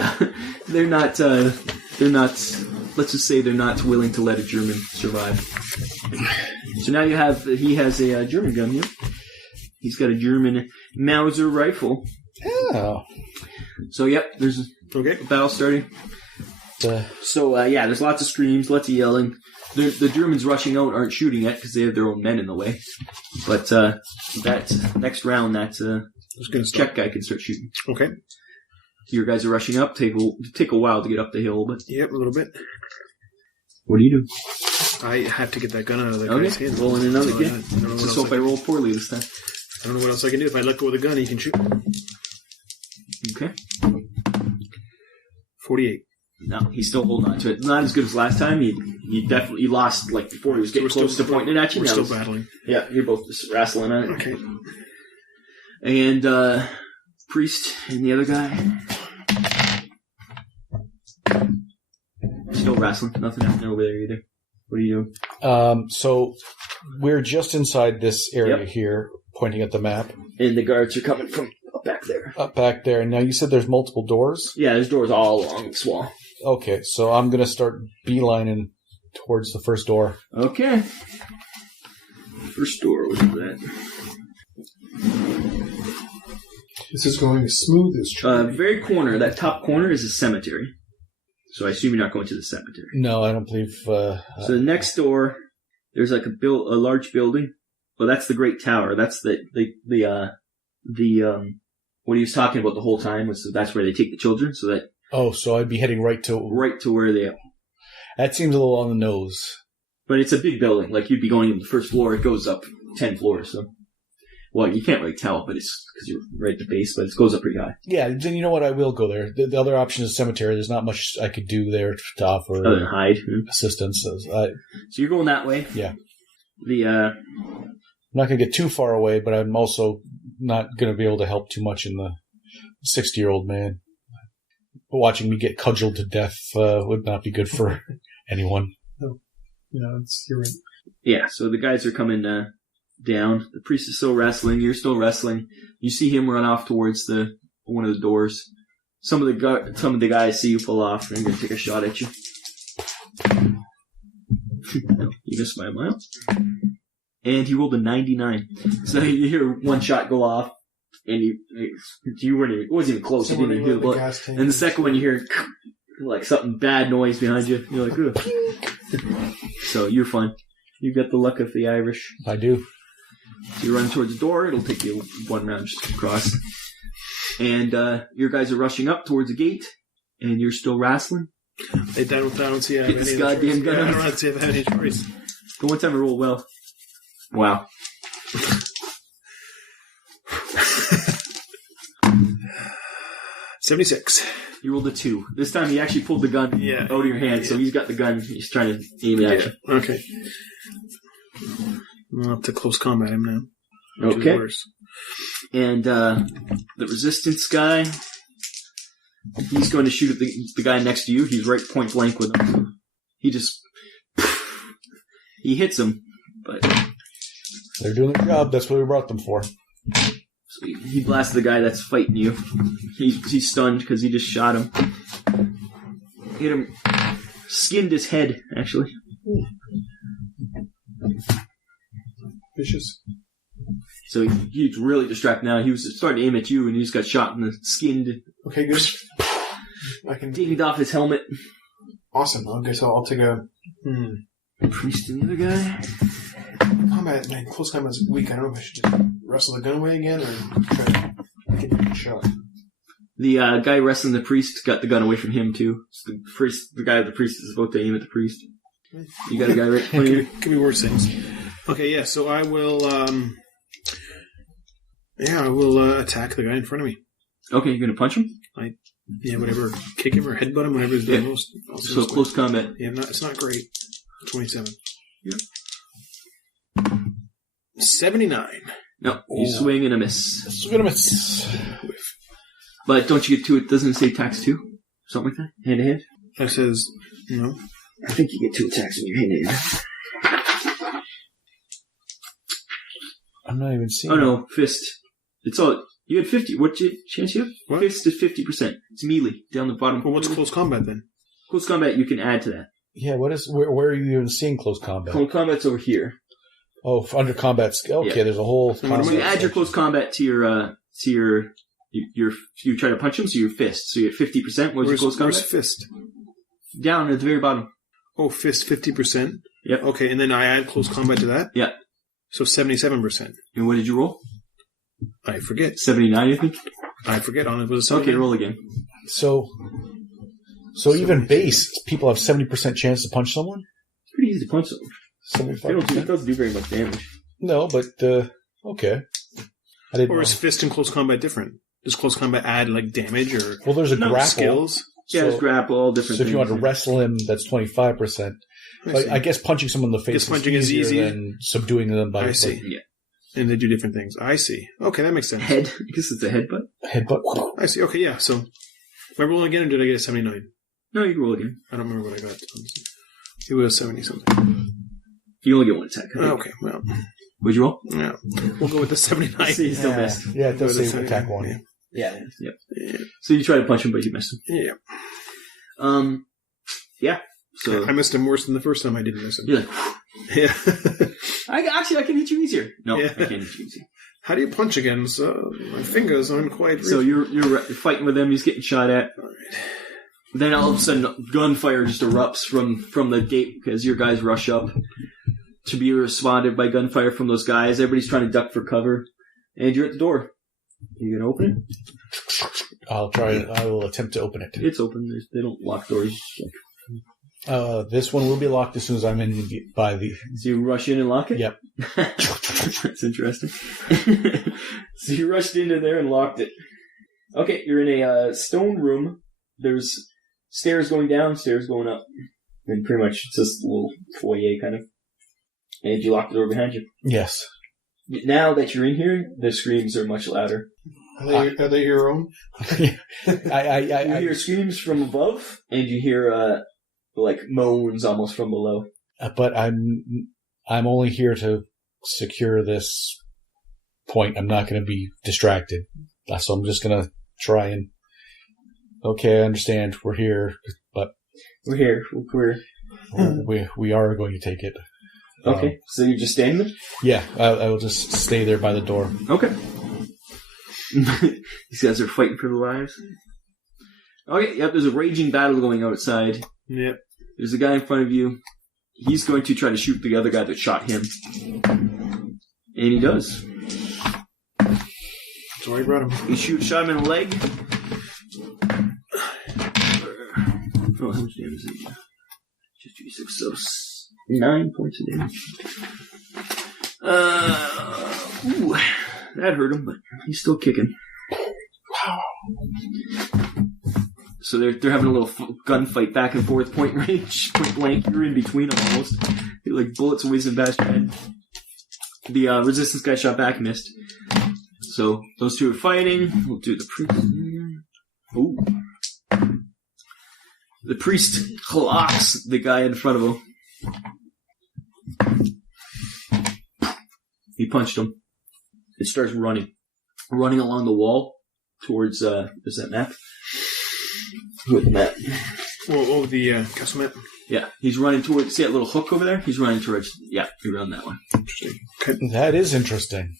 They're not. Let's just say they're not willing to let a German survive. So now he has a German gun here. He's got a German Mauser rifle. Yeah. So there's a battle starting. So there's lots of screams, lots of yelling. The Germans rushing out aren't shooting yet because they have their own men in the way. But that next round, that Czech guy can start shooting. Okay. Your guys are rushing up. Take a while to get up the hill, but yep, a little bit. What do you do? I have to get that gun out of the guy's hand. Rolling another again. Let's hope I roll poorly this time. I don't know what else I can do. If I let go of the gun, he can shoot. Okay. 48. No, he's still holding on to it. Not as good as last time. He definitely lost before he was getting close to pointing it at you. We're still battling. Yeah, you're both just wrestling on it. Okay. And priest and the other guy still wrestling. Nothing happening over there either. What are you doing? So we're just inside this area here, pointing at the map. And the guards are coming from up back there. Up back there. And now you said there's multiple doors? Yeah, there's doors all along this wall. Okay, so I'm going to start beelining towards the first door. Okay. First door, what is that? This is going as smooth as true. Very corner, that top corner is a cemetery. So I assume you're not going to the cemetery. No, I don't believe... so the next door, there's a large building. Well, that's the Great Tower. That's the what he was talking about the whole time. That's where they take the children. So that... Oh, so I'd be heading right to where they are. That seems a little on the nose. But it's a big building. You'd be going to the first floor. It goes up 10 floors. So, well, you can't really tell, but it's because you're right at the base, but it goes up pretty high. Yeah, then you know what? I will go there. The other option is cemetery. There's not much I could do there to offer other than hide assistance. So you're going that way. Yeah. I'm not going to get too far away, but I'm also not going to be able to help too much in the 60-year-old man. Watching me get cudgeled to death would not be good for anyone. No. Yeah, you're right. Yeah, so the guys are coming down. The priest is still wrestling. You're still wrestling. You see him run off towards one of the doors. Some of the guys see you pull off, and they're going to take a shot at you. No, you missed by a mile. And he rolled a 99. So you hear one shot go off, and it wasn't even close. You didn't even hear the bullet. And the second one, you hear something bad noise behind you. You're like, ugh. So you're fine. You've got the luck of the Irish. I do. So you run towards the door. It'll take you one round just to cross. And your guys are rushing up towards the gate, and you're still wrestling. I don't see I have any goddamn gun. I don't see I have any choice. The one time I rolled well. Wow. 76. You rolled a 2. This time he actually pulled the gun out of your hand, so he's got the gun. He's trying to aim it at you. Okay. I'll have to close combat him now. Okay. And the resistance guy, he's going to shoot at the guy next to you. He's right point blank with him. He hits him, but... They're doing their job. That's what we brought them for. So he blasts the guy that's fighting you. He's stunned because he just shot him. Hit him. Skinned his head, actually. Vicious. So he's really distracted now. He was starting to aim at you, and he just got shot in the skinned. Okay, good. I can Dinged off his helmet. Awesome. Okay, so I'll take a Priest and the other guy. combat. Man, close combat's weak. I don't know if I should just wrestle the gun away again or try to get a shot. The guy wrestling the priest got the gun away from him too. So the guy with the priest is about to aim at the priest. You got a guy right in front of you. Could be worse things. Okay, yeah. So I will. I will attack the guy in front of me. Okay, you're gonna punch him? Whatever. Kick him or headbutt him, whatever is the most. So close combat. Yeah, it's not great. 27. Yeah. 79. No, you swing and a miss. Swing and a miss. But don't you get 2? It doesn't say attacks 2? Something like that? Hand to hand? That says no. I think you get 2 attacks when you're hand to hand. I'm not even seeing. Oh no, fist. It's all. You had 50. What chance you have? What? Fist is 50%. It's melee down the bottom. Well, what's close combat then? Close combat, you can add to that. Yeah, what is? Where are you even seeing close combat? Close combat's over here. Oh, under combat skill. Okay, Yeah. there's a whole. So you add your close combat to your you try to punch him, so your fist. So you get 50%. What's your close combat? Where's fist? Down at the very bottom. Oh, fist 50%. Yep. Okay, and then I add close combat to that. Yeah. So 77%. And what did you roll? I forget. 79, I think. I forget. On it was a Okay, 79. roll again. So even base people have 70% chance to punch someone. It's pretty easy to punch them. It 75%. doesn't do very much damage. No, but okay. I didn't. Or know. is fist and close combat different? Does close combat add like damage or Well, there's a grapple. skills? Yeah, So- it's grapple, all different So if you want things. to wrestle him, that's 25%. I guess punching someone in the face Guess is punching is easier easier. than subduing them by I see. Yeah. And they do different things. I see. Okay, that makes sense. Head. I guess it's a headbutt. headbutt. I see. Okay, yeah. So, am I rolling again or did I get a 79? No, you can roll again. I don't remember what I got. It was 70 something. You only get 1 attack. I think. Okay, well, What'd you roll? yeah. We'll go with the 79. See, you still missed. Yeah, it does Go with say the attack 79, 1. Yeah. Yep. Yeah. So you try to punch him, but you missed him. Yeah. Yeah. So I missed him worse than the first time I didn't miss him. you're like, Yeah. I can hit you easiher. No, Yeah. I can't hit you easier. How do you punch again? So my fingers aren't quite. So you're fighting with him. He's getting shot at. Then all of a sudden, gunfire just erupts from the gate because your guys rush up to be responded by gunfire from those guys. Everybody's trying to duck for cover, and you're at the door. You gonna open it? I'll try. I will attempt to open it. It's open. They don't lock doors. This one will be locked as soon as I'm in by the. So you rush in and lock it? Yep. That's interesting. So you rushed into there and locked it. Okay, you're in a stone room. There's stairs going down, stairs going up. And pretty much it's just a little foyer kind of. And you lock the door behind you. Yes. Now that you're in here, the screams are much louder. Are they your own? You hear screams from above, and you hear like moans almost from below. But I'm only here to secure this point. I'm not going to be distracted, so I'm just going to try and. Okay, I understand. We're here, but We're here. we are going to take it. Okay, so you're just standing there? Yeah, I will just stay there by the door. Okay. These guys are fighting for their lives. Okay, yep, there's a raging battle going outside. Yep. There's a guy in front of you. He's going to try to shoot the other guy that shot him. And he does. So I brought him. He shot him in the leg. Oh, how much damage is it? Just 2d6, so 9 points of damage. That hurt him, but he's still kicking. Wow. So they're having a little gunfight back and forth, point range, point blank. You're in between them almost. Like bullets whizzing past your head. The resistance guy shot back, missed. So those two are fighting. We'll do the priest. Ooh. The priest clocks the guy in front of him. He punched him. It starts running. running along the wall towards, is that map? With the map. Oh, the castle map? Yeah, he's running towards, see that little hook over there? He's running towards, around that one. Interesting. Okay. That is interesting.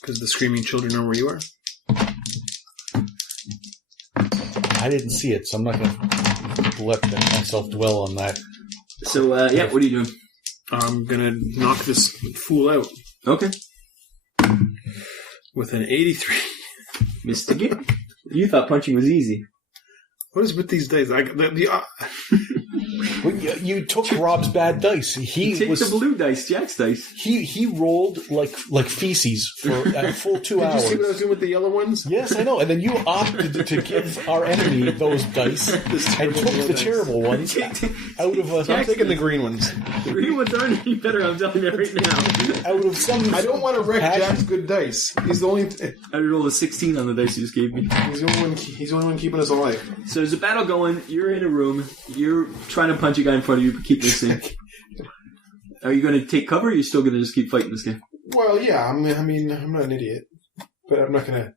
Because the screaming children know where you are? I didn't see it, so I'm not going to let myself dwell on that. So, what are you doing? I'm going to knock this fool out. Okay. With an 83. Missed again. You thought punching was easy. What is with these dice? Well, you took Rob's bad dice. Take the blue dice, Jack's dice. He rolled like feces for a full 2 hours. Did you see what I was doing with the yellow ones? Yes, I know. And then you opted to give our enemy those dice and took the terrible ones out of a... I'm taking the green ones. The green ones aren't any better, I'm telling you right now. Out of some... I don't want to wreck Jack's good dice. He's the only... I rolled a 16 on the dice you just gave me. He's the only one keeping us alive. So there's a battle going. You're in a room. You're trying to punch a guy in front of you, but keep missing. Are you going to take cover, or are you still going to just keep fighting this guy? Well, yeah. I mean, I'm not an idiot, but I'm not gonna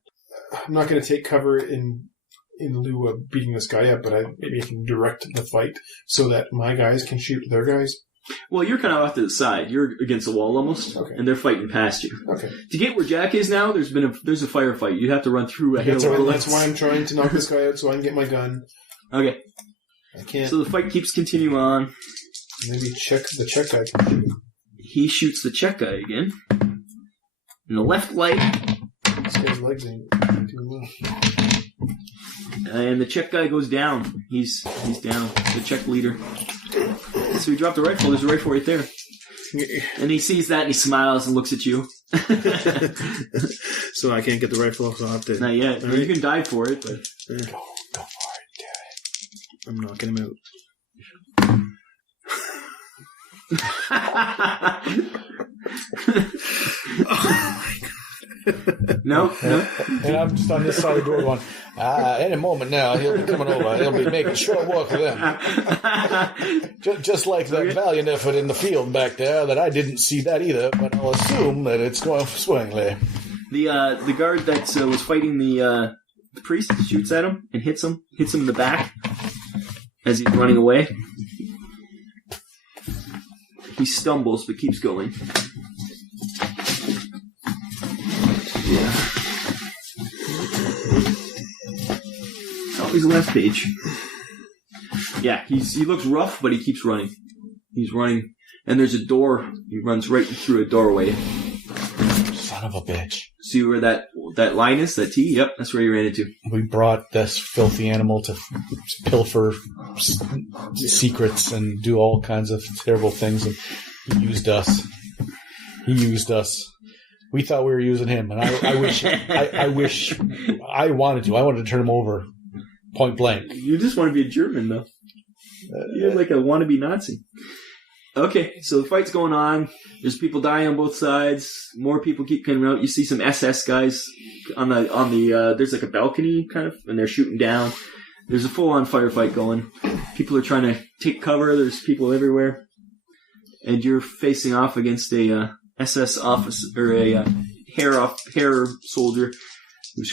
take cover in lieu of beating this guy up. But maybe I can direct the fight so that my guys can shoot their guys. Well, you're kind of off to the side. You're against the wall almost, okay. And they're fighting past you. Okay. To get where Jack is now, there's a firefight. You have to run through a hill. That's why I'm trying to knock this guy out so I can get my gun. Okay. I can't. So the fight keeps continuing on. Maybe the check guy can shoot. He shoots the check guy again. In the left leg. This guy's legs ain't doing well. And the check guy goes down. He's down. The check leader. So he dropped the rifle. There's a rifle right there. And he sees that and he smiles and looks at you. So I can't get the rifle off, so I'll have to... Not yet. Right. You can dive for it, but... Go for it, do it. I'm knocking him out. Oh my God. No. And I'm just on this side of the door going, any moment now, he'll be coming over. He'll be making short work of them. Just like that valiant effort in the field back there that I didn't see that either, but I'll assume that it's going swimmingly. The guard that was fighting the priest shoots at him and hits him in the back as he's running away. He stumbles but keeps going. Yeah. Oh, he's the last page. Yeah, he looks rough, but he keeps running. He's running, and there's a door. He runs right through a doorway. Son of a bitch. See where that line is? That T? Yep, that's where he ran into. We brought this filthy animal to pilfer secrets and do all kinds of terrible things, and he used us. We thought we were using him, and I wish I wanted to. I wanted to turn him over, point blank. You just want to be a German, though. You're like a wannabe Nazi. Okay, so the fight's going on. There's people dying on both sides. More people keep coming out. You see some SS guys on the there's like a balcony kind of, and they're shooting down. There's a full-on firefight going. People are trying to take cover. There's people everywhere, and you're facing off against a SS officer or a hair soldier who's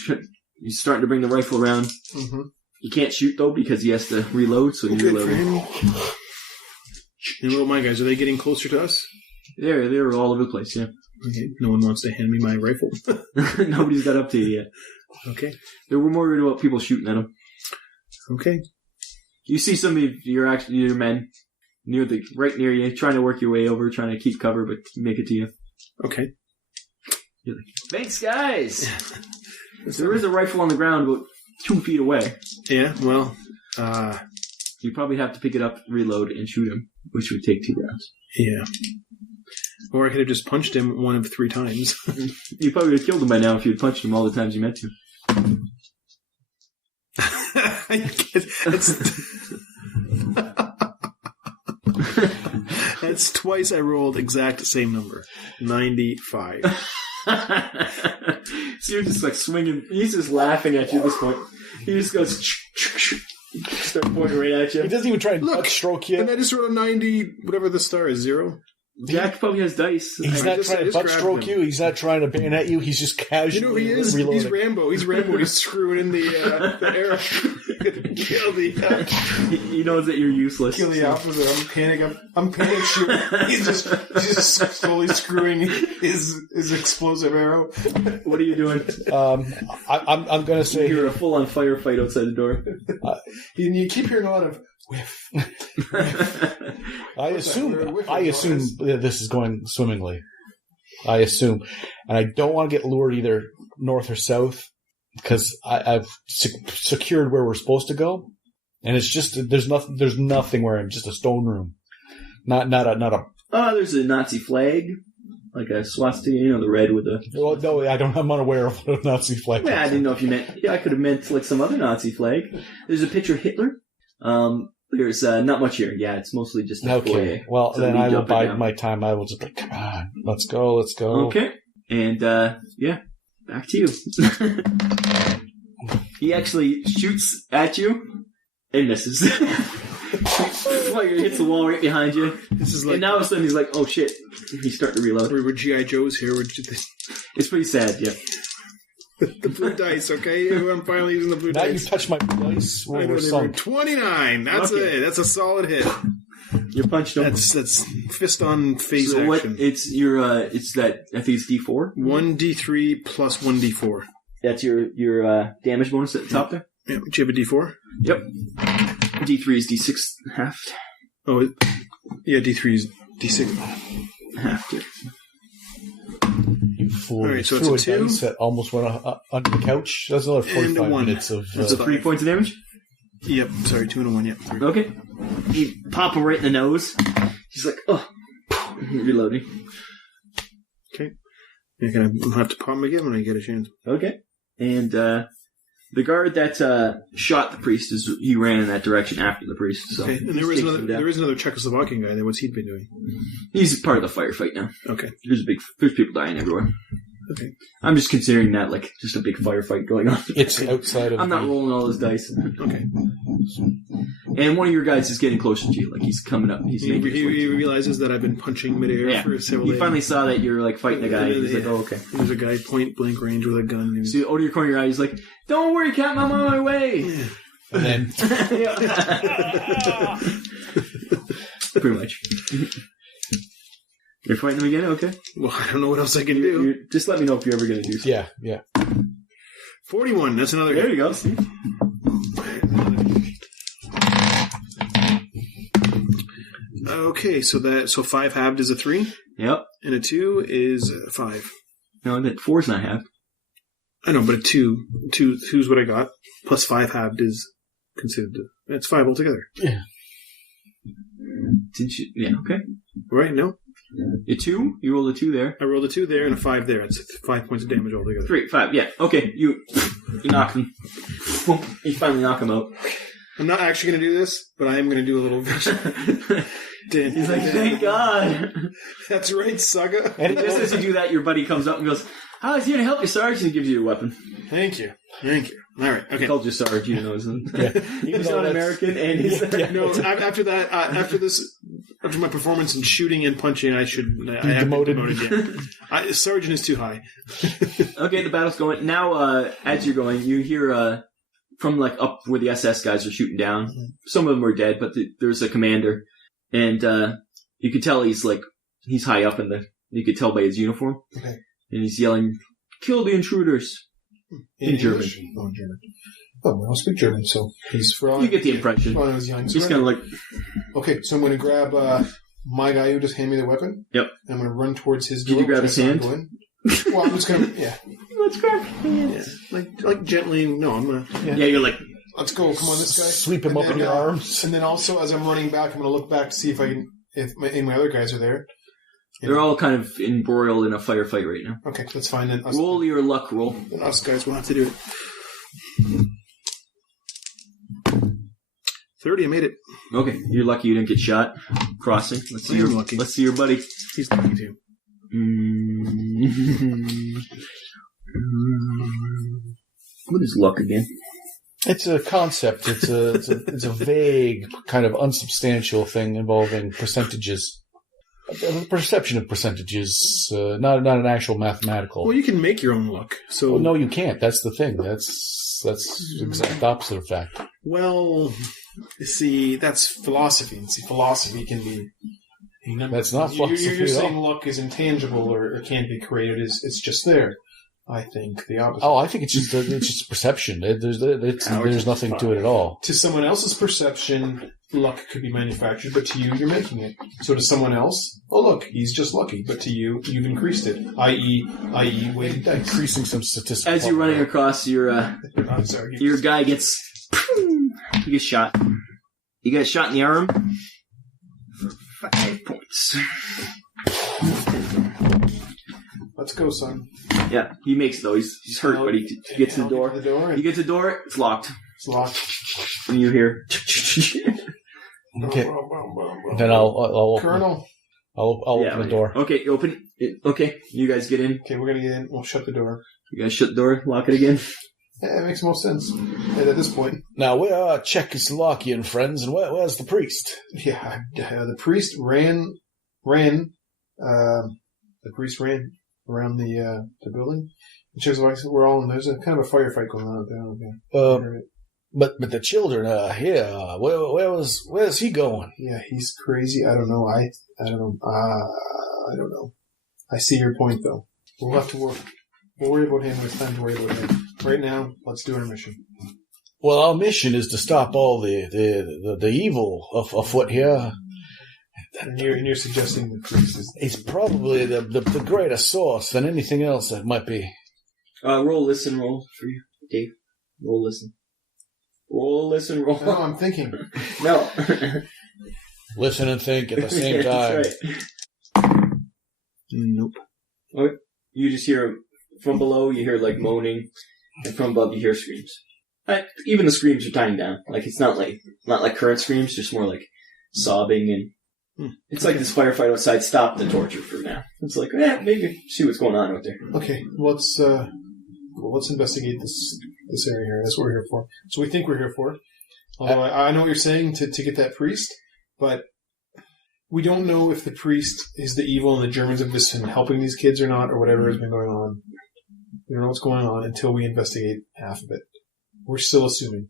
starting to bring the rifle around. Mm-hmm. He can't shoot though because he has to reload. So he's reloading. And what my guys, are they getting closer to us? They're all over the place, yeah. Okay. No one wants to hand me my rifle. Nobody's got up to you yet. Okay. They were more worried about people shooting at them. Okay. You see some of your men right near you, trying to work your way over, trying to keep cover, but make it to you. Okay. You're like, thanks, guys! There is a rifle on the ground about 2 feet away. Yeah, well, you probably have to pick it up, reload, and shoot him, which would take 2 rounds. Yeah. Or I could have just punched him one of 3 times. You probably would have killed him by now if you had punched him all the times you meant to. That's twice I rolled exact same number. 95. So you're just like swinging. He's just laughing at you at this point. He just goes, start pointing right at you. He doesn't even try and stroke you. And I just rolled a 90, whatever the star is, 0. Jack probably has dice. He's not trying to butt stroke you. He's not trying to bayonet you. He's just casually he is. reloading. He's Rambo. He's screwing in the arrow. Kill the. He knows that you're useless. Kill the opposite. I'm panic shooting. He's just slowly screwing his explosive arrow. What are you doing? I'm going to say you're a full-on firefight outside the door. You keep hearing a lot of whiff. I assume this is going swimmingly. I assume, and I don't want to get lured either north or south because I've secured where we're supposed to go, and it's just there's nothing where I'm just a stone room, not a. Oh, there's a Nazi flag, like a swastika, the red with the. Well, no, I'm unaware of what a Nazi flag. Yeah, I didn't know if you meant. Yeah, I could have meant like some other Nazi flag. There's a picture of Hitler. There's not much here. Yeah, it's mostly just a foyer. Well, then I will bide my time. I will just be like, come on, let's go. Okay. And, back to you. He actually shoots at you and misses. Fire hits the wall right behind you. And now all of a sudden he's like, oh shit. He's starting to reload. We were G.I. Joes here. It's pretty sad, yeah. The blue dice, okay? I'm finally using the blue dice. Now you've touched my dice. 29. That's it. That's a solid hit. You're punched him. That's fist on face action. What? It's your. It's that. I think it's D4. 1d3 plus 1d4. That's your damage bonus at the top there. Yeah. Do you have a d4? Yep. D3 is D6 half. Oh, yeah. D3 is D6 half. You fool. All right, so threw it's a 2. dice that almost went under the couch. That's another 45 minutes of... That's 3 points of damage? Yep, sorry, 2 and a 1, yep. 3. Okay. You pop him right in the nose. He's like, oh. Reloading. Okay. You're going to have to pop him again when I get a chance. Okay. And the guard that shot the priest, he ran in that direction after the priest. So okay, and there is another Czechoslovakian guy there. What's he been doing? He's part of the firefight now. Okay. There's people dying everywhere. Okay. I'm just considering that like just a big firefight going on. It's outside of... I'm not rolling all those dice. Okay. And one of your guys is getting closer to you. Like he's coming up. He realizes that I've been punching midair for several days. He finally saw that you're like fighting a guy. He's like, oh, okay. There's a guy point blank range with a gun. And so out of your corner of your eye, he's like, don't worry, Captain, I'm on my way. And then... Pretty much. You're fighting them again? Okay. Well, I don't know what else I can do. Just let me know if you're ever going to do something. Yeah. 41, that's another... There you go, see? Okay, so 5 halved is a 3? Yep. And a 2 is 5. No, that 4's not halved. I know, but a 2's what I got. Plus 5 halved is considered... That's 5 altogether. Yeah. Didn't you... Yeah, okay. Right, no? A 2? You rolled a 2 there. I rolled a 2 there and a 5 there. That's 5 points of damage altogether. 3, 5, yeah. Okay, you knock him. You finally knock him out. I'm not actually going to do this, but I am going to do a little... He's like, thank God. That's right, Saga. And just as you do that, your buddy comes up and goes, I was here to help you, Sarge, and he gives you a weapon. Thank you. All right, okay. He called you Sarge, you know. Yeah. He's not American, and he's... No, after that, after my performance in shooting and punching, I have demoted. To be demoted, yeah. Sergeant is too high. Okay, the battle's going. Now, as you're going, you hear... from like up where the SS guys are shooting down. Some of them are dead, but there's a commander, and you could tell he's high up you could tell by his uniform. Okay. And he's yelling, "Kill the intruders!" In German. Oh, in German. Oh, I don't speak German, so he's for. You get the impression. When I was young, he's kind of like. Okay, so I'm going to grab my guy who just handed me the weapon. Yep. I'm going to run towards his door. Did you grab his hand? Well, I'm just going to. Yeah. Let's grab hands. Yeah. Like gently. No, I'm going to. Yeah, you're like. Let's go. Come on, this guy. Sweep him up in your arms. And then also, as I'm running back, I'm going to look back to see if my other guys are there. They're all kind of embroiled in a firefight right now. Okay, that's fine then. Roll your luck roll. Then us guys will have to do it. 30, I made it. Okay, you're lucky you didn't get shot. Crossing. Let's see lucky. Let's see your buddy. He's lucky too. What is luck again? It's a concept. It's a vague, kind of unsubstantial thing involving percentages. A perception of percentages, not an actual mathematical. Well, you can make your own luck. So Well, no, you can't. That's the thing. That's the exact opposite of fact. Well, you see, that's philosophy. And see, philosophy can be... That's not philosophy You're at saying all. luck is intangible or can't be created. It's just there. I think the opposite. Oh, I think it's just a perception. There's nothing to it at all. To someone else's perception, luck could be manufactured, but to you, you're making it. So to someone else, oh look, he's just lucky. But to you, you've increased it, i.e., weighted dice. Increasing some statistical. As you're running across, your guy gets shot. You get shot in the arm for 5 points. Let's go, son. Yeah, he makes it though. He's hurt, but he gets to the door. He gets to the door. It's locked. It's locked. And you hear. Okay. Then I'll Colonel. I'll open the door. Okay, you open it. Okay, you guys get in. Okay, we're gonna get in. We'll shut the door. You guys shut the door, lock it again. Yeah, it makes most sense at this point. Now, we're Czechoslovakian friends, and where's the priest? Yeah, the priest ran. The priest ran around the building. We're all in. There's a kind of a firefight going on out there. But the children here. Where's he going? Yeah, he's crazy. I don't know. I don't know. I don't know. I see your point, though. We'll have to work. We'll worry about him when it's time to worry about him. Right now, let's do our mission. Well, our mission is to stop all the evil afoot here. And you're suggesting the priest is... It's probably the greater source than anything else that might be. Roll for you, Dave. Roll. No, I'm thinking. No. Listen and think at the same time. That's right. Nope. Okay. You just hear from below. You hear like moaning, and from above you hear screams. Even the screams are dying down. Like it's not like current screams, just more like sobbing and. It's like this firefight outside stopped the torture for now. It's like, maybe see what's going on out there. Okay, let's investigate this area here. That's what we're here for. So we think we're here for it. Although I know what you're saying to get that priest, but we don't know if the priest is the evil and the Germans have just been helping these kids or not, or whatever has been going on. We don't know what's going on until we investigate half of it. We're still assuming.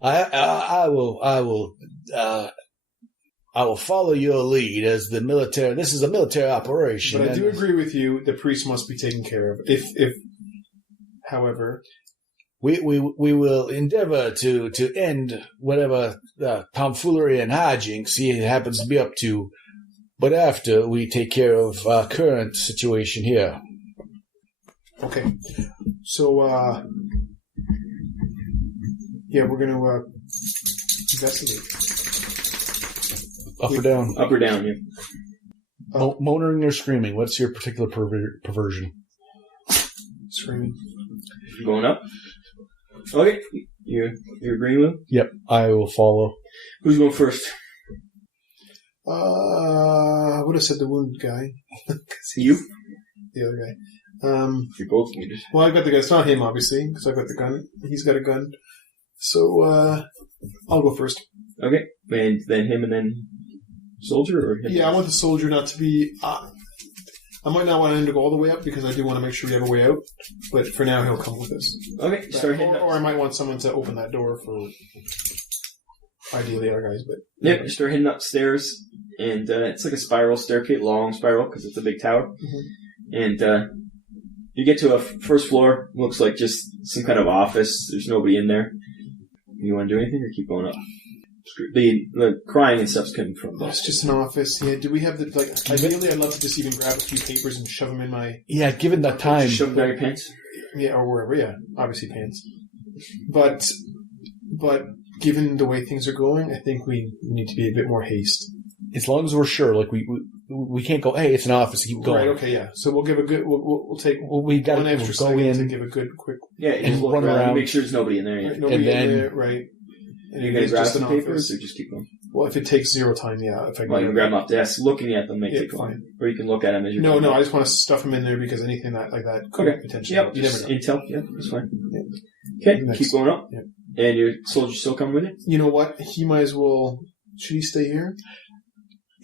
I will follow your lead as the military. This is a military operation. But I do agree with you. The priest must be taken care of. However, we will endeavor to end whatever tomfoolery and hijinks he happens to be up to, but after we take care of our current situation here. Okay. So, we're going to investigate. Up or down? Up or down, yeah. Moaning or screaming? What's your particular perversion? Screaming. Going up? Okay. You're agreeing with him? Yep, I will follow. Who's going first? I would have said the wounded guy. You? The other guy. You're both wounded. Well, I got the guy. It's not him, obviously, because I've got the gun. He's got a gun. So, I'll go first. Okay. And then him and then soldier? Or him? Yeah, I want the soldier not to be... I might not want him to go all the way up because I do want to make sure we have a way out. But for now, he'll come with us. Okay. Start hitting up. Or I might want someone to open that door for... Ideally, our guys, but... Yep, you start heading upstairs, and it's like a spiral staircase, long spiral, because it's a big tower. Mm-hmm. And you get to a first floor, looks like just some kind of office. There's nobody in there. You want to do anything, or keep going up? The crying and stuff's coming from there. It's just an office. Yeah, do we have the... ideally, I'd love to just even grab a few papers and shove them in my... Yeah, given that time... Shove them down your pants? Yeah, or wherever, yeah. Obviously pants. But given the way things are going, I think we need to be a bit more haste. As long as we're sure, like we can't go. Hey, it's an office. Keep going. Right. Okay. Yeah. So we'll give a good. We'll take we got one extra go second in to give a good quick. Yeah, and just run around. Make sure there's nobody in there. Right, nobody in there. Right. And you're gonna grab some papers, or just keep going. Well, if it takes zero time, yeah. If I you can grab them off the desk, looking at them, make it fine. Or you can look at them as you're. No. I just want to stuff them in there because anything like that could potentially. Yep. You never know. Intel. Yeah, that's fine. Yeah. Okay. Keep going up. Yep. And your soldier's still coming with it? You know what? He might as well... Should he stay here?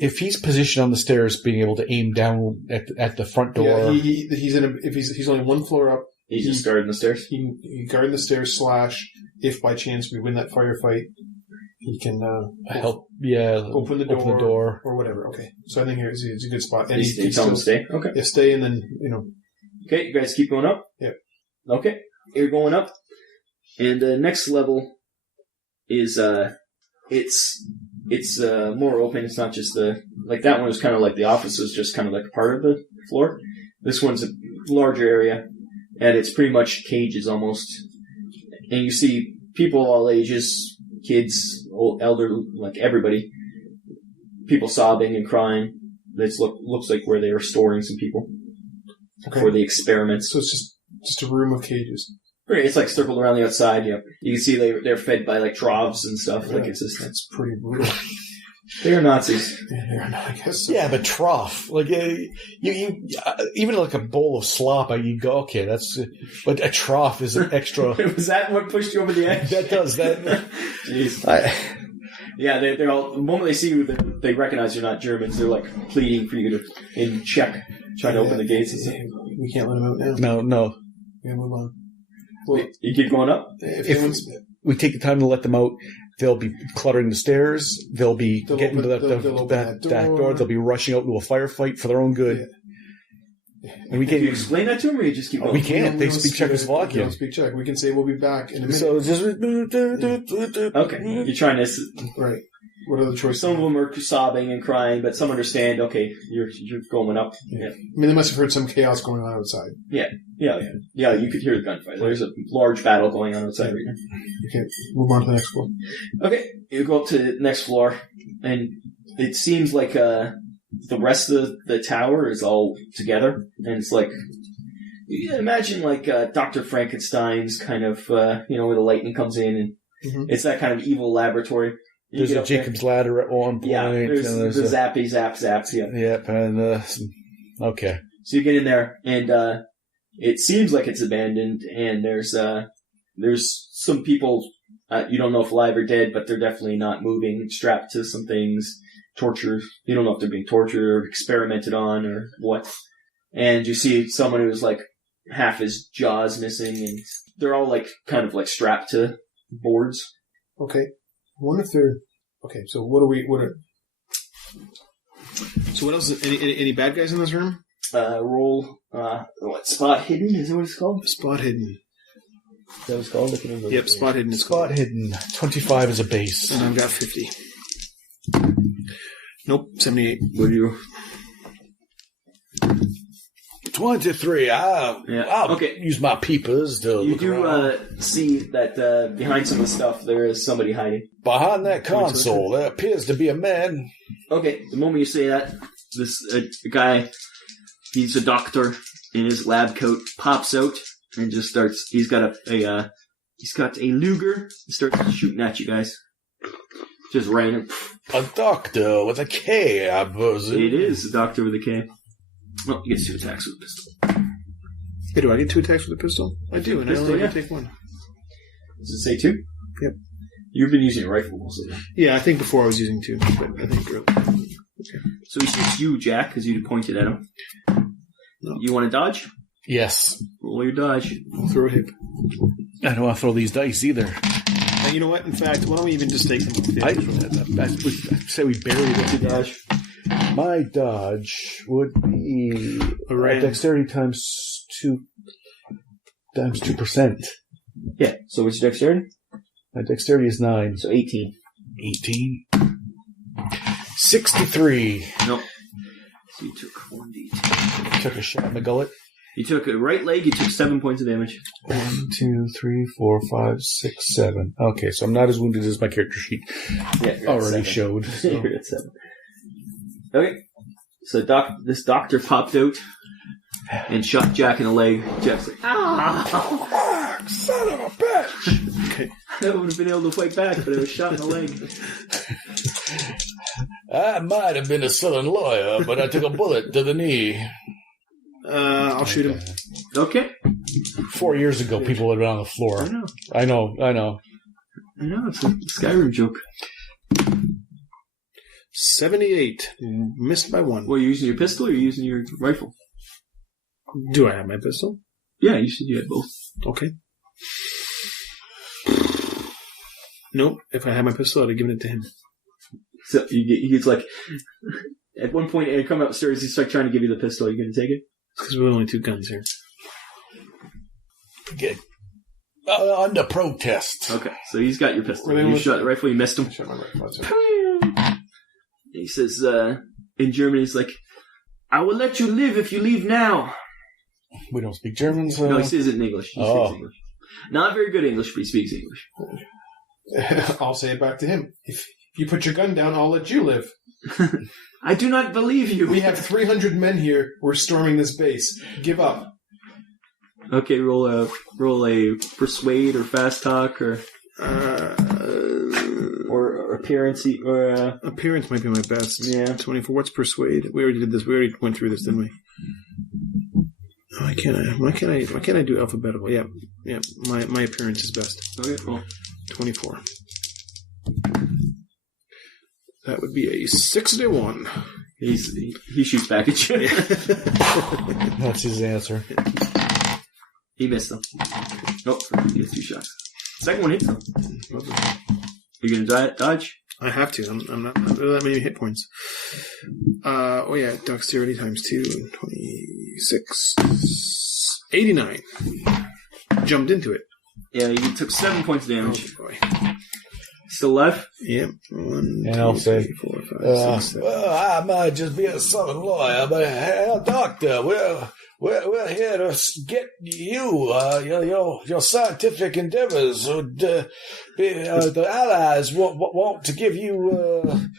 if he's positioned on the stairs, being able to aim down at the front door. Yeah, he's only one floor up. He's just guarding the stairs. He guarding the stairs / if by chance we win that firefight, he can help. Yeah, open the door or whatever. Okay, so I think it's a good spot. And you tell him to stay. Okay, yeah, stay, and then Okay, you guys keep going up. Yep. Okay, you're going up, and the next level is it's more open. It's not just that one was kind of like the office was just kind of like part of the floor. This one's a larger area, and it's pretty much cages almost. And you see people all ages, kids, old, elder, like everybody. People sobbing and crying. This looks like where they were storing some people for the experiments. So it's just a room of cages. It's like circled around the outside. Yeah, you can see they're fed by like troughs and stuff. Yeah, like it's just that's pretty brutal. They're Nazis. Yeah, I guess so. Yeah, but trough, like you even like a bowl of slop, you go, okay, but a trough is an extra. Was that what pushed you over the edge? That does that. Jeez. Yeah, they're all. The moment they see you, they recognize you're not Germans. They're like pleading for you in Czech, trying to open the gates and stuff. We can't let them out now. No. We gotta move on. Well, you keep going up? If we take the time to let them out, they'll be cluttering the stairs. They'll be getting to that door. They'll be rushing out into a firefight for their own good. Yeah. And we can't explain that to them, or you just keep going? We can't. They speak Czechoslovakian. They don't speak Czech. We can say we'll be back in a minute. So just okay. You're trying to right. What are the choices? Some of them are sobbing and crying, but some understand. Okay, you're going up. Yeah. I mean, they must have heard some chaos going on outside. Yeah. You could hear the gunfight. There's a large battle going on outside right now. Okay, move on to the next floor. Okay, you go up to the next floor, and it seems like the rest of the tower is all together, and it's like imagine like Dr. Frankenstein's kind of where the lightning comes in, and it's that kind of evil laboratory. There's a Jacob's ladder at one point. Yeah, there's the zappy zaps. Yeah. Yep, and okay. So you get in there, and it seems like it's abandoned, and there's some people you don't know if alive or dead, but they're definitely not moving, strapped to some things, tortured. You don't know if they're being tortured or experimented on or what. And you see someone who's like half his jaw's missing, and they're all like kind of like strapped to boards. Okay. I wonder if they're... Okay, so what are... So what else? Any bad guys in this room? Roll... Spot hidden? Is that what it's called? Spot hidden. Is that what it's called? Yep, spot hidden is called. Spot hidden. 25 is a base. And I've got 50. Nope, 78. What do you... 23. I'll use my peepers to you look do around. See that behind some of the stuff there is somebody hiding. Behind that console, there appears to be a man. Okay, the moment you say that, this guy, he's a doctor in his lab coat, pops out and just starts. He's got a Luger. He starts shooting at you guys. Just random. A doctor with a K, I presume. It is a doctor with a K. Well, he gets 2 attacks with a pistol. Hey, do I get 2 attacks with a pistol? I do, and pistol, I only take 1. Does it say 2? Yep. You've been using a rifle most of the time. Yeah, I think before I was using 2, but I think... Okay. So he shoots you, Jack, because you pointed at him. No. You want to dodge? Yes. Roll your dodge. I'll throw a hip. I don't want to throw these dice either. And you know what? In fact, why don't we even just take them off? I say we bury them. Dodge. My dodge would be dexterity times 2%. Yeah. So what's your dexterity? My dexterity is 9. So 18. 18. 63. Nope. So you took 1d10. Took a shot in the gullet. You took a right leg. You took 7 points of damage. 1, 2, 3, 4, 5, 6, 7. Okay, so I'm not as wounded as my character sheet already showed. So. You're at 7. Okay, so this doctor popped out and shot Jack in the leg. Jack's like, "Ah, son of a bitch!" Okay. I would have been able to fight back, but I was shot in the leg. I might have been a Southern lawyer, but I took a bullet to the knee. I'll shoot him. Okay. 4 years ago, people would have been on the floor. I know. I know, it's a Skyrim joke. 78. Missed by 1. Well, you're using your pistol or you're using your rifle? Do I have my pistol? Yeah, you said you had both. Okay. Nope. If I had my pistol, I'd have given it to him. So he's like, at one point, you come upstairs, he's like trying to give you the pistol. Are you going to take it? Because we have only 2 guns here. Good. Under protest. Okay, so he's got your pistol. Really You was- shot the rifle, you missed him. I shot my rifle. That's it. He says, in German, he's like, I will let you live if you leave now. We don't speak German, so... No, he says it in English. He speaks English. Not very good English, but he speaks English. I'll say it back to him. If you put your gun down, I'll let you live. I do not believe you. We have 300 men here. We're storming this base. Give up. Okay, roll a persuade or fast talk or appearance or Appearance might be my best. Yeah. 24. What's persuade? We already did this. We already went through this, didn't we? Why can't I do alphabetical? Yeah. My appearance is best. Okay, cool. 24. That would be a 61. He shoots back at you. That's his answer. He missed him. Nope, he gets 2 shots. Second one hits him. You gonna dodge? I have to. I'm not that many hit points. Dexterity times 2, 26, 89. Jumped into it. Yeah, you took 7 points of damage. Oh boy. Still alive? Yep. 1, And 2, I'll say, 3, 4, 5, 6, 7. I might just be a southern lawyer, but doctor, we're here to get you. Your scientific endeavors would the Allies want to give you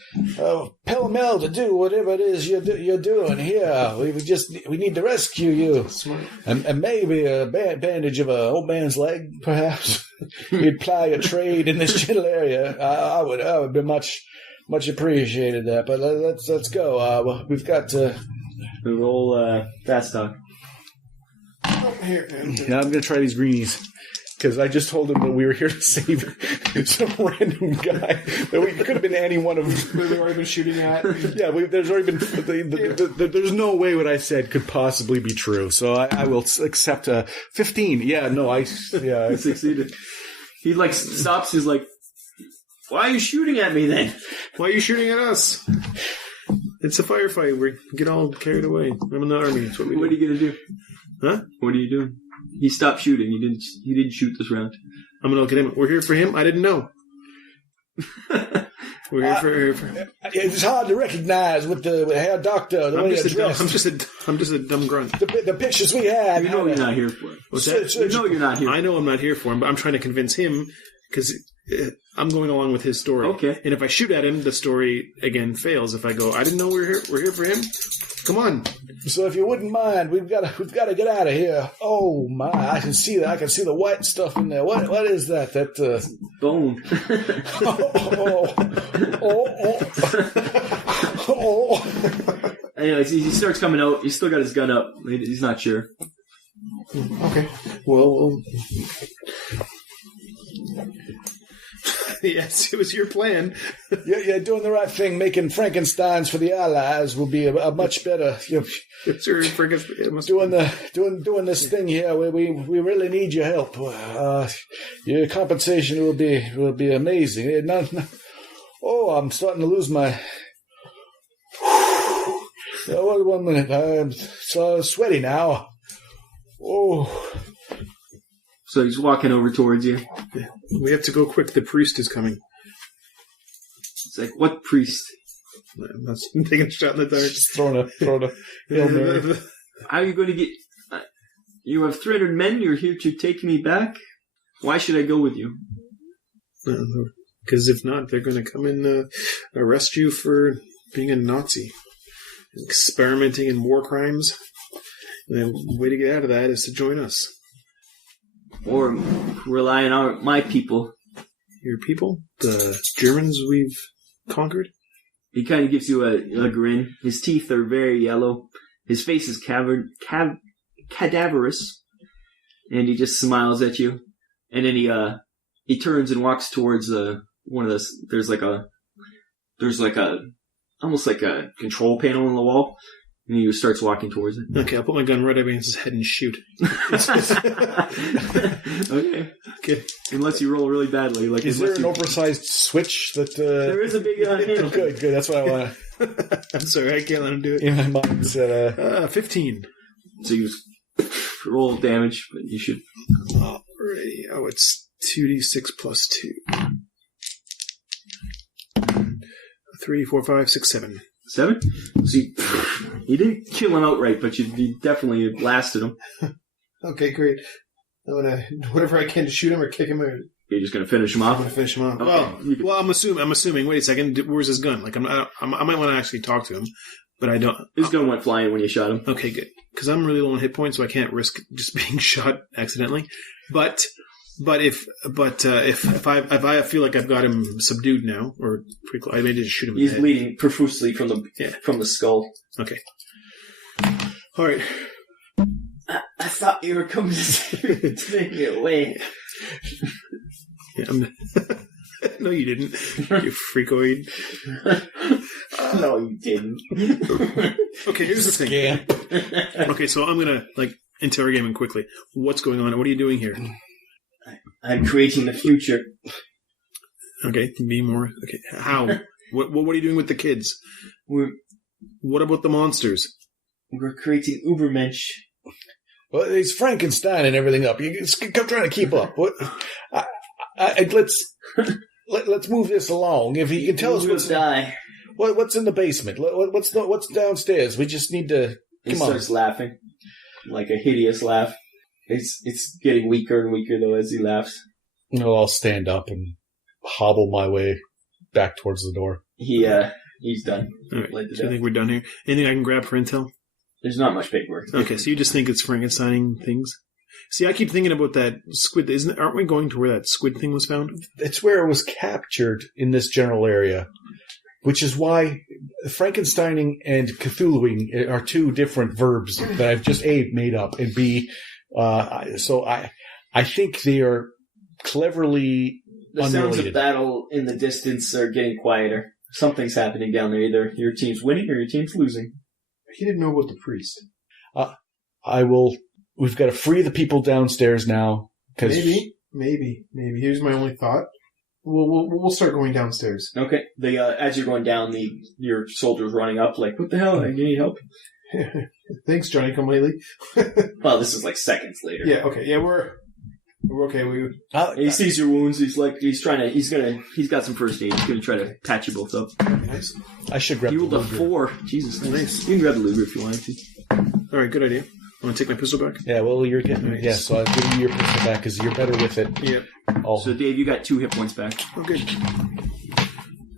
pell-mell to do whatever it is you're doing here. We need to rescue you, and maybe a bandage of an old man's leg, perhaps. You'd ply your trade in this general area. I would be much appreciated that. But let's go. We've got to roll fast talk. Here. Yeah, I'm going to try these greenies. Because I just told him that we were here to save some random guy that we could have been any one of. We've already been shooting at. Yeah, there's already been. There's no way what I said could possibly be true. So I will accept a 15. Yeah, no, I succeeded. He stops. He's like, "Why are you shooting at me then? Why are you shooting at us? It's a firefight. We get all carried away. I'm in the army. That's what we do. What are you gonna do? Huh? What are you doing? He stopped shooting. He didn't shoot this round. I'm gonna look at him. We're here for him. I didn't know. We're here for. It's hard to recognize with the hair doctor. The way you're dressed. I'm just a dumb grunt. The pictures we have. You know you're not here for it. What's that? You know you're not here. I know I'm not here for him, but I'm trying to convince him because I'm going along with his story. Okay. And if I shoot at him, the story again fails. If I go, I didn't know we're here for him. Come on. So if you wouldn't mind, we've got to get out of here. Oh my! I can see that. I can see the white stuff in there. What is that? That bone. oh. Anyways, he starts coming out. He's still got his gun up. He's not sure. Okay. Well. Yes, it was your plan. Yeah, doing the right thing, making Frankensteins for the Allies will be a much better. Doing this thing here, we really need your help. Your compensation will be amazing. I'm starting to lose my. 1 minute. I'm so sweaty now. Oh. So he's walking over towards you. We have to go quick. The priest is coming. It's like, what priest? I'm not taking a shot in the dark. Just throwing a Hail Mary. How are you going to get... you have 300 men. You're here to take me back? Why should I go with you? Because if not, they're going to come and arrest you for being a Nazi. Experimenting in war crimes. And the way to get out of that is to join us. Or rely on my people. Your people? The Germans we've conquered? He kind of gives you a grin. His teeth are very yellow. His face is cadaverous. And he just smiles at you. And then he turns and walks towards one of those. There's like a almost like a control panel on the wall, and he starts walking towards it. Okay, I'll put my gun right up against his head and shoot. Okay. Unless you roll really badly. Like, is there an oversized switch that... There is a big handle. Good. That's what I want. I'm sorry, I can't let him do it. In my mind, said, 15. So you roll damage, but you should... Alrighty. Oh, it's 2d6 plus 2. 3, 4, 5, 6, 7. 7? So you didn't kill him outright, but you definitely blasted him. Okay, great. I'm gonna whatever I can to shoot him or kick him out. You're just going to finish him off? I'm gonna finish him off. Okay. Well, I'm assuming. Wait a second. Where's his gun? Like, I might want to actually talk to him, but I don't. His gun went flying when you shot him. Okay, good. Because I'm really low on hit points, so I can't risk just being shot accidentally. But if I feel like I've got him subdued now, or pretty close, I may just shoot him. He's in the head. bleeding profusely from the skull. Okay. All right. I thought you were coming to take me away. Yeah, no, you didn't. You freakoid. No, you didn't. Okay, here's the thing. Okay, so I'm gonna interrogate him quickly. What's going on? What are you doing here? I'm creating the future. Okay, be more. Okay, how? What are you doing with the kids? What about the monsters? We're creating Ubermensch. well, it's Frankenstein and everything up. You come trying to keep up. What? Let's move this along. If you can tell us what's in the basement, what's downstairs. We just need to. He starts laughing, like a hideous laugh. It's getting weaker and weaker though as he laughs. I'll stand up and hobble my way back towards the door. He's done. All right. So I think we're done here. Anything I can grab for intel? There's not much paperwork. Okay, so you just think it's Frankenstein things? See, I keep thinking about that squid. Aren't we going to where that squid thing was found? It's where it was captured in this general area, which is why Frankensteining and Cthulhuing are two different verbs that I've just A, made up, and B, so I think they are cleverly The unrelated. sounds of battle in the distance are getting quieter. Something's happening down there. Either your team's winning or your team's losing. He didn't know about the priest. We've got to free the people downstairs now. Maybe. Here's my only thought. We'll start going downstairs. Okay. As you're going down, your soldiers running up, like, what the hell? You need help? Thanks, Johnny come lately. Well, this is like seconds later. Yeah, okay. Yeah, we're okay. He sees your wounds. He's got some first aid. He's going to try to patch you both up. Nice. I should grab You rolled the a Luger. 4. Jesus. Nice. You can grab the Luger if you wanted to. All right, good idea. Want to take my pistol back? Yeah, well, you're getting... Nice. Yeah, so I'll give you your pistol back because you're better with it. Yep. So, Dave, you got 2 hit points back. Oh, good.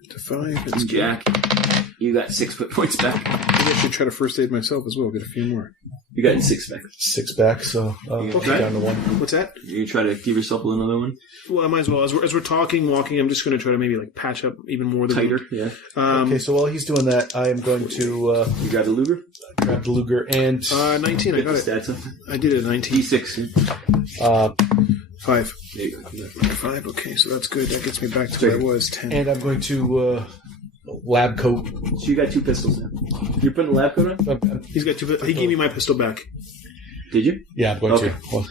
To 5. That's Jack, you got 6 hit points back. Maybe I should try to first aid myself as well. Get a few more. You got 6 back. 6 back, so I'll Okay. get down to 1. What's that? You try to give yourself another one? Well, I might as well. As we're talking, walking, I'm just going to try to maybe patch up even more. Tighter, yeah. Okay, so while he's doing that, I am going to You grab the Luger? grab the Luger and 19. I got it. Stats up. I did it. 19. D6. 5. There you go. 5. Okay, so that's good. That gets me back to where I was. 10. and I'm going to lab coat. So you got 2 pistols now. You're putting the lab coat on? He's got 2. He gave me my pistol back. Did you? Yeah, I'm going Okay. to. Well,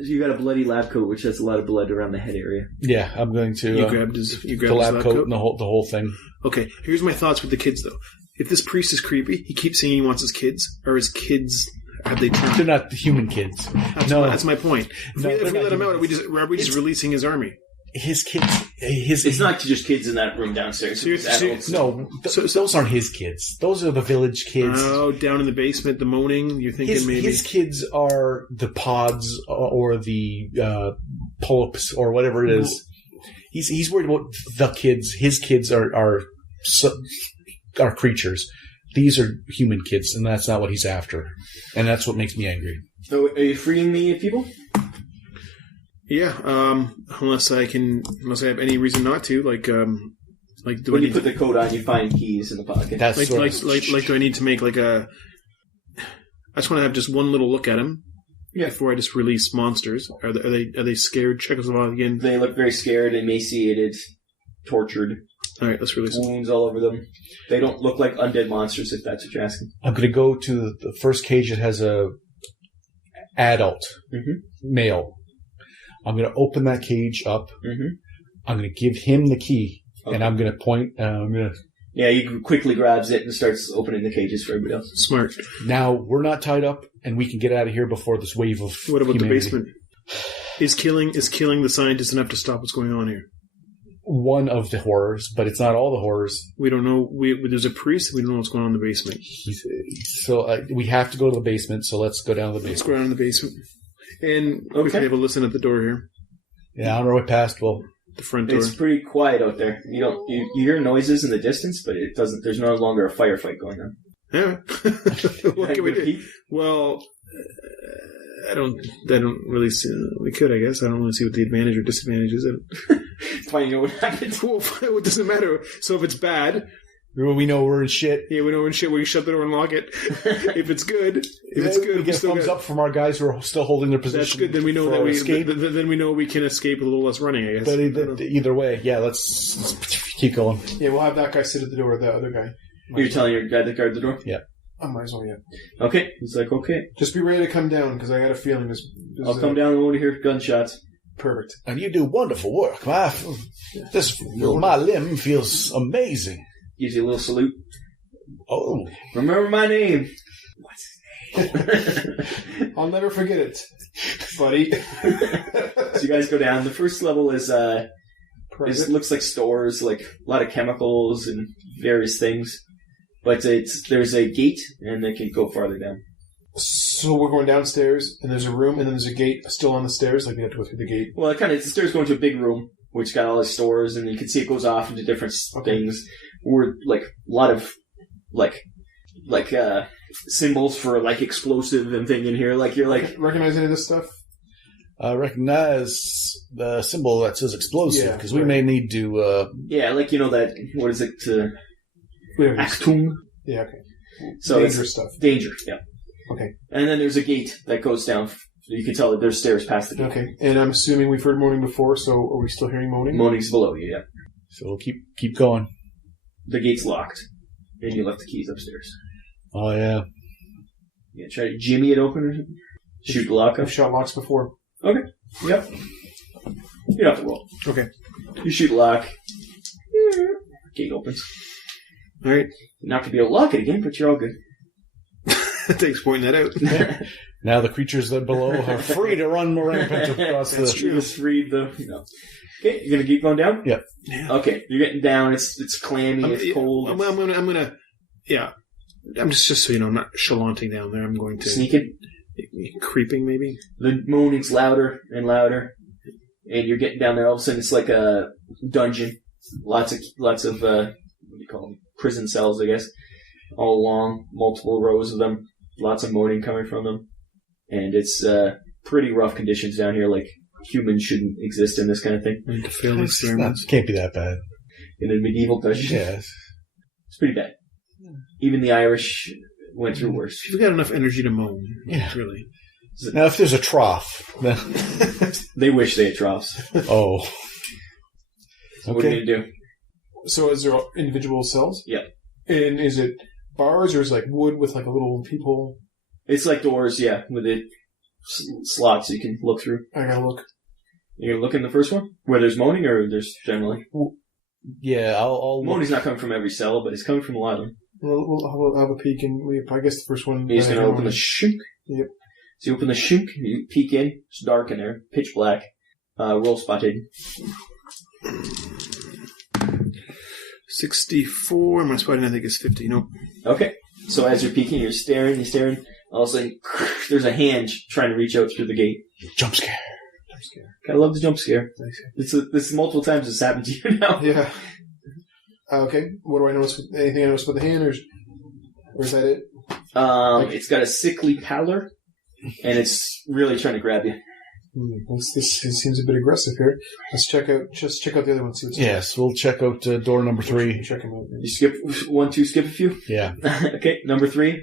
You got a bloody lab coat, which has a lot of blood around the head area. yeah, I'm going to You grabbed his the lab coat and the whole thing. Okay, here's my thoughts with the kids, though. If this priest is creepy, he keeps saying he wants his kids, or his kids, have they turned? They're not the human kids. That's my point. If No, we they're let not him out, human are we just releasing his army? His kids. It's not just kids in that room downstairs. So you're- It's adults. No, those aren't his kids. Those are the village kids. Oh, down in the basement, the moaning. You're thinking maybe His kids are the pods or the polyps or whatever it is. He's worried about the kids. His kids are creatures. These are human kids, and that's not what he's after. And that's what makes me angry. So are you freeing the people? Yeah, unless I have any reason not to, do When I you need put the coat on, you find keys in the pocket. That's do I need to make I just want to have just one little look at him before I just release monsters. Are they scared? Czechoslovakian? They look very scared, emaciated, tortured. All right, let's release them. Wounds all over them. They don't look like undead monsters, if that's what you're asking. I'm going to go to the first cage that has a adult male. I'm going to open that cage up. Mm-hmm. I'm going to give him the key, and I'm going to point. Yeah, he quickly grabs it and starts opening the cages for everybody else. Smart. Now we're not tied up, and we can get out of here before this wave of. What about humanity. the basement? Is killing the scientist enough to stop what's going on here? One of the horrors, but it's not all the horrors. We don't know. There's a priest. We don't know what's going on in the basement. So we have to go to the basement. So let's go down to the Let's basement. go down in the basement, and we can have a listen at the door here. Yeah, on our way past, The front door. It's pretty quiet out there. You hear noises in the distance, but it doesn't. There's no longer a firefight going on. Yeah. What can we do? Well, I don't really see. We could, I guess. I don't really see what the advantage or disadvantage is. Finding out what happened. Well, it doesn't matter. So if it's bad, we know we're in shit. yeah, we know when shit. We shut the door and lock it. If it's good, We get a thumbs up from our guys who are still holding their position. That's good. Then we know that then we know we can escape with a little less running. I guess. But either way, yeah, let's keep going. Yeah, we'll have that guy sit at the door with the other guy. You're telling your guy to guard the door? Yeah. I might as well, yeah. Okay. He's like, okay. Just be ready to come down, because I got a feeling this I'll come down when we hear gunshots. Perfect. And you do wonderful work. My limb feels amazing. Gives you a little salute. Oh. Remember my name. What's his name? I'll never forget it, buddy. So you guys go down. The first level is it looks like stores, like a lot of chemicals and various things. But there's a gate, and they can go farther down. So we're going downstairs, and there's a room, and then there's a gate still on the stairs, like we have to go through the gate. Well, the stairs go into a big room, which got all the stores, and you can see it goes off into different things. We're like a lot of symbols for like explosive and thing in here. Like you're like recognize any of this stuff? Recognize the symbol that says explosive, because we may need to. like that. What is it? Achtung. Yeah. Okay. So dangerous stuff. Danger. Yeah. Okay. And then there's a gate that goes down. You can tell that there's stairs past the gate. Okay. And I'm assuming we've heard moaning before, so are we still hearing moaning? Moaning's below you, yeah. So we'll keep going. The gate's locked. And you left the keys upstairs. Oh, yeah. Yeah, try to jimmy it open or something? Shoot the lock up? I've shot locks before. Okay. Yep. You don't have to roll. Okay. You shoot the lock. Gate opens. Alright. Not to be able to lock it again, but you're all good. Thanks for pointing that out. Now the creatures that below are free to run rampant across the... You just freed the... Okay, you're going to keep going down? Yep. Yeah. Okay, you're getting down. It's clammy. It's cold. I'm gonna. Yeah. I'm just so you know, I'm not chalanting down there. I'm going to sneaking. Creeping, maybe. The moaning's louder and louder, and you're getting down there. All of a sudden, it's like a dungeon. Lots of what do you call them? Prison cells, I guess. All along, multiple rows of them. Lots of moaning coming from them, and it's pretty rough conditions down here. Like humans shouldn't exist in this kind of thing. To fail experiments. Can't be that bad. In a medieval dungeon. Yes. It's pretty bad. Even the Irish went through worse. You've got enough energy to moan. Yeah. Really. Now, if there's a trough... They wish they had troughs. Oh. So what are you going to do? So is there individual cells? Yeah. And is it bars, or is it like wood with like a little peephole? It's like doors, yeah, with it slots you can look through. I gotta look. You're going to look in the first one? Where there's moaning, or there's generally? Yeah, I'll Moaning's not coming from every cell, but it's coming from a lot of them. We'll have a peek, and I guess the first one... He's going to open the shunk. Yep. So you open the shunk, you peek in, it's dark in there, pitch black. Roll spot hidden. 64, my spotting I think is 50, nope. Okay. So as you're peeking, you're staring, all of a sudden, there's a hand trying to reach out through the gate. Jump scare. I love the jump scare. This is multiple times it's happened to you now. Yeah. Okay. What do I notice? Anything I notice about the hand, or is that it? It's got a sickly pallor, and it's really trying to grab you. This seems a bit aggressive here. Let's check out the other one. See what's Yes, we'll check out door number 3. Check him out. You skip 1, 2, skip a few. Yeah. Okay, number 3,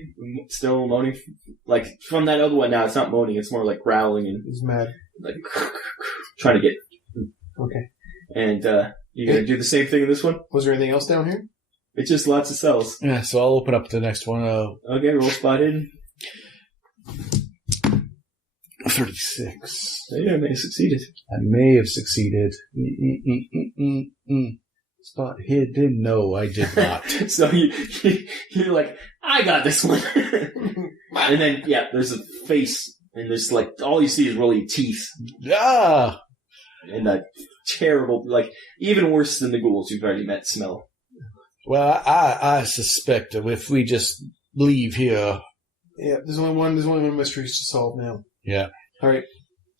still moaning. Like from that other one, now it's not moaning; it's more like growling and he's mad, like trying to get. Okay. And You gonna do the same thing in this one? Was there anything else down here? It's just lots of cells. Yeah, so I'll open up the next one. Okay, roll spot hidden. 36. Yeah, I may have succeeded. I may have succeeded. Spot hidden? No, I did not. So you're like, I got this one. And then, yeah, there's a face, and there's like, all you see is really teeth. Ah! And that terrible, like, even worse than the ghouls you've already met smell. Well, I suspect that if we just leave here... Yeah, there's only one mystery to solve now. Yeah. Alright.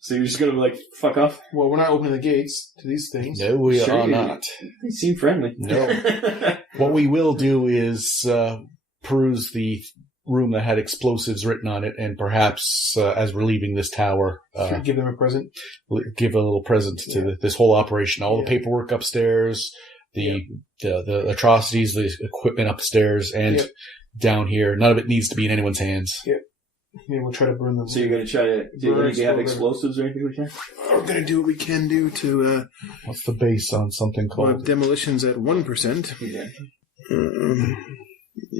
So you're just gonna, like, fuck off? Well, we're not opening the gates to these things. No, we Sure are you- not. They seem friendly. No. What we will do is peruse the room that had explosives written on it, and perhaps as we're leaving this tower, Give them a present. give a little present to this whole operation. All the paperwork upstairs, the atrocities, the equipment upstairs, and down here. None of it needs to be in anyone's hands. Yeah, we'll try to burn them. So you're gonna try to, do you have explosives or anything like that? We're going to do what we can do to... What's the base on something called? demolitions at 1%. Yeah.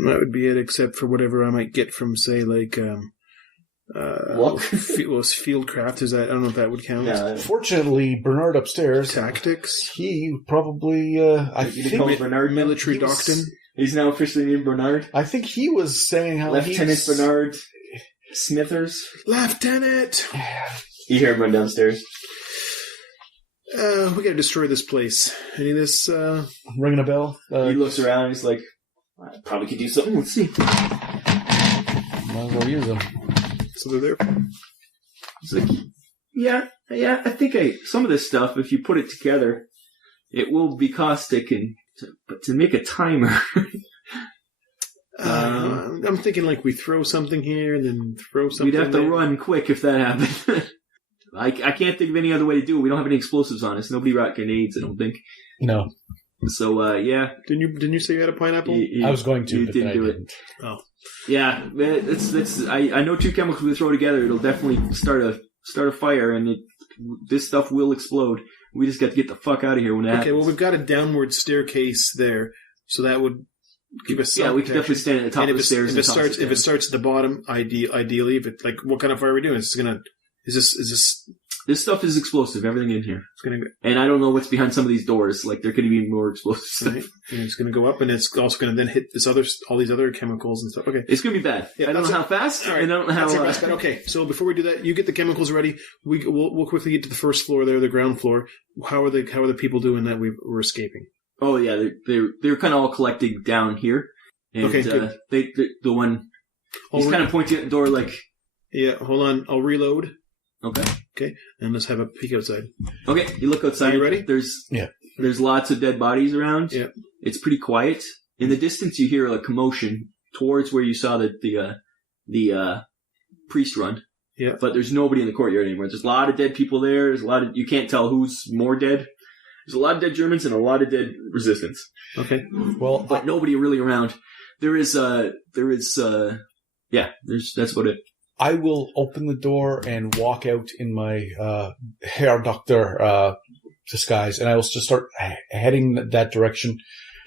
That would be it, except for whatever I might get from, say, like... Luck? Fieldcraft, is that... I don't know if that would count. Yeah. Fortunately, Bernard upstairs... Tactics? He probably... I You call him think... Bernard now? Military he was- doctrine? He's now officially named Bernard. I think he was saying how Lieutenant he's... Bernard Smithers. Lieutenant! You hear him run downstairs. We gotta destroy this place. Any of this, Ringing a bell? He looks around. He's like, I probably could do something. Let's see. Might as well use them. So they're there? He's like, yeah. I think some of this stuff, if you put it together, it will be caustic, but to make a timer. I'm thinking like we throw something here and then throw something We'd have to there. run quick if that happened. I can't think of any other way to do it. We don't have any explosives on us. Nobody brought grenades, I don't think. No. So, yeah. Didn't you say you had a pineapple? I was going to, You but didn't then I do it. didn't. Oh. Yeah, I know two chemicals we throw together. It'll definitely start a fire, and this stuff will explode. We just got to get the fuck out of here when that Okay, happens. well, we've got a downward staircase there, so that would give us some we could definitely stand at the top and of the stairs. if it starts at the bottom, ideally, if it, like, what kind of fire are we doing? Is This stuff is explosive. Everything in here, it's gonna go, and I don't know what's behind some of these doors. Like there could be more explosive stuff. right? And it's gonna go up, and it's also gonna then hit all these other chemicals and stuff. Okay. It's gonna be bad. Yeah, I don't know that's how fast. All right. And I don't know That's our how. best bet. Okay, so before we do that, you get the chemicals ready. We'll quickly get to the first floor there, the ground floor. How are the people doing that we're escaping? Oh yeah, they're kind of all collecting down here. And, Okay, good. The one he's kind of pointing at the door like. Yeah, hold on. I'll reload. Okay. And let's have a peek outside. Okay, you look outside. Are you ready? There's lots of dead bodies around. Yeah. It's pretty quiet. In the distance, you hear a commotion towards where you saw the priest run. Yeah. But there's nobody in the courtyard anymore. There's a lot of dead people there. There's you can't tell who's more dead. There's a lot of dead Germans and a lot of dead resistance. Okay. Well, But nobody really around. That's about it. I will open the door and walk out in my Herr Doctor disguise, and I will just start heading that direction.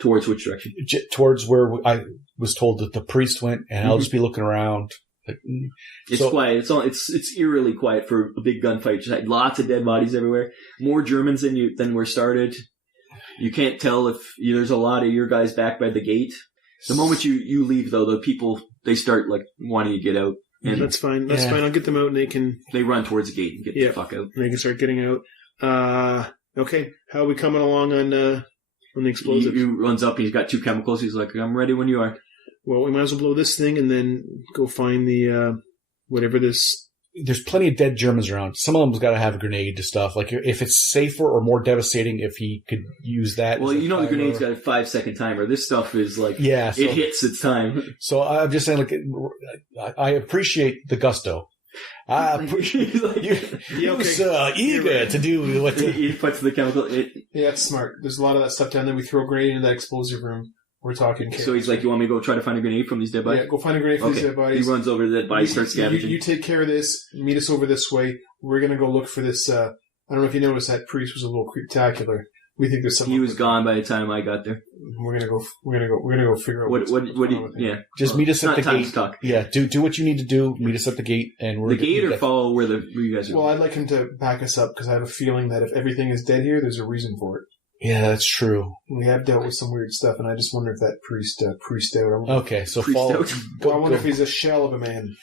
Towards which direction? Towards where I was told that the priest went, and I'll just be looking around. Like, It's quiet. It's eerily quiet for a big gunfight. Just had lots of dead bodies everywhere. More Germans than were started. You can't tell if there's a lot of your guys back by the gate. The moment you leave, though, the people they start like wanting to get out, and That's fine. That's fine. I'll get them out, and they run towards the gate and get the fuck out. They can start getting out. Okay. How are we coming along on the explosives? He runs up and he's got two chemicals. He's like, "I'm ready when you are." Well, we might as well blow this thing and then go find the whatever this. there's plenty of dead Germans around. Some of them's got to have a grenade to stuff. Like if it's safer or more devastating, if he could use that. Well, as a you know the timer. grenade's got a 5-second timer. This stuff is like, Yeah, so- it hits its time. So I'm just saying, like, I appreciate the gusto. I appreciate Yeah, okay. Eager to do what he puts the chemical. Yeah, that's smart. There's a lot of that stuff down there. We throw a grenade into that explosive room. We're talking. So he's like, "You want me to go try to find a grenade from these dead bodies?" Yeah, go find a grenade for these dead bodies. He runs over to the dead body, starts scavenging. You take care of this. Meet us over this way. We're gonna go look for this. I don't know if you noticed that priest was a little creeptacular. We think there's something. He was gone by the time I got there. We're gonna go figure out What do you, yeah. Just meet us at the time gate. to talk. Yeah, do what you need to do. Meet us at the gate, and we're The gate or follow where you guys are. Well, I'd like him to back us up because I have a feeling that if everything is dead here, there's a reason for it. Yeah, that's true. We have dealt with some weird stuff, and I just wonder if that priest out. Okay, so Priest follow. out. I wonder if he's a shell of a man.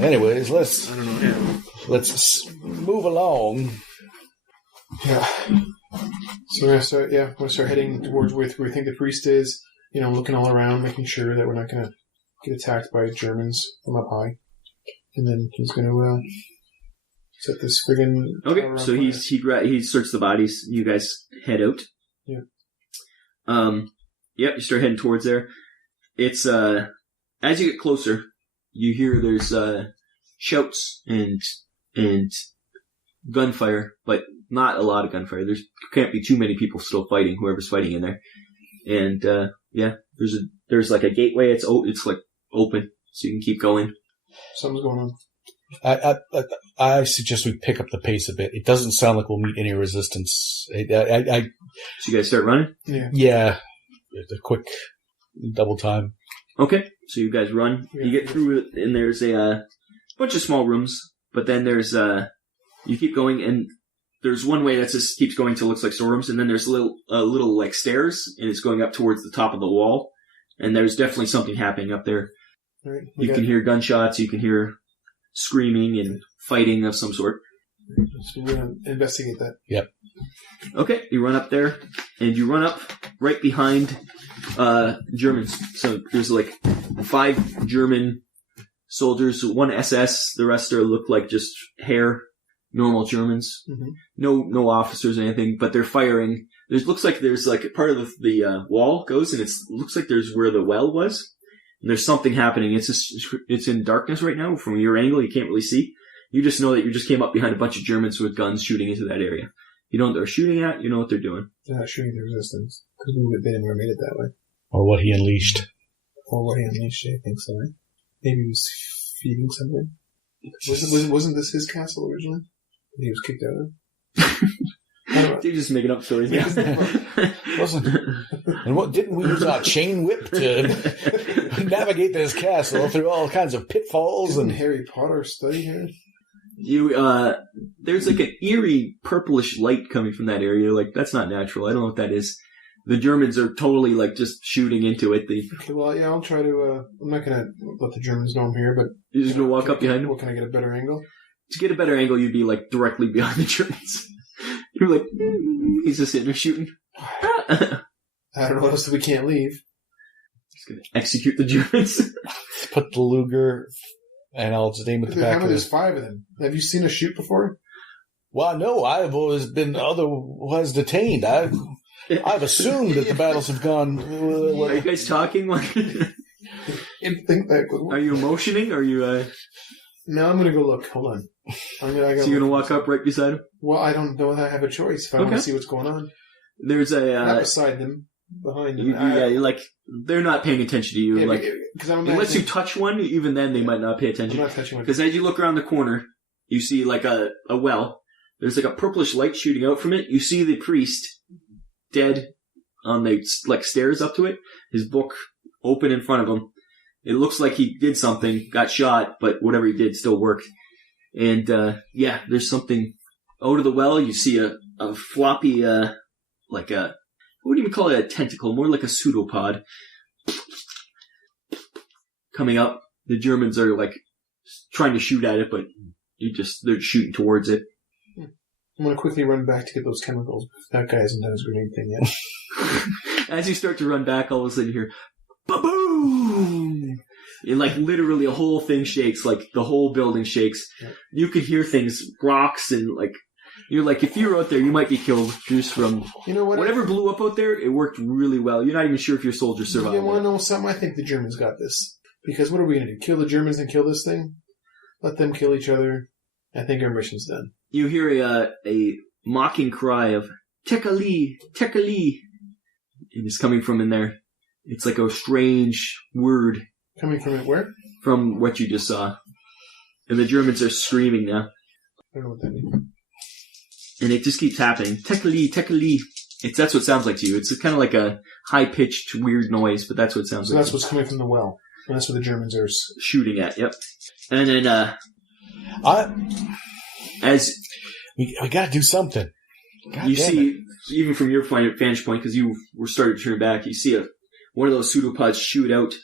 Anyways, I don't know. Yeah. let's move along. Yeah. So we're gonna start heading towards where we think the priest is. Looking all around, making sure that we're not gonna get attacked by Germans from up high. And then he's gonna set this friggin' Okay, so he searches the bodies. You guys head out. Yeah. Yep, you start heading towards there. It's as you get closer, you hear there's shouts and gunfire, but not a lot of gunfire. There can't be too many people still fighting. Whoever's fighting in there, and there's like a gateway. It's like open, so you can keep going. Something's going on. I suggest we pick up the pace a bit. It doesn't sound like we'll meet any resistance. So you guys start running? Yeah. A quick double time. Okay, so you guys run. Yeah. You get through it, and there's a bunch of small rooms, but then there's you keep going, and there's one way that just keeps going till it looks like storerooms, and then there's little like stairs, and it's going up towards the top of the wall, and there's definitely something happening up there. Right, you can hear gunshots, you can hear screaming and fighting of some sort. So we're going to investigate that. Yep. Okay, you run up there, and you run up right behind Germans. So there's like 5 German soldiers, 1 SS, the rest look like just normal Germans. Mm-hmm. No officers or anything, but they're firing. Looks like there's like part of the wall goes, and looks like there's where the well was. And there's something happening. It's in darkness right now. From your angle, you can't really see. You just know that you just came up behind a bunch of Germans with guns shooting into that area. You know what they're shooting at. You know what they're doing. They're not shooting the resistance because they never made it that way. Or what he unleashed. I think so. Right? Maybe he was feeding something. Wasn't this his castle originally? He was kicked out of. You're just making up stories. Wasn't. And what didn't we use our chain whip to navigate this castle through all kinds of pitfalls? Didn't And Harry Potter study here? There's like an eerie purplish light coming from that area. Like, that's not natural. I don't know what that is. The Germans are totally like just shooting into it. Okay, well, yeah, I'll try to. I'm not gonna let the Germans know I'm here, but you're just gonna walk up behind them. Well, can I get a better angle? To get a better angle, you'd be like directly behind the Germans. You're like, he's just sitting there shooting. I don't know what else we can't leave. Just gonna execute the Germans. put the Luger, and I'll just aim at the back of it. There's 5 of them. Have you seen us shoot before? Well, no, I've always been otherwise detained. I've assumed that the battles have gone. Are you guys talking? You'd think that would work. Are you motioning? Are you? No, I'm gonna go look. Hold on. So you're gonna walk up right beside him? Well, I don't know that I have a choice. If I want to see what's going on, there's not beside them, behind them. You're like they're not paying attention to you. Yeah, like unless you touch one, even then they might not pay attention. I'm not touching one. Because as you look around the corner, you see like a well. There's like a purplish light shooting out from it. You see the priest dead on the like stairs up to it. His book open in front of him. It looks like he did something, got shot, but whatever he did still worked. And there's something out of the well. You see a floppy, like a, I wouldn't even call it a tentacle, more like a pseudopod coming up. The Germans are like trying to shoot at it, but they're shooting towards it. I'm going to quickly run back to get those chemicals. That guy hasn't done his grenade thing yet. As you start to run back, all of a sudden you hear, ba-boom! And like literally a whole thing shakes, like the whole building shakes. Yep. You can hear things, rocks, and like, you're like, if you were out there, you might be killed just from, whatever blew up out there, it worked really well. You're not even sure if your soldiers survived. You want to know something? I think the Germans got this. Because what are we going to do? Kill the Germans and kill this thing? Let them kill each other. I think our mission's done. You hear a mocking cry of, Tekali, Tekali. And it's coming from in there. It's like a strange word. Coming from it where? From what you just saw. And the Germans are screaming now. I don't know what that means. And it just keeps happening. Tekali, tekali. That's what it sounds like to you. It's kind of like a high-pitched, weird noise, but that's what it sounds So like. that's what's coming from the well. And that's what the Germans are shooting at, yep. And then, we gotta do something. God you damn see, it. even from your vantage point, because you were starting to turn back, you see one of those pseudopods shoot out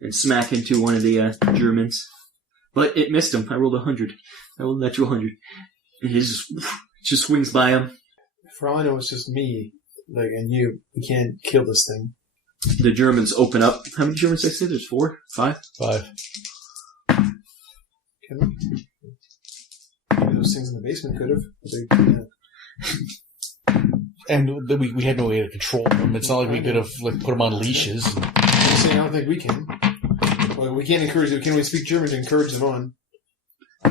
and smack into one of the Germans. But it missed him. I rolled 100. I rolled a natural 100. And he just swings by him. For all I know, it's just me, and you. We can't kill this thing. The Germans open up. How many Germans did I say? There's 4? 5? 5. Can we? Maybe those things in the basement could have. And we had no way to control them. It's not like we could have put them on leashes. I'm saying I don't think we can. Well, we can't encourage them. Can we speak German to encourage them on? I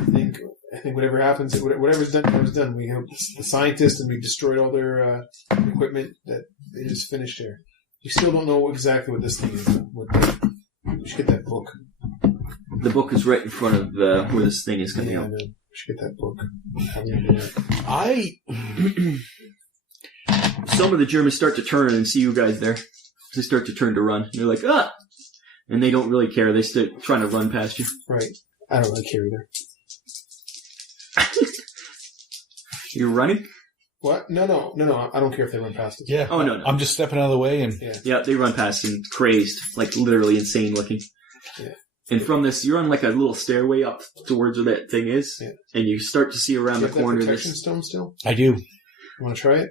think whatever happens, whatever's done was done. We have the scientists, and we destroyed all their equipment that they just finished there. We still don't know exactly what this thing is. We should get that book. The book is right in front of where this thing is coming out. We should get that book. Some of the Germans start to turn and see you guys there. They start to turn to run. They're like, ah! And they don't really care. They start trying to run past you. Right. I don't really care either. You're running? What? No. I don't care if they run past us. Yeah. Oh, no. I'm just stepping out of the way and... Yeah, they run past and crazed, like literally insane looking. Yeah. And from this, you're on like a little stairway up towards where that thing is. Yeah. And you start to see around the corner. Do you have that protection stone still? I do. You want to try it?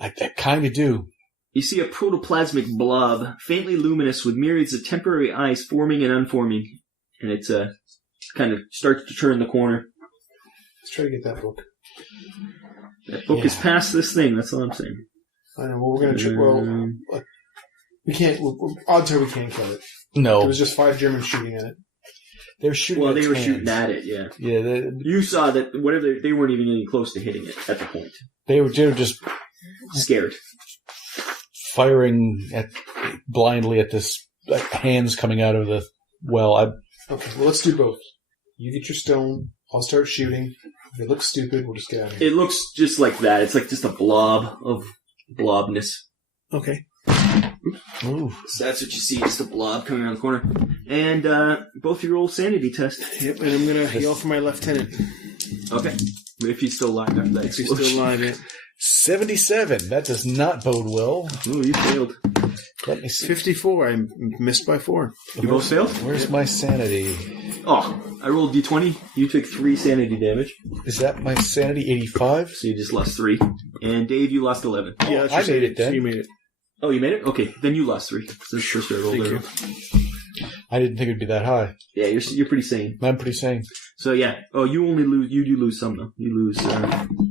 I kind of do. You see a protoplasmic blob, faintly luminous, with myriads of temporary eyes forming and unforming. And it's kind of starts to turn the corner. Let's try to get that book. That book is past this thing, that's all I'm saying. I know, well, we're going to try... Well, we can't... Odds are we can't kill it. No. There was just 5 Germans shooting at it. They were shooting Well, they were shooting at it, yeah. Yeah. You saw that whatever they weren't even getting close to hitting it at the point. They were just... scared. Firing blindly at this hands coming out of the well. Okay, well, let's do both. You get your stone. I'll start shooting. If it looks stupid, we'll just get out of here. It looks just like that. It's like just a blob of blobness. Okay. Ooh. So that's what you see. Just a blob coming around the corner. And both your old sanity test. Yep, and I'm going to yell for my lieutenant. Okay. If he's still alive after that If he's still alive, yeah. 77. That does not bode well. Oh, you failed. Let me see. 54. I missed by 4. You both failed? Where's my sanity? Oh, I rolled D20. You took 3 sanity damage. Is that my sanity 85? So you just lost 3. And Dave, you lost 11. Yeah, I made it then. So you made it. Oh, you made it? Okay, then you lost 3. So this first I rolled there. I didn't think it'd be that high. Yeah, you're pretty sane. I'm pretty sane. So yeah. Oh, you do lose some though. You lose.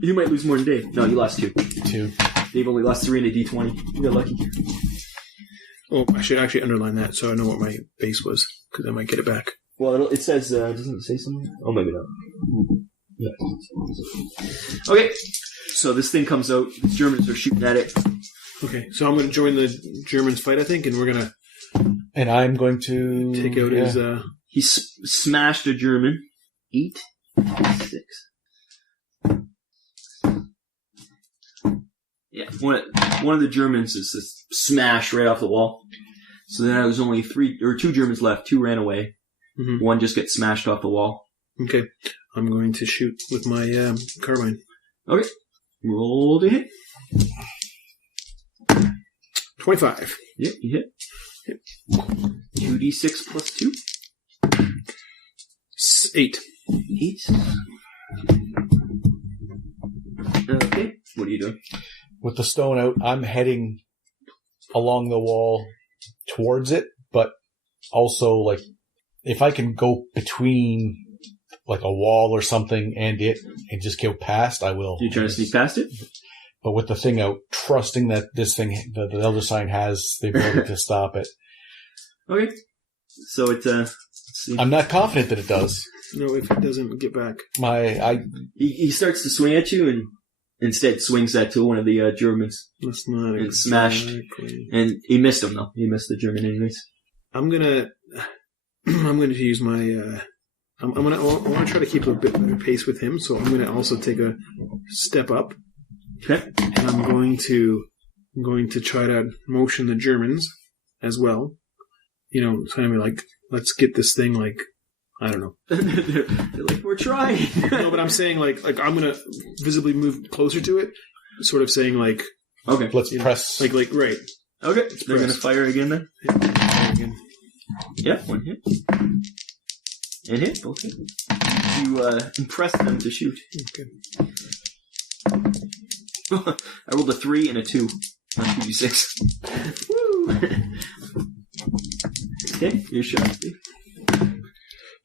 You might lose more than Dave. No, you lost 2. 2. Dave only lost 3 in a D20. You got lucky. Oh, I should actually underline that so I know what my base was, because I might get it back. Well, it says, doesn't it say something? Oh, maybe not. Yeah. Okay, so this thing comes out. The Germans are shooting at it. Okay, so I'm going to join the Germans' fight, I think, and we're going to... And I'm going to... take out his... He smashed a German. 8, 6. Yeah, one of the Germans is just smashed right off the wall. So then there's only 2 Germans left. 2 ran away. Mm-hmm. 1 just gets smashed off the wall. Okay, I'm going to shoot with my carbine. Okay, roll to hit. 25. Yeah, you hit. 2d6 plus 2. 8. 8. Okay, what are you doing? With the stone out, I'm heading along the wall towards it, but also, like, if I can go between, like, a wall or something and it and just go past, I will. You trying to sneak past it? But with the thing out, trusting that this thing, the Elder Sign has the ability to stop it. Okay. So it's, let's see. I'm not confident that it does. No, if it doesn't get back. He starts to swing at you and instead swings that to one of the Germans. That's not and smashed. And he missed him, though. He missed the German anyways. I'm gonna use my I want to try to keep a bit of pace with him, so I'm going to also take a step up. Okay. And I'm going to try to motion the Germans as well. Kind of like, let's get this thing, like, I don't know. They're like, we're trying. No, but I'm saying like I'm going to visibly move closer to it, sort of saying like, okay, let's press. Like right. Okay, they're going to fire again then. Again. Yeah, one hit. And hit, both hit. You impress them to shoot. Okay. I rolled a 3 and a 2 on 2d6. Woo! Okay, your shot, Steve.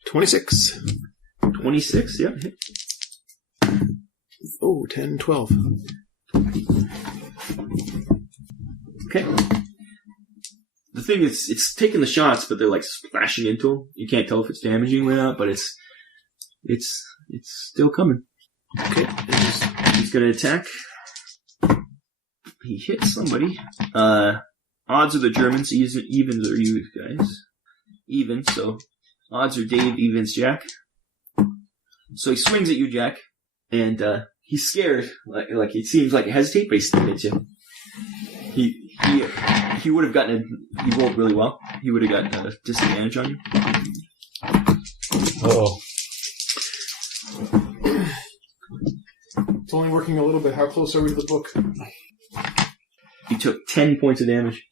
26. 26, yeah. Hit. Oh, 10, 12. Okay. The thing is, it's taking the shots, but they're like splashing into him. You can't tell if it's damaging or not, but it's still coming. Okay. He's gonna attack. He hits somebody. Odds are the Germans, evens are you guys. Even, so odds are Dave, evens Jack. So he swings at you, Jack, and he's scared. Like it seems like he hesitates, but he still hits you. He would have gotten he rolled really well. He would have gotten a disadvantage on you. Oh. It's only working a little bit. How close are we to the book? You took 10 points of damage.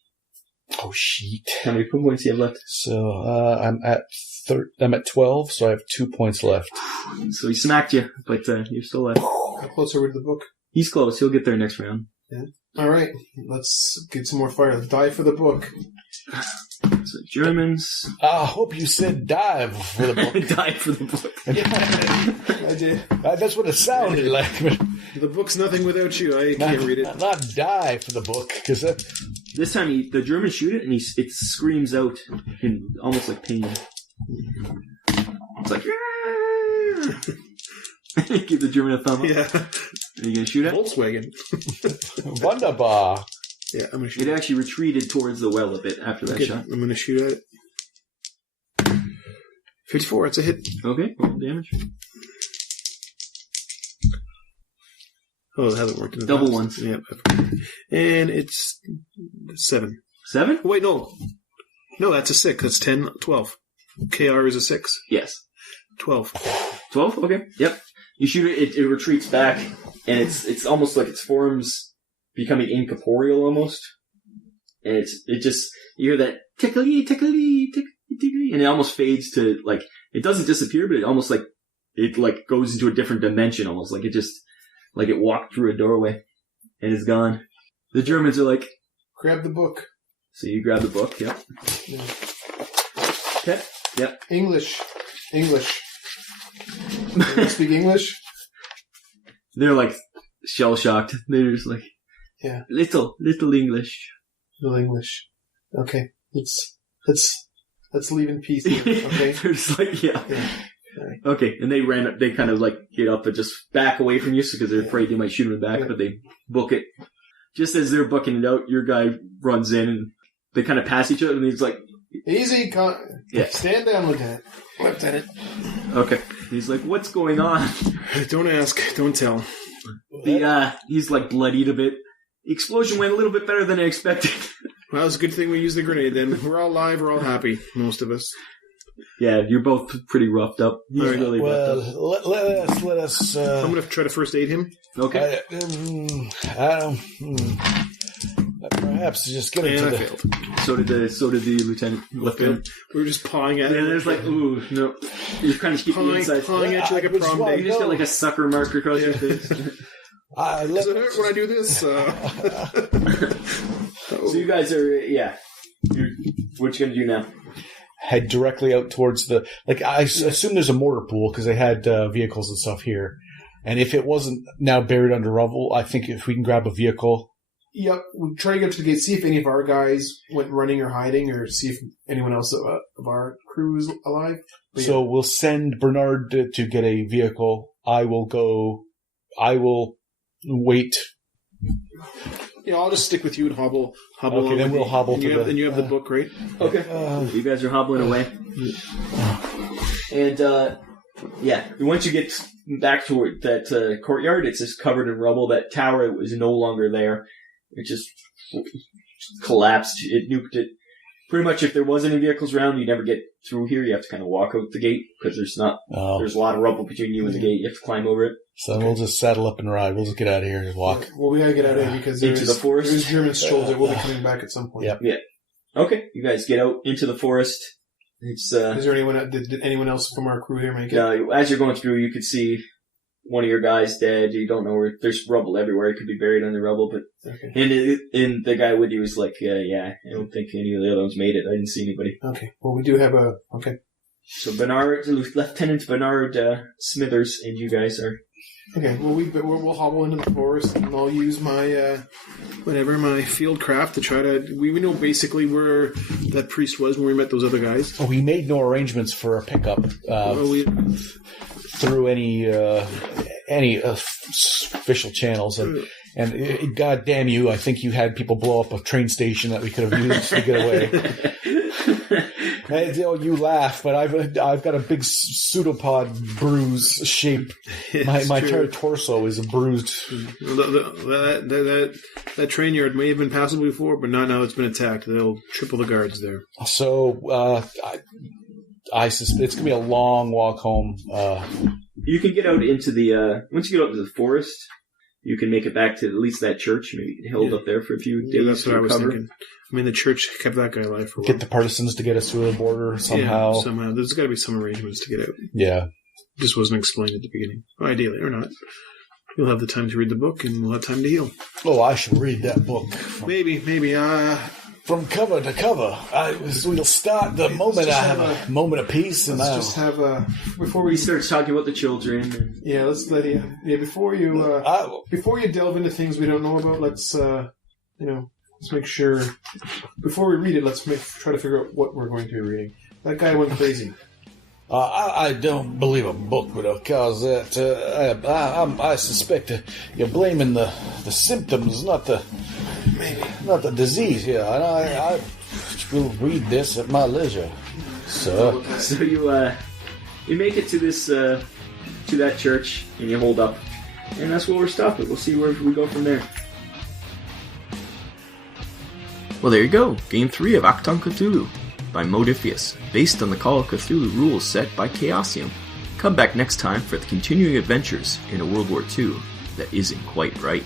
Oh, shit. How many points do you have left? So, I'm at 12, so I have 2 points left. So he smacked you, but you're still left. How close are we to the book? He's close. He'll get there next round. Yeah. All right. Let's get some more fire. Die for the book. So Germans. I hope you said dive for the book. Die for the book. I did. That's what it sounded like. The book's nothing without you. I can't read it. Not die for the book, because this time the Germans shoot it and it screams out in almost like pain. It's like give the German a thumb up. Yeah. Are you gonna shoot it? Volkswagen. Wunderbar. Yeah, I'm gonna shoot it. Actually retreated towards the well a bit after that shot. I'm gonna shoot at it. 54. It's a hit. Okay. Roll damage. Oh, it hasn't worked in the double past. Ones. Yeah. And it's 7. 7? Wait, no. No, that's a 6. That's 10, 12. KR is a 6. Yes. 12. 12? Okay. Yep. You shoot it, it retreats back, and it's almost like its form's becoming incorporeal almost. And it just, you hear that tickly, tickly, tickly, tickly, and it almost fades to, like, it doesn't disappear, but it almost like, it like goes into a different dimension almost, like it just, like it walked through a doorway, and it's gone. The Germans are like, grab the book. So you grab the book, yep. Yeah. Okay, yep. English. You speak English? They're like shell-shocked. They're just like, yeah, little English. Little English. Okay, let's leave in peace. Okay, they're just like, yeah. Right. Okay, and they kind of like get up and just back away from you because they're afraid you might shoot them back, but they book it. Just as they're booking it out, your guy runs in and they kind of pass each other, and he's like, easy, stand down, Lieutenant. Okay. He's like, what's going on? Don't ask, don't tell. He's like bloodied a bit. The explosion went a little bit better than I expected. Well, it's a good thing we used the grenade then. We're all alive, we're all happy, most of us. Yeah, you're both pretty roughed up. He's really roughed up. Let us. I'm going to try to first aid him. Okay. Perhaps just get into the... failed. So did the lieutenant. We were just pawing at it. him. Yeah, there's like, ooh, no. You're kind of keeping the inside. Pawing at you like a prom day. You just got like a sucker mark across your face. Does it hurt when I do this? So you guys are, what you gonna do now? Head directly out towards the... Like, I assume there's a mortar pool because they had vehicles and stuff here. And if it wasn't now buried under rubble, I think if we can grab a vehicle... Yep, we'll try to get to the gate, see if any of our guys went running or hiding, or see if anyone else of our crew is alive. So we'll send Bernard to get a vehicle. I will wait. Yeah, I'll just stick with you and hobble. Okay, then we'll hobble to and you have the book, right? Okay. You guys are hobbling away. And Yeah, once you get back to that courtyard, it's just covered in rubble. That tower was no longer there. It just collapsed. It nuked it. Pretty much, if there was any vehicles around, you never get through here. You have to kind of walk out the gate because there's a lot of rubble between you and the gate. You have to climb over it. So we'll just saddle up and ride. We'll just get out of here and walk. Well, we gotta get out of here because into the forest. There's German strolls that will be coming back at some point. Yep. Yeah. Okay, you guys get out into the forest. It's Is there anyone? Did anyone else from our crew here make it? as you're going through, you could see one of your guys dead. You don't know where. There's rubble everywhere. He could be buried under rubble. But and the guy with you was like, I don't think any of the other ones made it. I didn't see anybody. Okay. Well, we do have a. Okay. So Lieutenant Bernard Smithers, and you guys are. Okay. Well, we'll hobble into the forest, and I'll use my my field craft to try to. We know basically where that priest was when we met those other guys. We made no arrangements for a pickup through any official channels, and God damn you, I think you had people blow up a train station that we could have used to get away. You laugh, but I've got a big pseudopod bruise shape. My entire torso is bruised. That train yard may have been passable before, but not now it's been attacked. They'll triple the guards there. So I suspect it's going to be a long walk home. You can get out into the once you get out into the forest, you can make it back to at least that church. Maybe held up there for a few days. Yeah, that's what I was thinking. I mean, the church kept that guy alive for a while. Get the partisans to get us through the border somehow. Yeah, somehow. There's got to be some arrangements to get out. Yeah. Just wasn't explained at the beginning. Well, ideally, or not. You'll have the time to read the book, and we'll have time to heal. Oh, I should read that book. Maybe. From cover to cover. We'll start the moment I have a moment of peace. Let's just have before we start talking about the children. Let's let you. Yeah, before you delve into things we don't know about, let's let's make sure before we read it. Let's try to figure out what we're going to be reading. That guy went crazy. I don't believe a book would have caused that. I suspect you're blaming the symptoms, not the disease here. And I will read this at my leisure. So you make it to this to that church and you hold up, and that's where we're stopping. We'll see where we go from there. Well, there you go. Game 3 of Achtung, Cthulhu by Modifius, based on the Call of Cthulhu rules set by Chaosium. Come back next time for the continuing adventures in a World War II that isn't quite right.